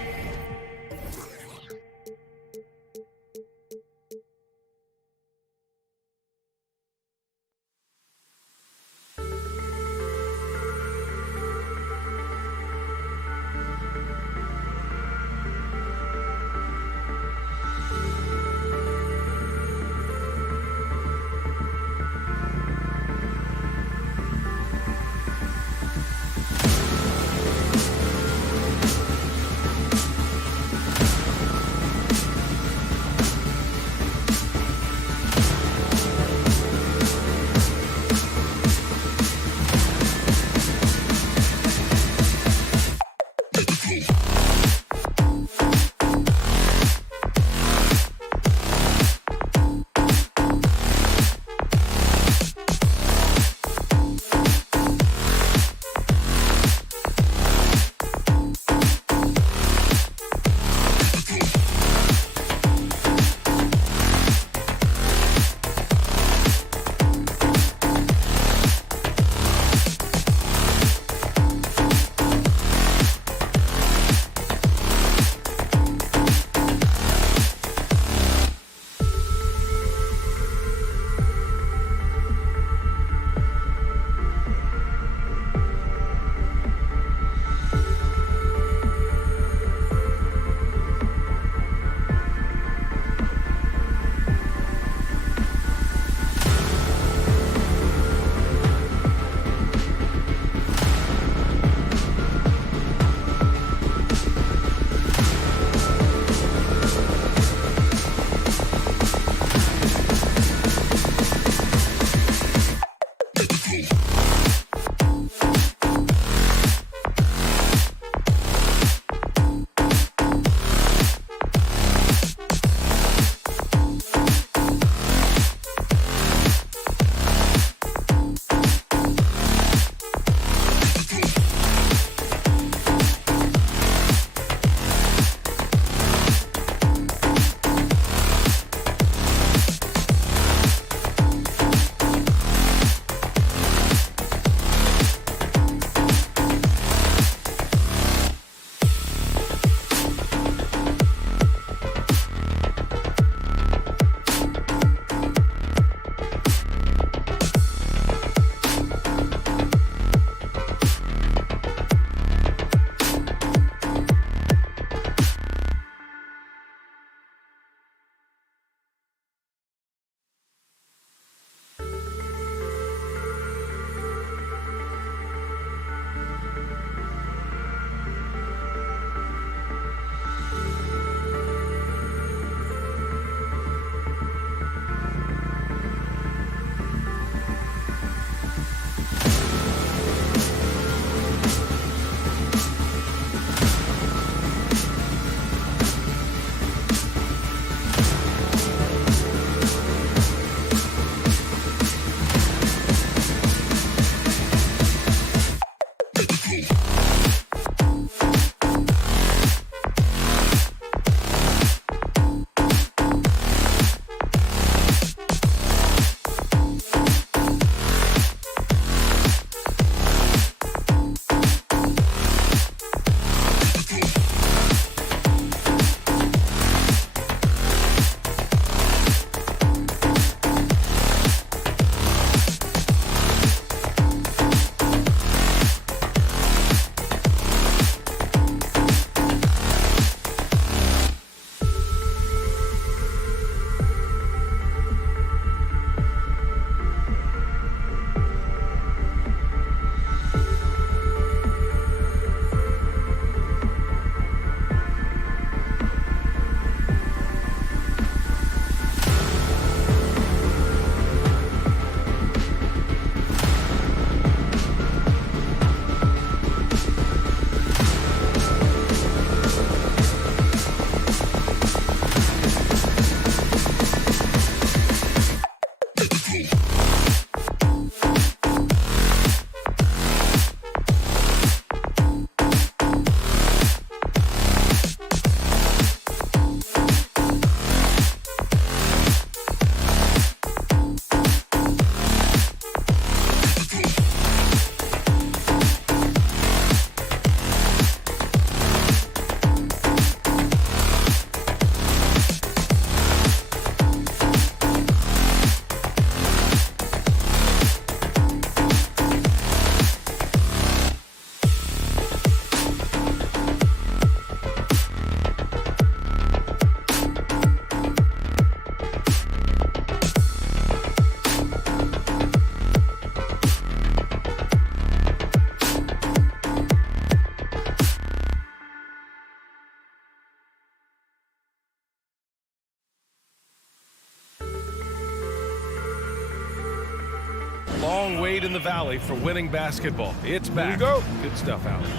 Long wait in the valley for winning basketball. It's back. Here we go. Good stuff, Allen.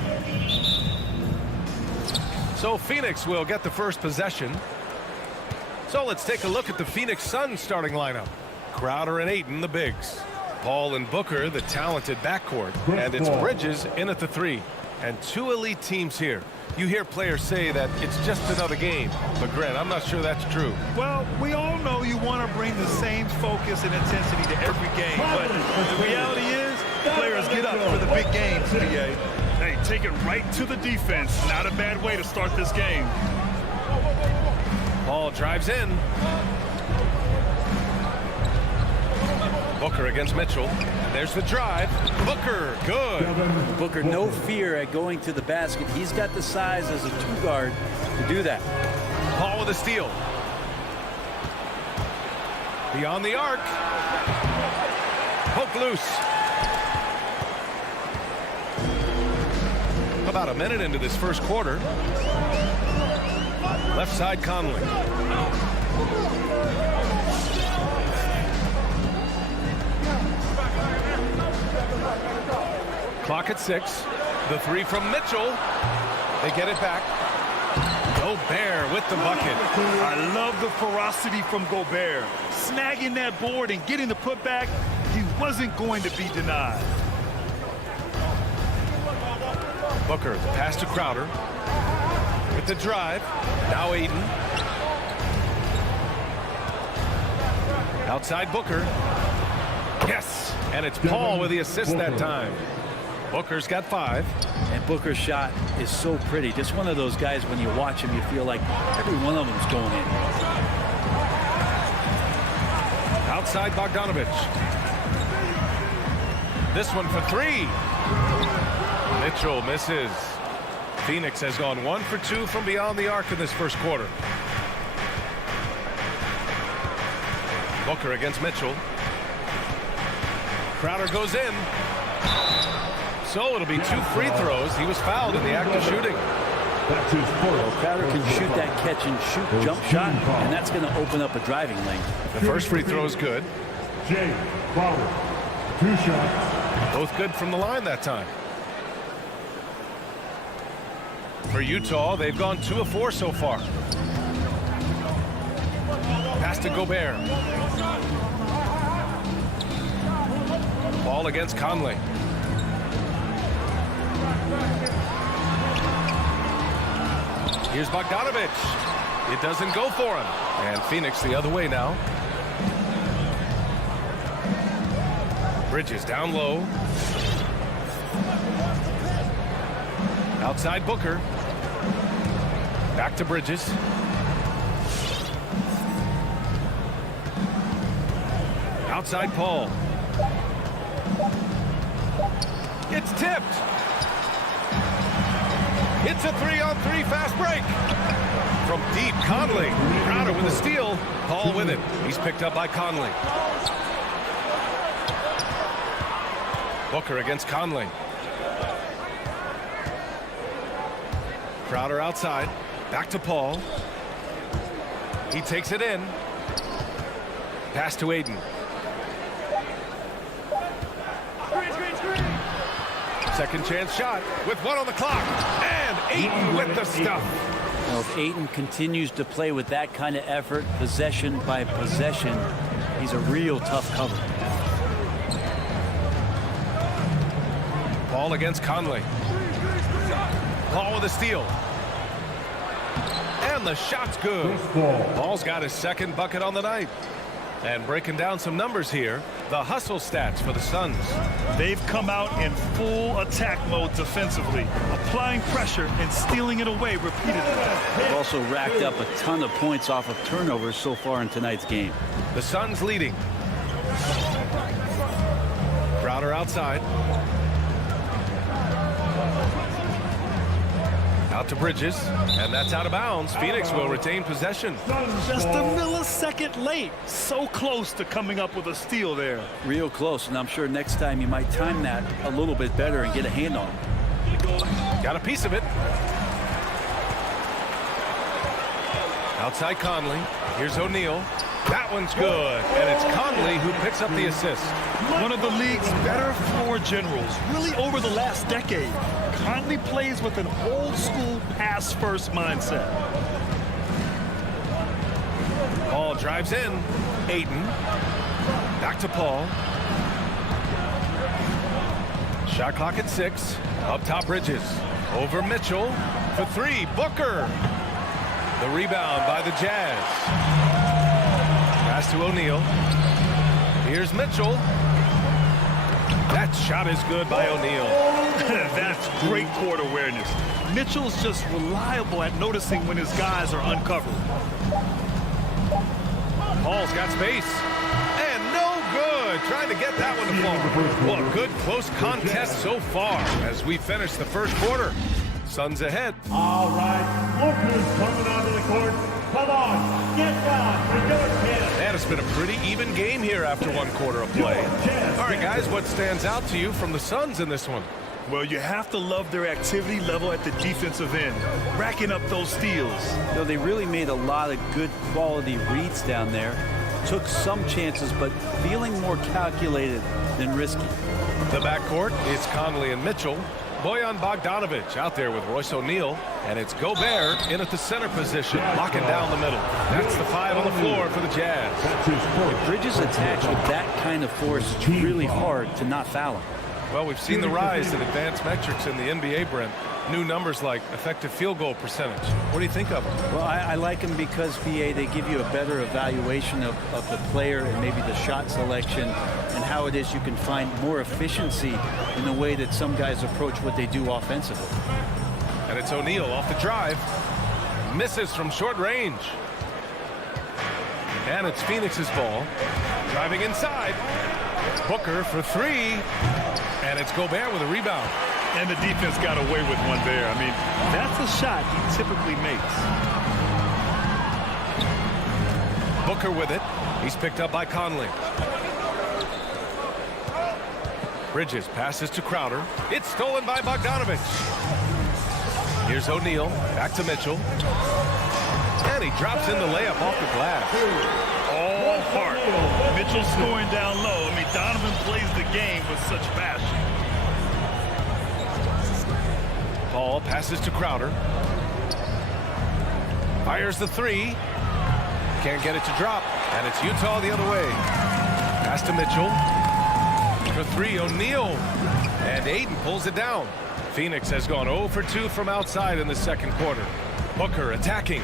So Phoenix will get the first possession. So let's take a look at the Phoenix Suns starting lineup. Crowder and Ayton, the bigs. Paul and Booker, the talented backcourt. And it's Bridges in at the 3. And 2 elite teams here. You hear players say that it's just another game. But Grant, I'm not sure that's true. Well, we all know you want to bring the same focus and intensity to every game. But the reality is, players get up for the big games, BA. Hey, take it right to the defense. Not a bad way to start this game. Paul drives in. Booker against Mitchell. There's the drive. Booker, good. Booker, no fear at going to the basket. He's got the size as a 2-guard to do that. Paul with a steal. Beyond the arc. Poke loose. About a minute into this first quarter. Left side Conley. Clock at 6. The 3 from Mitchell. They get it back. Gobert with the bucket. I love the ferocity from Gobert. Snagging that board and getting the putback, he wasn't going to be denied. Booker, the pass to Crowder. With the drive. Now Ayton. Outside Booker. Yes! And it's Paul with the assist that time. Booker's got 5. And Booker's shot is so pretty. Just one of those guys, when you watch him, you feel like every one of them's going in. Outside Bogdanovich. This one for 3. Mitchell misses. Phoenix has gone 1 for 2 from beyond the arc in this first quarter. Booker against Mitchell. Crowder goes in. So it'll be 2 free throws. He was fouled in the act of shooting. Well, Crowder can shoot that catch and shoot jump shot, and that's going to open up a driving lane. The first free throw is good. Jay Crowder, 2 shots. Both good from the line that time. For Utah, they've gone 2 of 4 so far. Pass to Gobert. Ball against Conley. Here's Bogdanovich. It doesn't go for him. And Phoenix the other way now. Bridges down low. Outside Booker. Back to Bridges. Outside Paul. It's tipped. It's a 3-on-3 fast break. From deep, Conley. Crowder with a steal. Paul with it. He's picked up by Conley. Booker against Conley. Crowder outside. Back to Paul. He takes it in. Pass to Ayton. Second chance shot with 1 on the clock. And Ayton with the stuff. Now, if Ayton continues to play with that kind of effort, possession by possession, He's a real tough cover. Ball against Conley. Paul with a steal. And the shot's good. Paul's got his second bucket on the night. And breaking down some numbers here, the hustle stats for the Suns. They've come out in full attack mode defensively, applying pressure and stealing it away repeatedly. They've also racked up a ton of points off of turnovers so far in tonight's game. The Suns leading. Crowder outside. Out to Bridges, and that's out of bounds. Phoenix will retain possession. Just a millisecond late. So close to coming up with a steal there. Real close, and I'm sure next time you might time that a little bit better and get a hand on it. Got a piece of it. Outside Conley. Here's O'Neal. That one's good, and it's Conley who picks up the assist. One of the league's better floor generals, really over the last decade. Conley plays with an old-school pass-first mindset. Paul drives in. Ayton. Back to Paul. Shot clock at 6. Up top Bridges. Over Mitchell. For 3. Booker. The rebound by the Jazz. Pass to O'Neal. Here's Mitchell. That shot is good by O'Neal. That's great court awareness. Mitchell's just reliable at noticing when his guys are uncovered. Paul's got space. And no good. Trying to get that one to fall. Well, good close contest so far as we finish the first quarter. Suns ahead. All right, look who's coming onto the court. Come on, get down for your chance. Man, it's been a pretty even game here after one quarter of play. All right, guys, what stands out to you from the Suns in this one? Well, you have to love their activity level at the defensive end, racking up those steals. You know, they really made a lot of good quality reads down there. Took some chances, but feeling more calculated than risky. The backcourt is Conley and Mitchell. Bojan Bogdanovic out there with Royce O'Neal, and it's Gobert in at the center position, locking down the middle. That's the 5 on the floor for the Jazz. If Bridges attacks with that kind of force, it's really hard to not foul him. Well, we've seen the rise in advanced metrics in the NBA, Brent. New numbers like effective field goal percentage. What do you think of them? Well, I like them because, VA, they give you a better evaluation of the player and maybe the shot selection and how it is you can find more efficiency in the way that some guys approach what they do offensively. And it's O'Neal off the drive. Misses from short range. And it's Phoenix's ball. Driving inside. Booker for 3. And it's Gobert with a rebound. And the defense got away with one there. I mean, that's a shot he typically makes. Booker with it. He's picked up by Conley. Bridges passes to Crowder. It's stolen by Bogdanovic. Here's O'Neal. Back to Mitchell. And he drops in the layup off the glass. All heart. Mitchell scoring down low. I mean, Donovan plays the game with such passion. Paul passes to Crowder. Fires the 3. Can't get it to drop. And it's Utah the other way. Pass to Mitchell. For 3, O'Neal. And Ayton pulls it down. Phoenix has gone 0 for 2 from outside in the second quarter. Booker attacking.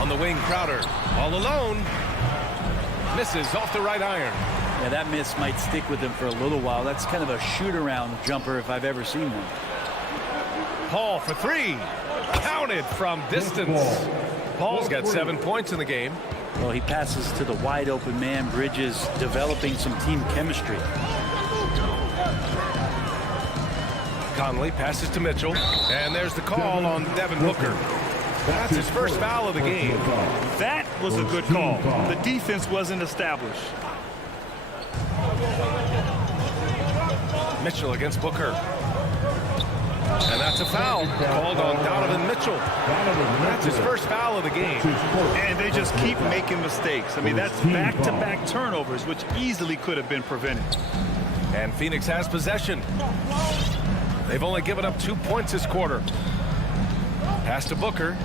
On the wing, Crowder. All alone. Misses off the right iron. Yeah, that miss might stick with him for a little while. That's kind of a shoot-around jumper if I've ever seen one. Paul for 3. Counted from distance. Paul's got 7 points in the game. Well, he passes to the wide-open man. Bridges developing some team chemistry. Conley passes to Mitchell. And there's the call on Devin Booker. That's his first foul of the game. That was a good call. The defense wasn't established. Mitchell against Booker. And that's a foul called on Donovan Mitchell. That's his first foul of the game. And they just keep making mistakes. I mean, that's back-to-back turnovers, which easily could have been prevented. And Phoenix has possession. They've only given up 2 points this quarter. Pass to Booker.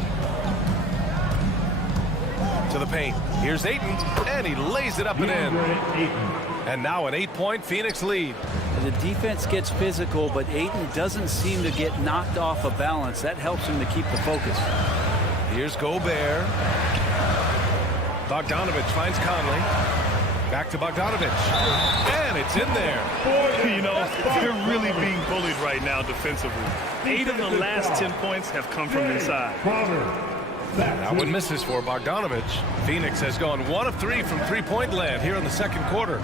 To the paint. Here's Ayton, and he lays it up and in. And now an 8-point Phoenix lead. The defense gets physical, but Ayton doesn't seem to get knocked off of balance. That helps him to keep the focus. Here's Gobert. Bogdanovich finds Conley. Back to Bogdanovich. And it's in there. You know, they're really being bullied right now defensively. 8 of the last 10 points have come from inside. That one misses for Bogdanovich. Phoenix has gone 1 of 3 from three-point land here in the second quarter.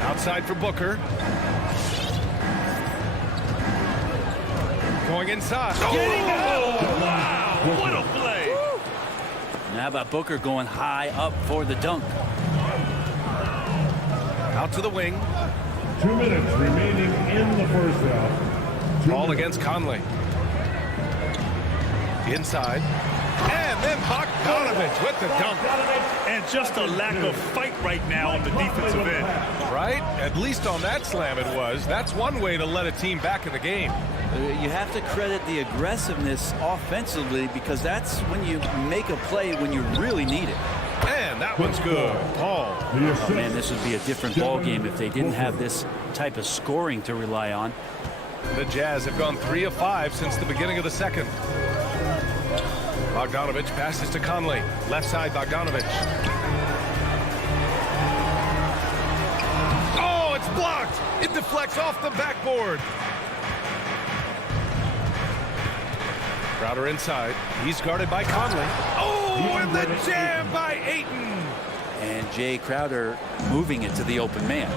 Outside for Booker. Going inside. Oh, wow, what a play. And how about Booker going high up for the dunk? Out to the wing. 2 minutes remaining in the first half. Ball against Conley. Inside. And then Bogdanovich with the dunk. And just a lack of fight right now on the defensive end. Right? At least on that slam it was. That's one way to let a team back in the game. You have to credit the aggressiveness offensively, because that's when you make a play when you really need it. And that one's good. Paul. Oh, man, this would be a different ball game if they didn't have this type of scoring to rely on. The Jazz have gone 3 of 5 since the beginning of the second. Bogdanovich passes to Conley. Left side, Bogdanovich. Oh, it's blocked. It deflects off the backboard. Crowder inside. He's guarded by Conley. Oh, and the jam by Ayton. And Jay Crowder moving it to the open man.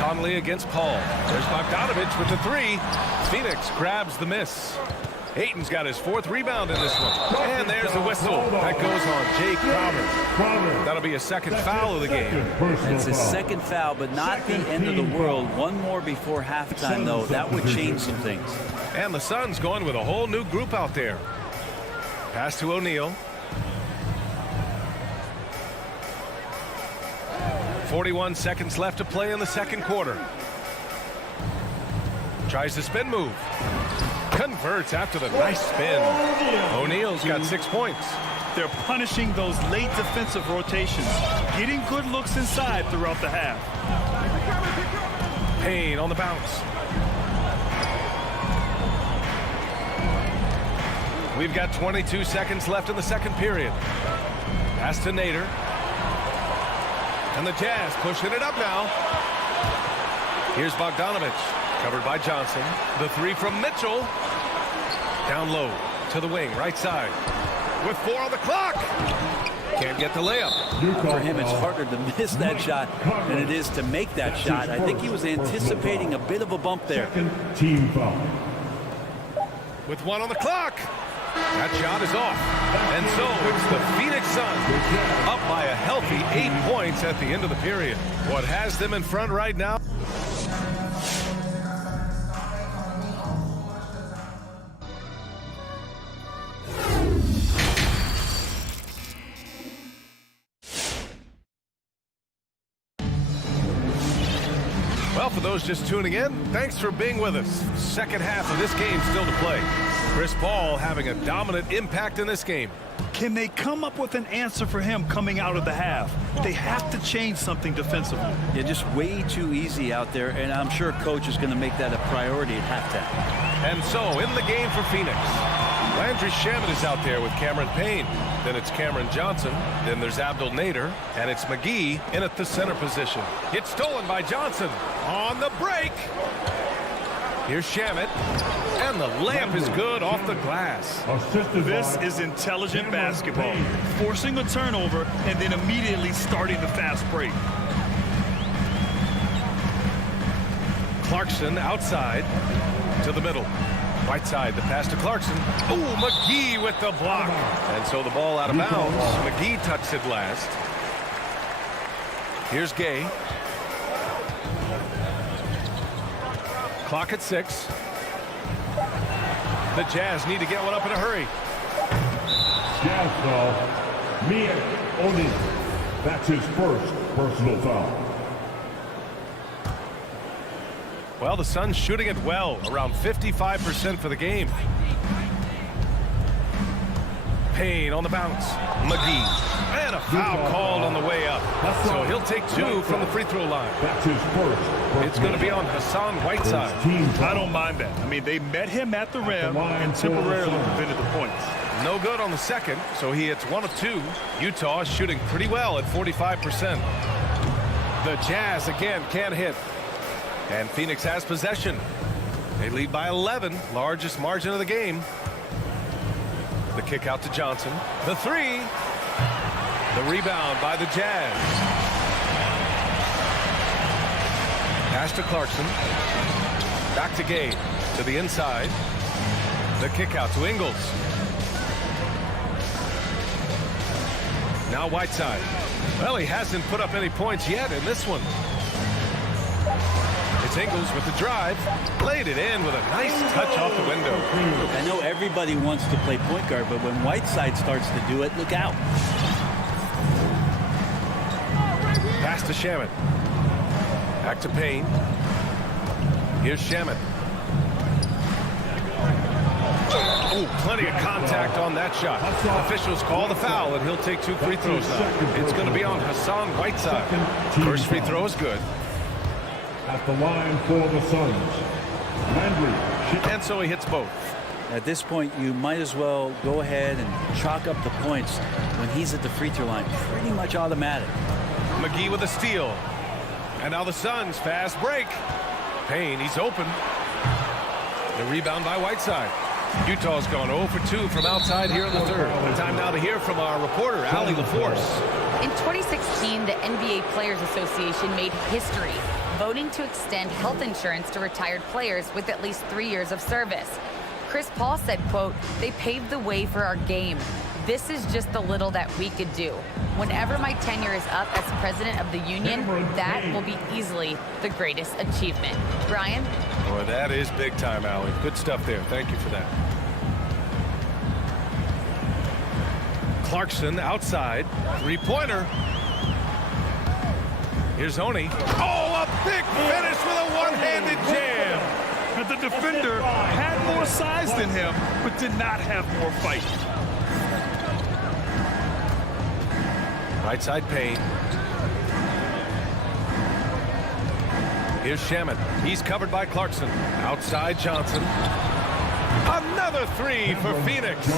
Conley against Paul. There's Bogdanovich with the 3. Phoenix grabs the miss. Ayton's got his 4th rebound in this one. And there's the whistle. That goes on Jay Crowder. That'll be a second foul of the game. It's his second foul, but not the end of the world. One more before halftime, though. That would change some things. And the Suns going with a whole new group out there. Pass to O'Neal. 41 seconds left to play in the second quarter. Tries the spin move. Converts after the nice spin. O'Neal's got 6 points. They're punishing those late defensive rotations, getting good looks inside throughout the half. Payne on the bounce. We've got 22 seconds left in the second period. Pass to Nader. And the Jazz pushing it up now. Here's Bogdanovich. Covered by Johnson. The 3 from Mitchell. Down low to the wing, right side. With 4 on the clock. Can't get the layup. For him, it's harder to miss that shot than it is to make that shot. I think he was anticipating a bit of a bump there. Team foul. With 1 on the clock. That shot is off. And so it's the Phoenix Suns up by a healthy 8 points at the end of the period. What has them in front right now? Well, for those just tuning in, thanks for being with us. Second half of this game still to play. Chris Paul having a dominant impact in this game. Can they come up with an answer for him coming out of the half? They have to change something defensively. Yeah, just way too easy out there, and I'm sure coach is going to make that a priority at halftime. And so, in the game for Phoenix, Landry Shamet is out there with Cameron Payne. Then it's Cameron Johnson. Then there's Abdel Nader. And it's McGee in at the center position. It's stolen by Johnson. On the break. Here's Shamet. And the layup is good off the glass. This is intelligent basketball. Forcing a turnover and then immediately starting the fast break. Clarkson outside to the middle. Right side, the pass to Clarkson. Oh, McGee with the block. And so the ball out of bounds. McGee touched it last. Here's Gay. Clock at 6. The Jazz need to get one up in a hurry. Jazz foul. Mia O'Neal. That's his first personal foul. Well, the Suns shooting it well, around 55% for the game. Payne on the bounce. McGee. And a foul called on the way up. So he'll take 2 from the free throw line. That's his first. It's going to be on Hassan Whiteside. I don't mind that. I mean, they met him at the rim and temporarily prevented the points. No good on the second, so he hits 1 of 2. Utah is shooting pretty well at 45%. The Jazz again can't hit. And Phoenix has possession. They lead by 11, largest margin of the game. The kick out to Johnson. The 3. The rebound by the Jazz. Pass to Clarkson. Back to Gay. To the inside. The kick out to Ingles. Now Whiteside. Well, he hasn't put up any points yet in this one. It's Ingles with the drive. Laid it in with a nice touch off the window. I know everybody wants to play point guard, but when Whiteside starts to do it, look out. Pass to Shamet. Back to Payne. Here's Shamet. Oh, plenty of contact on that shot. Officials call the foul, and he'll take 2 free throws now. It's going to be on Hassan Whiteside. First free throw is good. At the line for the Suns, Landry. And so he hits both. At this point, you might as well go ahead and chalk up the points when he's at the free throw line. Pretty much automatic. McGee with a steal. And now the Suns fast break. Payne, he's open. The rebound by Whiteside. Utah's gone 0 for 2 from outside here in the third. Time now to hear from our reporter, Allie LaForce. In 2016, the NBA Players Association made history, voting to extend health insurance to retired players with at least 3 years of service. Chris Paul said, quote, "They paved the way for our game. This is just the little that we could do. Whenever my tenure is up as president of the union, that will be easily the greatest achievement." Brian? Boy, that is big time, Allie. Good stuff there. Thank you for that. Clarkson outside. Three-pointer. Here's Oni. Oh, a big finish with a one-handed jam. But the defender had more size than him, but did not have more fight. Right side Payne. Here's Shamet. He's covered by Clarkson. Outside Johnson. Another 3 for Phoenix.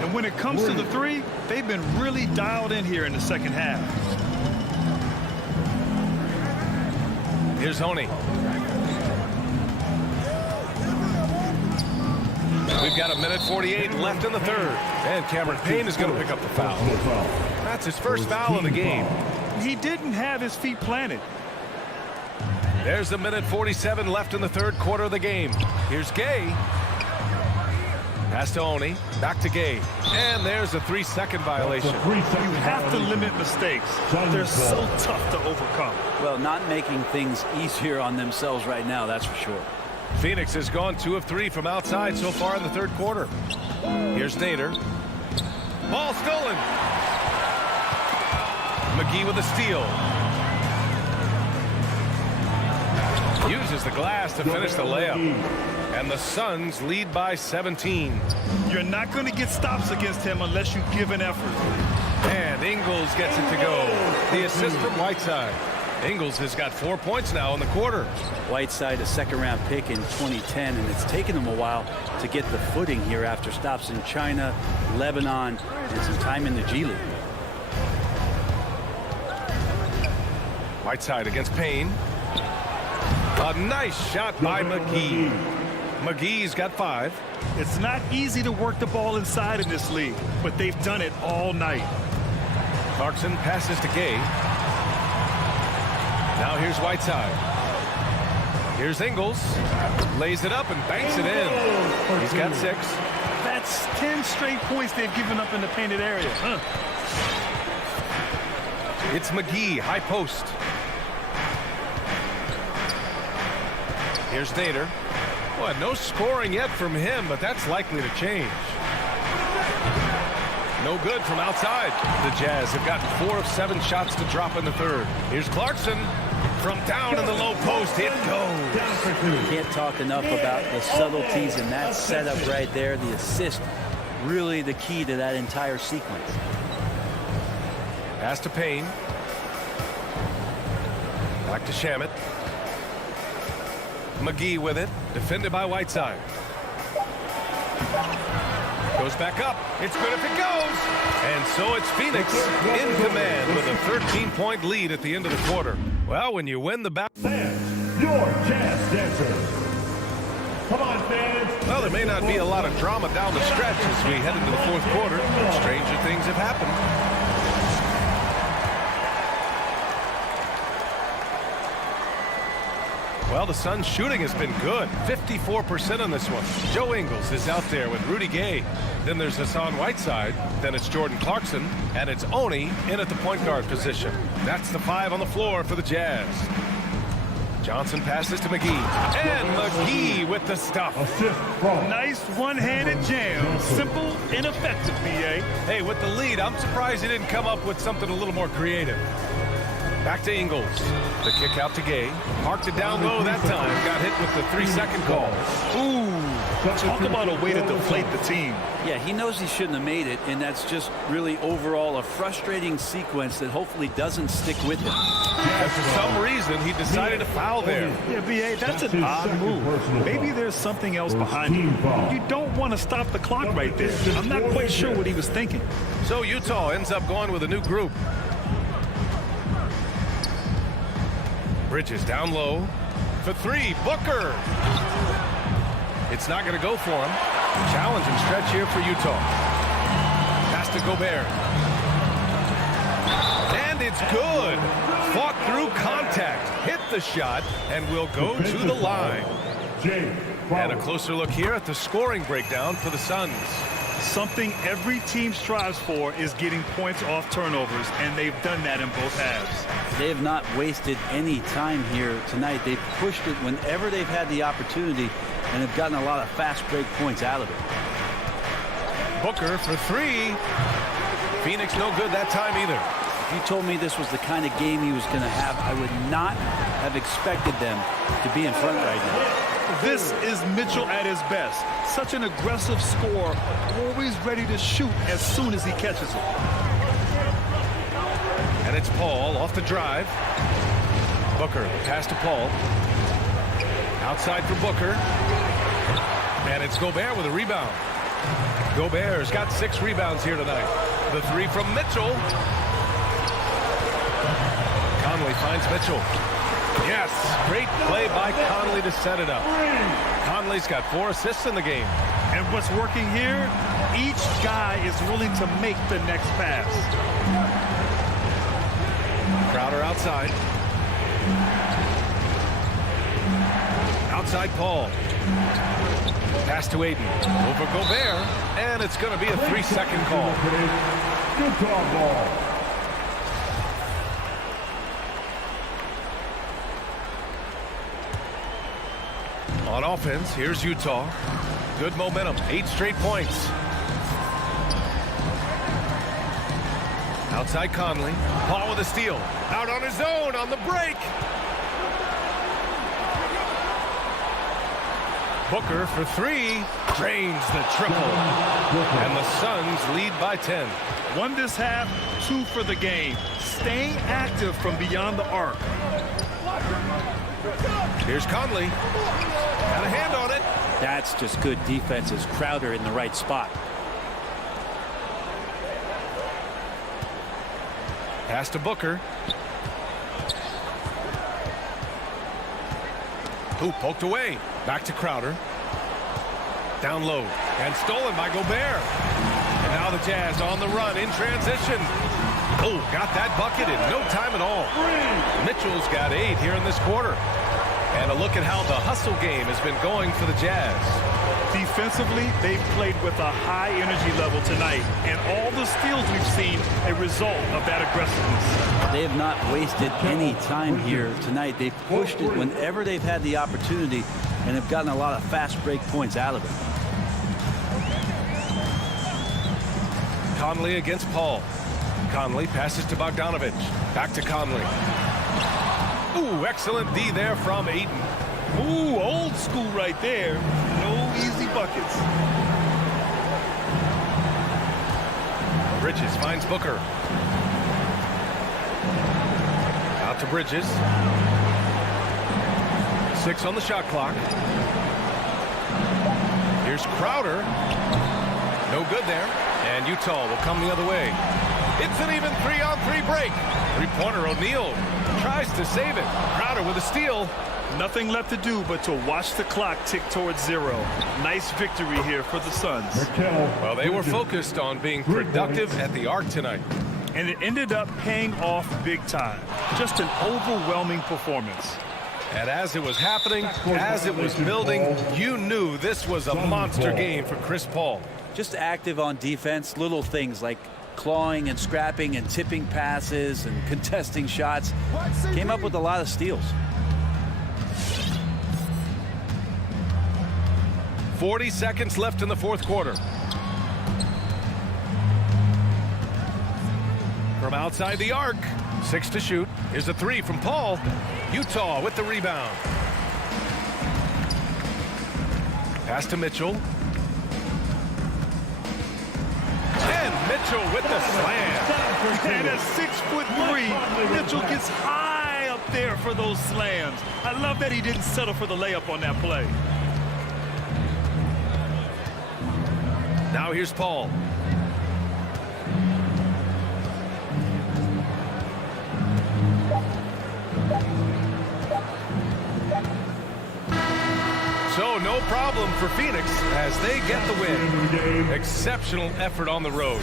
And when it comes to the 3, they've been really dialed in here in the second half. Here's Honey. We've got 1:48 left in the third. And Cameron Payne is going to pick up the foul. That's his first foul of the game. He didn't have his feet planted. There's 1:47 left in the third quarter of the game. Here's Gay. Pass to Oni. Back to Gay. And there's a 3-second violation. You have to limit mistakes. They're so tough to overcome. Well, not making things easier on themselves right now, that's for sure. Phoenix has gone 2 of 3 from outside so far in the third quarter. Here's Nader. Ball stolen. McGee with a steal. Uses the glass to finish the layup. And the Suns lead by 17. You're not going to get stops against him unless you give an effort. And Ingles gets it to go. The assist from Whiteside. Ingles has got 4 points now in the quarter. Whiteside, a second-round pick in 2010, and it's taken him a while to get the footing here after stops in China, Lebanon, and some time in the G League. Whiteside against Payne. A nice shot by McGee. McGee's got 5. It's not easy to work the ball inside in this league, but they've done it all night. Clarkson passes to Gay. Now here's Whiteside. Here's Ingles. Lays it up and banks it in. He's got 6. That's 10 straight points they've given up in the painted area. It's McGee, high post. Here's Nader. Boy, no scoring yet from him, but that's likely to change. No good from outside. The Jazz have gotten 4 of 7 shots to drop in the third. Here's Clarkson. From down in the low post, it goes. Can't talk enough about the subtleties in that setup right there. The assist, really the key to that entire sequence. Pass to Payne. Back to Shamet. McGee with it. Defended by Whiteside. Goes back up. It's good if it goes. And so it's Phoenix in command with a 13-point lead at the end of the quarter. Well, when you win the battle. Your Jazz Dancers. Come on, fans. Well, there may not be a lot of drama down the stretch as we head into the fourth quarter. Stranger things have happened. Well, the Suns' shooting has been good. 54% on this one. Joe Ingles is out there with Rudy Gay. Then there's Hassan Whiteside. Then it's Jordan Clarkson. And it's Oni in at the point guard position. That's the 5 on the floor for the Jazz. Johnson passes to McGee. And McGee with the stuff. Nice one-handed jam. Simple and effective, B.A. Hey, with the lead, I'm surprised he didn't come up with something a little more creative. Back to Ingles. The kick out to Gay. Parked it down low that time. Got hit with the 3-second call. Ooh. Talk about a way to deflate the team. Yeah, he knows he shouldn't have made it, and that's just really overall a frustrating sequence that hopefully doesn't stick with him. And for some reason, he decided to foul there. Yeah, B.A., that's an odd move. Maybe there's something else behind it. You don't want to stop the clock right there. I'm not quite sure what he was thinking. So Utah ends up going with a new group. Bridges down low for 3. Booker. It's not going to go for him. Challenging stretch here for Utah. Pass to Gobert. And it's good. Fought through contact. Hit the shot and will go to the line. And a closer look here at the scoring breakdown for the Suns. Something every team strives for is getting points off turnovers, and they've done that in both halves. They have not wasted any time here tonight. They've pushed it whenever they've had the opportunity and have gotten a lot of fast break points out of it. Booker for 3. Phoenix no good that time either. If you told me this was the kind of game he was going to have, I would not have expected them to be in front right now. This is Mitchell at his best. Such an aggressive scorer, always ready to shoot as soon as he catches it. And it's Paul off the drive. Booker, pass to Paul. Outside for Booker. And it's Gobert with a rebound. Gobert's got 6 rebounds here tonight. The 3 from Mitchell. Conley finds Mitchell. Yes, great play by Conley to set it up. Conley's got 4 assists in the game. And what's working here, each guy is willing to make the next pass. Crowder outside. Outside Paul. Pass to Aiden. Over Gobert. And it's going to be a 3-second call. Good call, ball. On offense, here's Utah. Good momentum, 8 straight points. Outside Conley. Paul with a steal. Out on his own on the break. Booker for 3. Drains the triple. And the Suns lead by 10. 1 this half, 2 for the game. Staying active from beyond the arc. Here's Conley. Got a hand on it. That's just good defense as Crowder in the right spot. Pass to Booker. Who poked away. Back to Crowder. Down low. And stolen by Gobert. And now the Jazz on the run in transition. Oh, got that bucket in no time at all. Mitchell's got 8 here in this quarter. And a look at how the hustle game has been going for the Jazz. Defensively, they've played with a high energy level tonight, and all the steals we've seen a result of that aggressiveness. They have not wasted any time here tonight. They've pushed it whenever they've had the opportunity and have gotten a lot of fast break points out of it. Conley against Paul. Conley passes to Bogdanovich. Back to Conley. Ooh, excellent D there from Ayton. Ooh, old school right there. No easy buckets. Bridges finds Booker. Out to Bridges. 6 on the shot clock. Here's Crowder. No good there. And Utah will come the other way. It's an even 3-on-3 break. Three-pointer O'Neal tries to save it. Crowder with a steal. Nothing left to do but to watch the clock tick towards 0. Nice victory here for the Suns. Well, they were focused on being productive at the arc tonight. And it ended up paying off big time. Just an overwhelming performance. And as it was happening, as it was building, you knew this was a monster game for Chris Paul. Just active on defense, little things like clawing and scrapping and tipping passes and contesting shots. Came up with a lot of steals. 40 seconds left in the fourth quarter. From outside the arc, 6 to shoot. Here's a 3 from Paul. Utah with the rebound. Pass to Mitchell. And Mitchell with the slam. And at 6'3", Mitchell gets high up there for those slams. I love that he didn't settle for the layup on that play. Now here's Paul. So no problem for Phoenix as they get the win. Exceptional effort on the road.